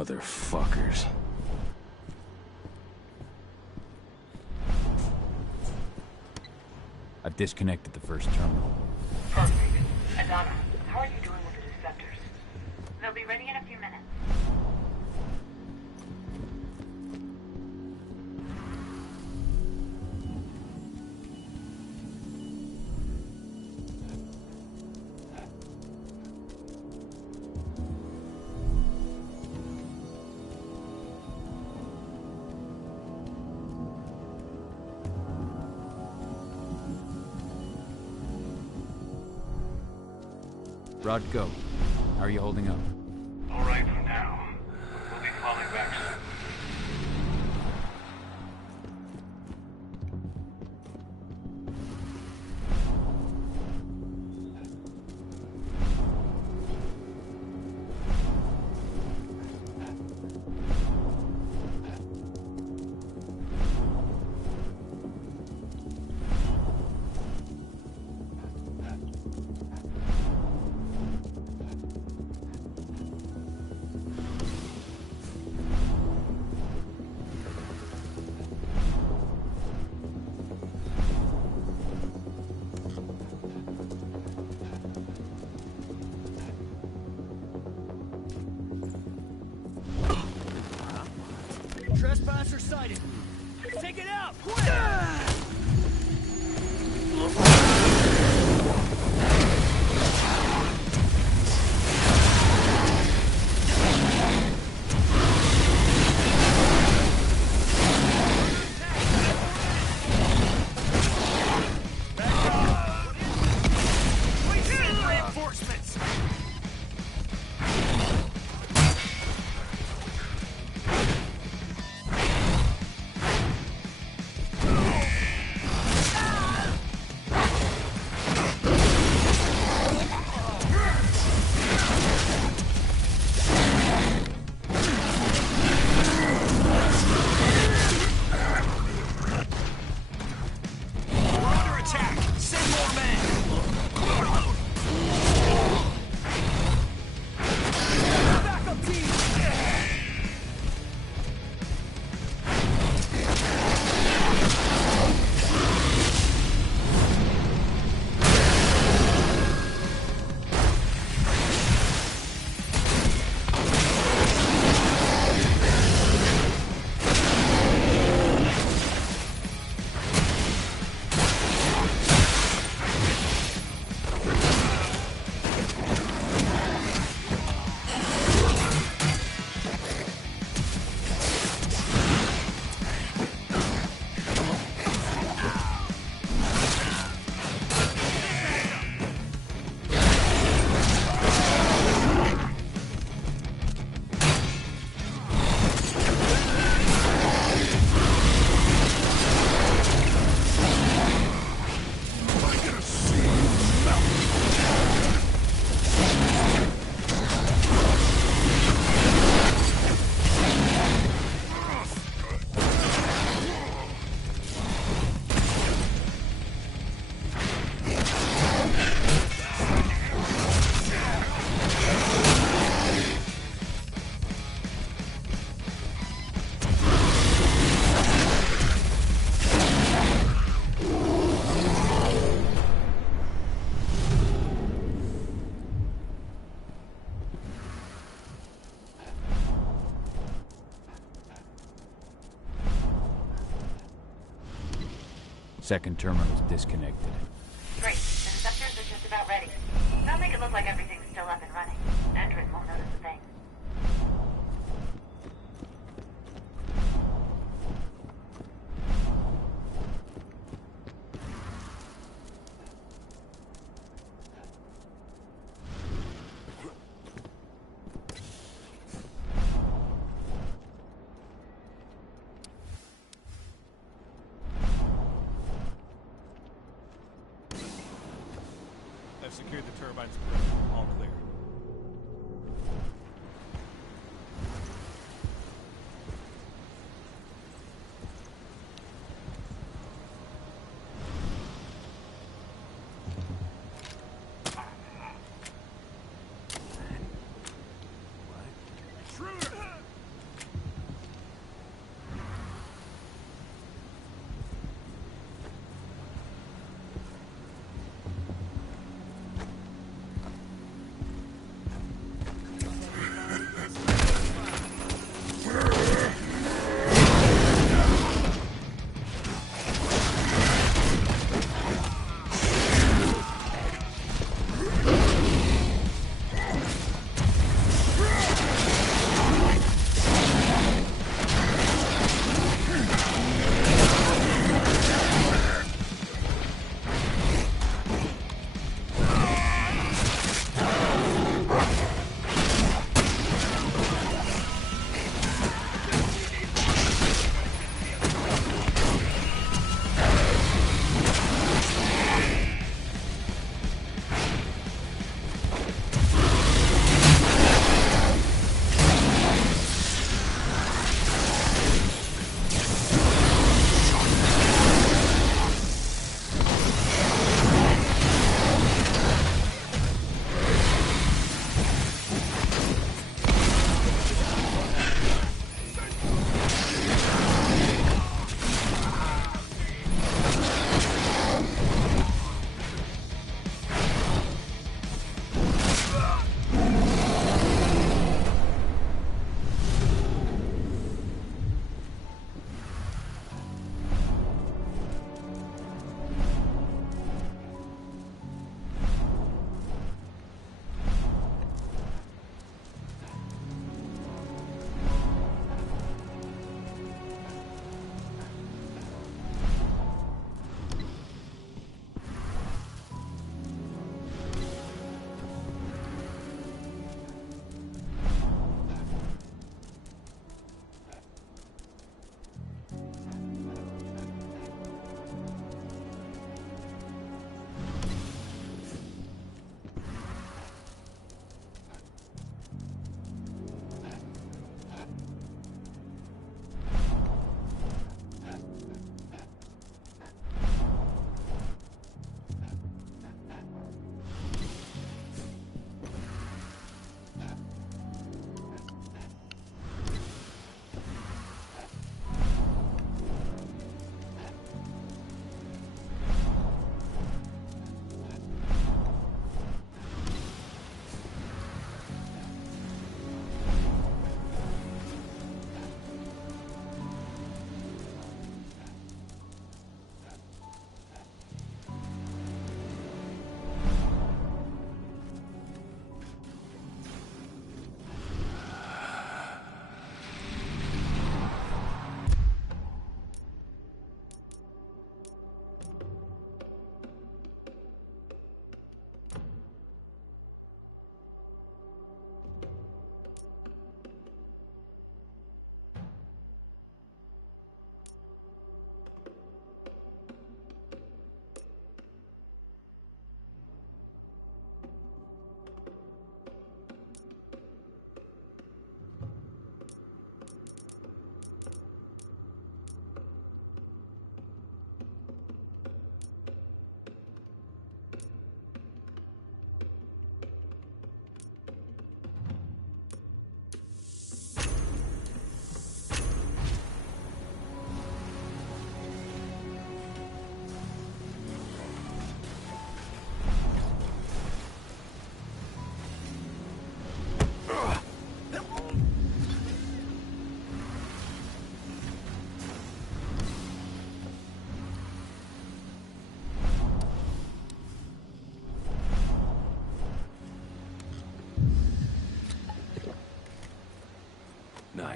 Motherfuckers. I've disconnected the first terminal. Perfect. Adana, how are you doing with the receptors? They'll be ready in a few minutes. Rod, go. How are you holding up? All right for now. We'll be falling back soon. Trespasser sighted. Take it out, quick! Reinforcements! Second terminal's disconnected. Great. The receptors are just about ready. They'll make it look like everything's still up and running. Endrin won't notice a thing. I've secured the turbines. All clear.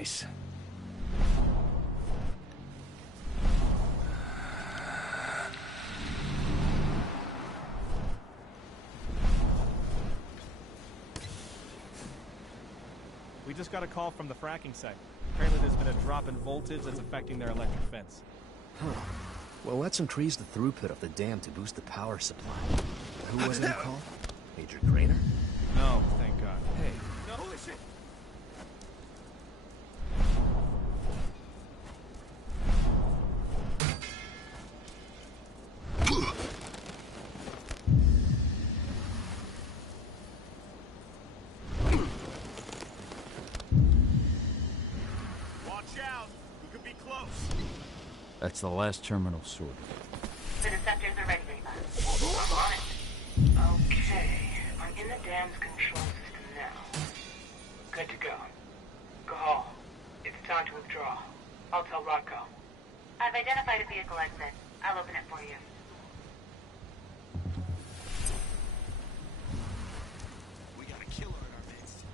nice. We just got a call from the fracking site. Apparently there's been a drop in voltage that's affecting their electric fence. Huh. Well, let's increase the throughput of the dam to boost the power supply. Who was it who called? Major Grainer? No, thank God. Hey. No, holy shit! Watch out! We could be close. That's the last terminal sorted. The deceptors are ready, Ava. I'm on it. Okay, I'm in the dam's control system now. Good to go. Go. It's time to withdraw. I'll tell Rocco. I've identified a vehicle exit. I'll open it for you. We got a killer in our midst.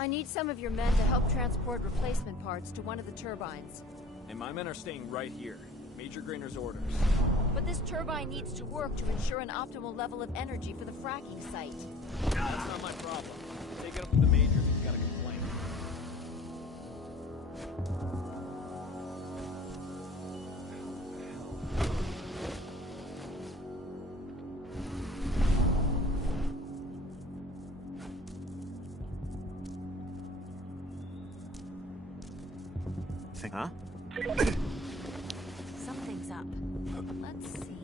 I need some of your men to help transport replacement parts to one of the turbines. And my men are staying right here. Major Grainer's orders. But this turbine needs to work to ensure an optimal level of energy for the fracking site. That's not my problem. Take it up with the Major if you've got a complaint. Huh? Something's up. Let's see.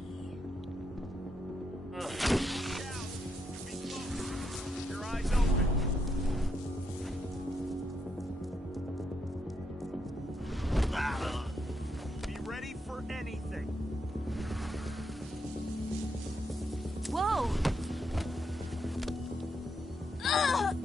Your eyes open. Be ready for anything. Whoa! Ugh!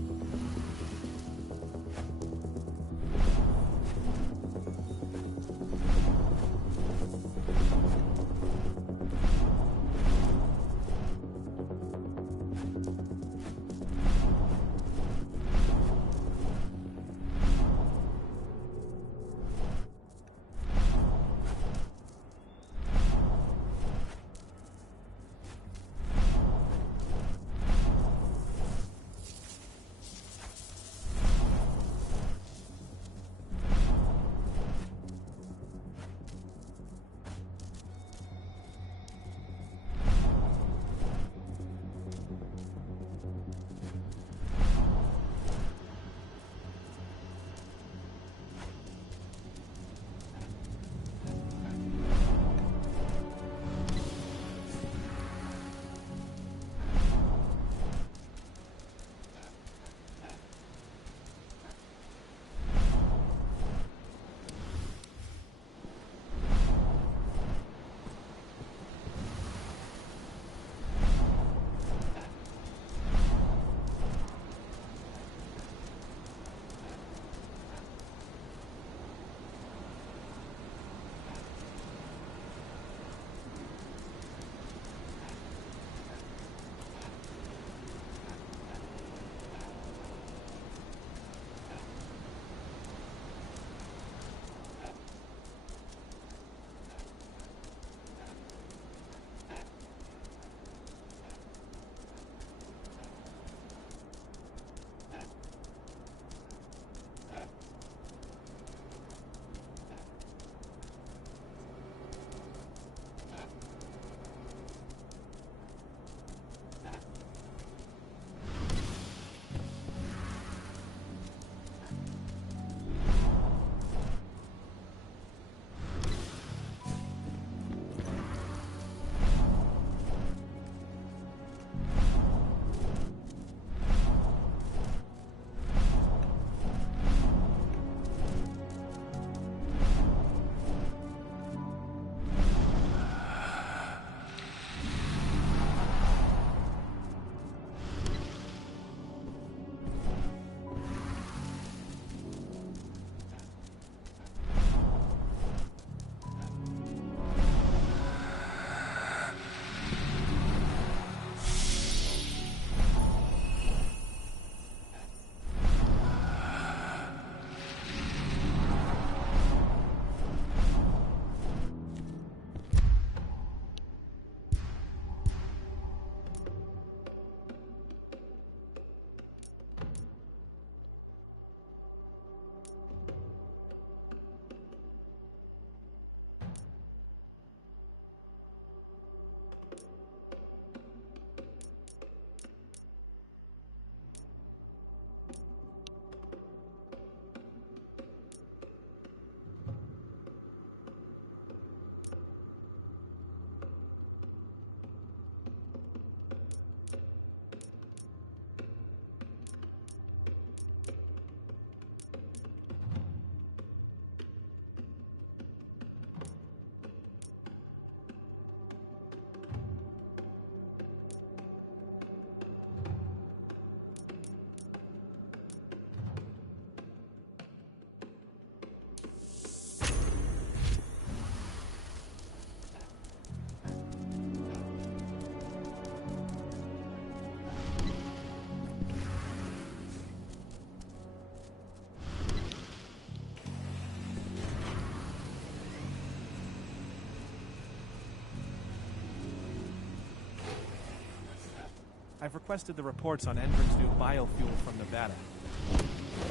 I've requested the reports on Endron's new biofuel from Nevada.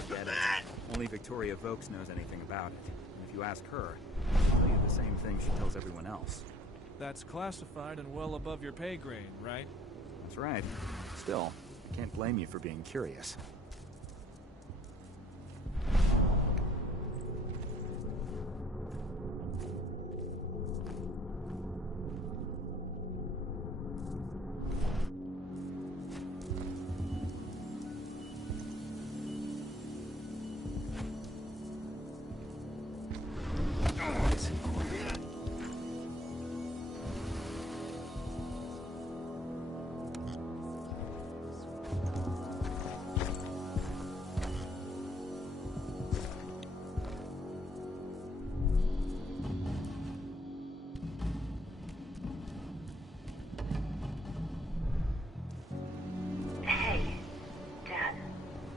Get it. Only Victoria Vokes knows anything about it. And if you ask her, she'll tell you the same thing she tells everyone else. That's classified and well above your pay grade, right? That's right. Still, I can't blame you for being curious.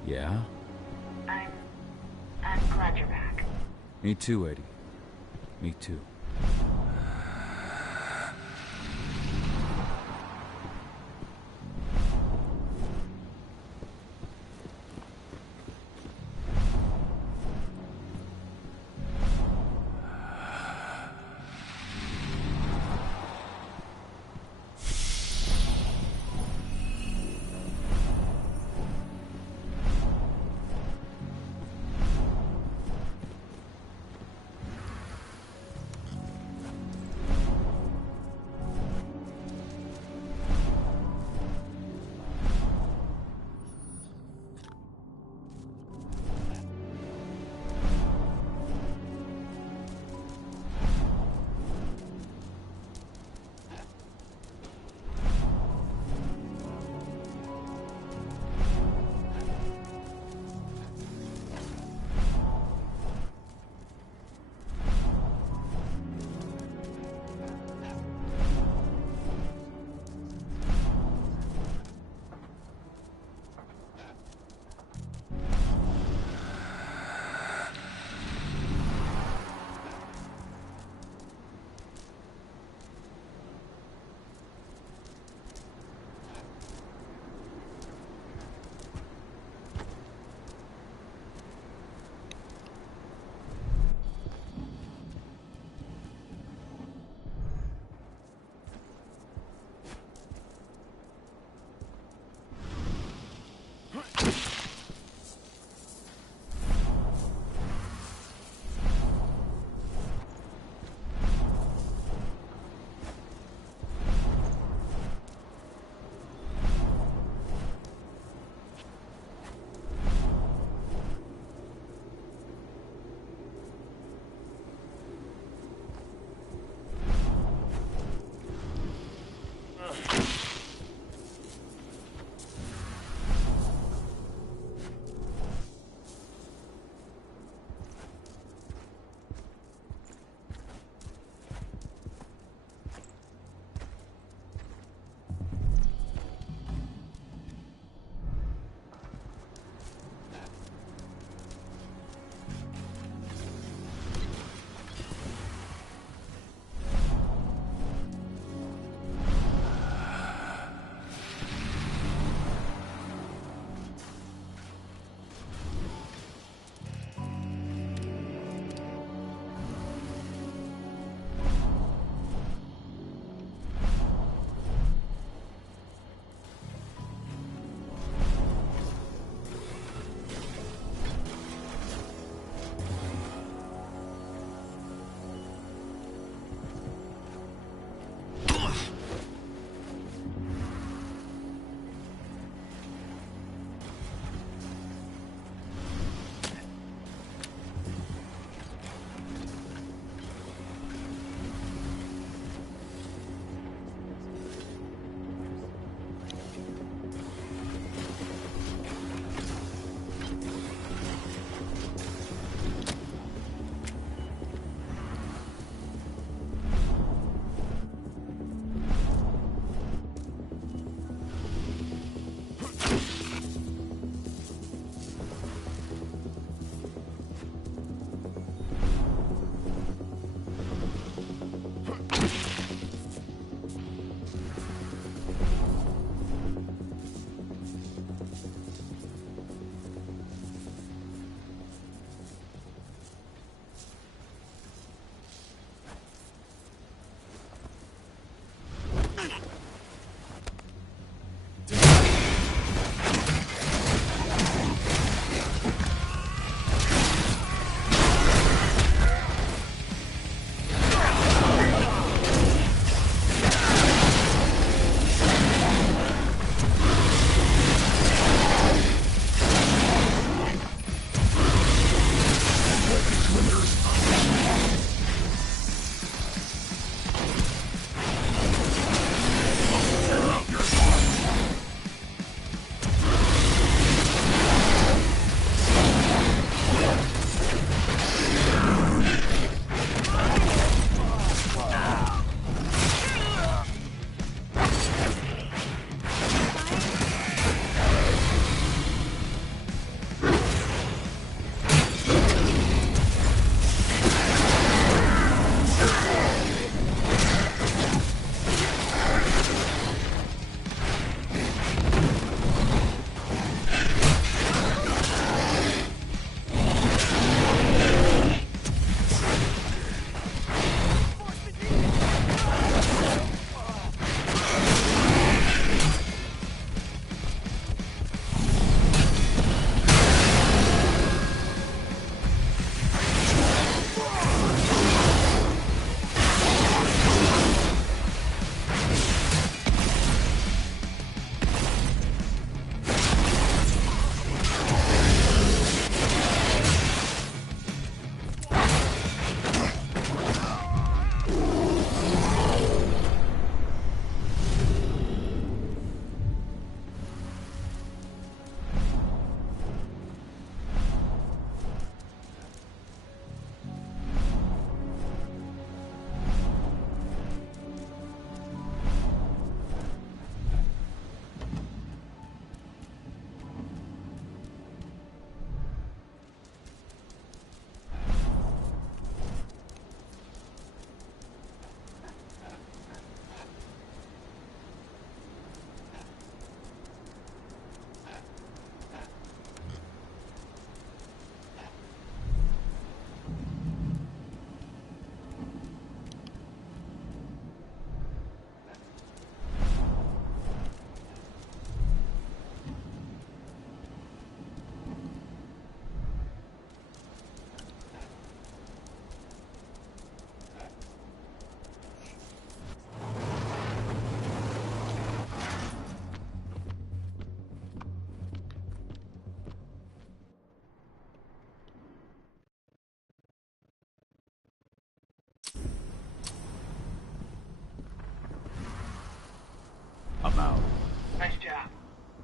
Yeah? I'm glad you're back. Me too, Eddie. Me too.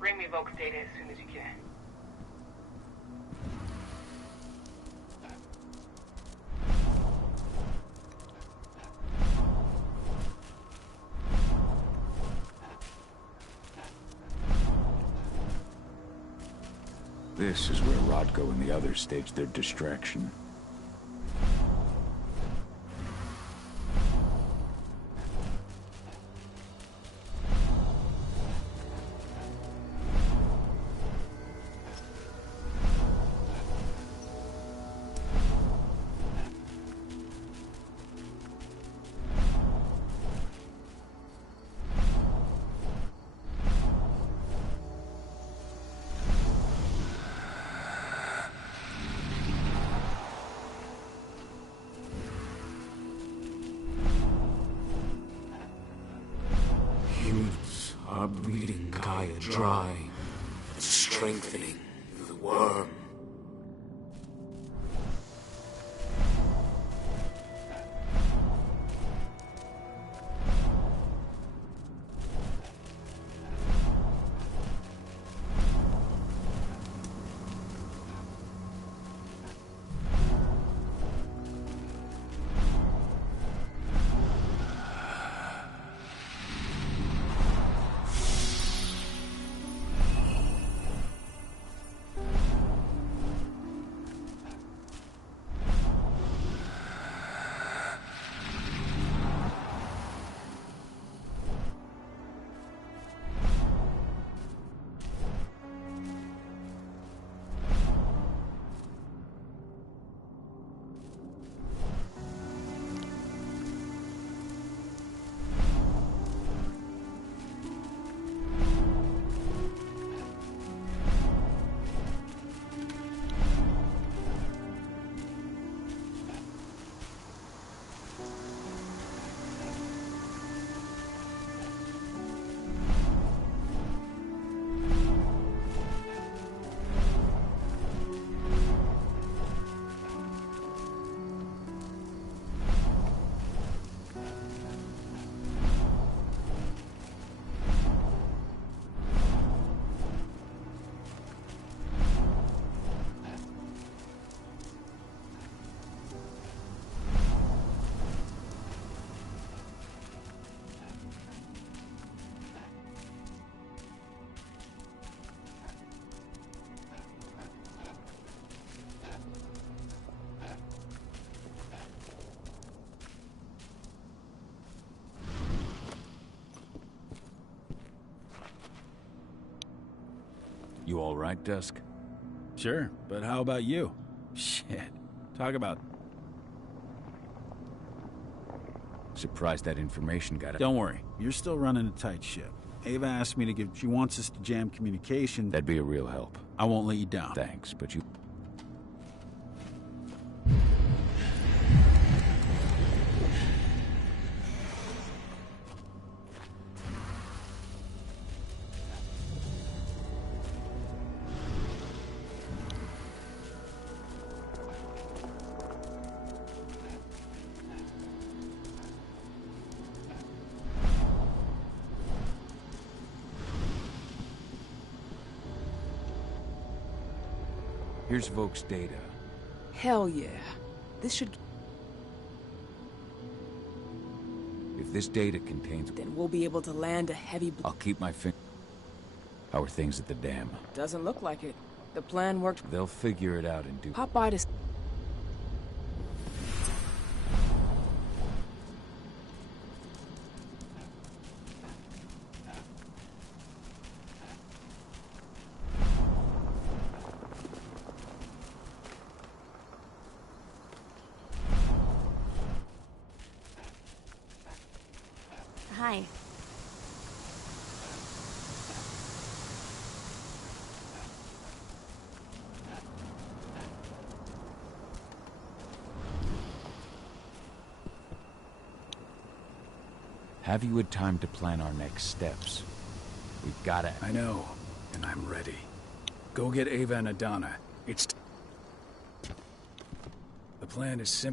Bring me Volk's data as soon as you can. This is where Rodko and the others staged their distraction. Humans are bleeding Gaia dry, strengthening the worm. You all right, Dusk? Sure, but how about you? Shit. Talk about... Surprised that information got out. Don't worry, you're still running a tight ship. Ava asked me to give... She wants us to jam communication. That'd be a real help. I won't let you down. Thanks, but you... Here's Volk's data. Hell yeah. This should... If this data contains... Then we'll be able to land a heavy... I'll keep my finger... How are things at the dam? Doesn't look like it. The plan worked... They'll figure it out in due... Pop by to... Hi. Have you had time to plan our next steps? We've gotta... I know, and I'm ready. Go get Ava and Adana. It's... The plan is simple.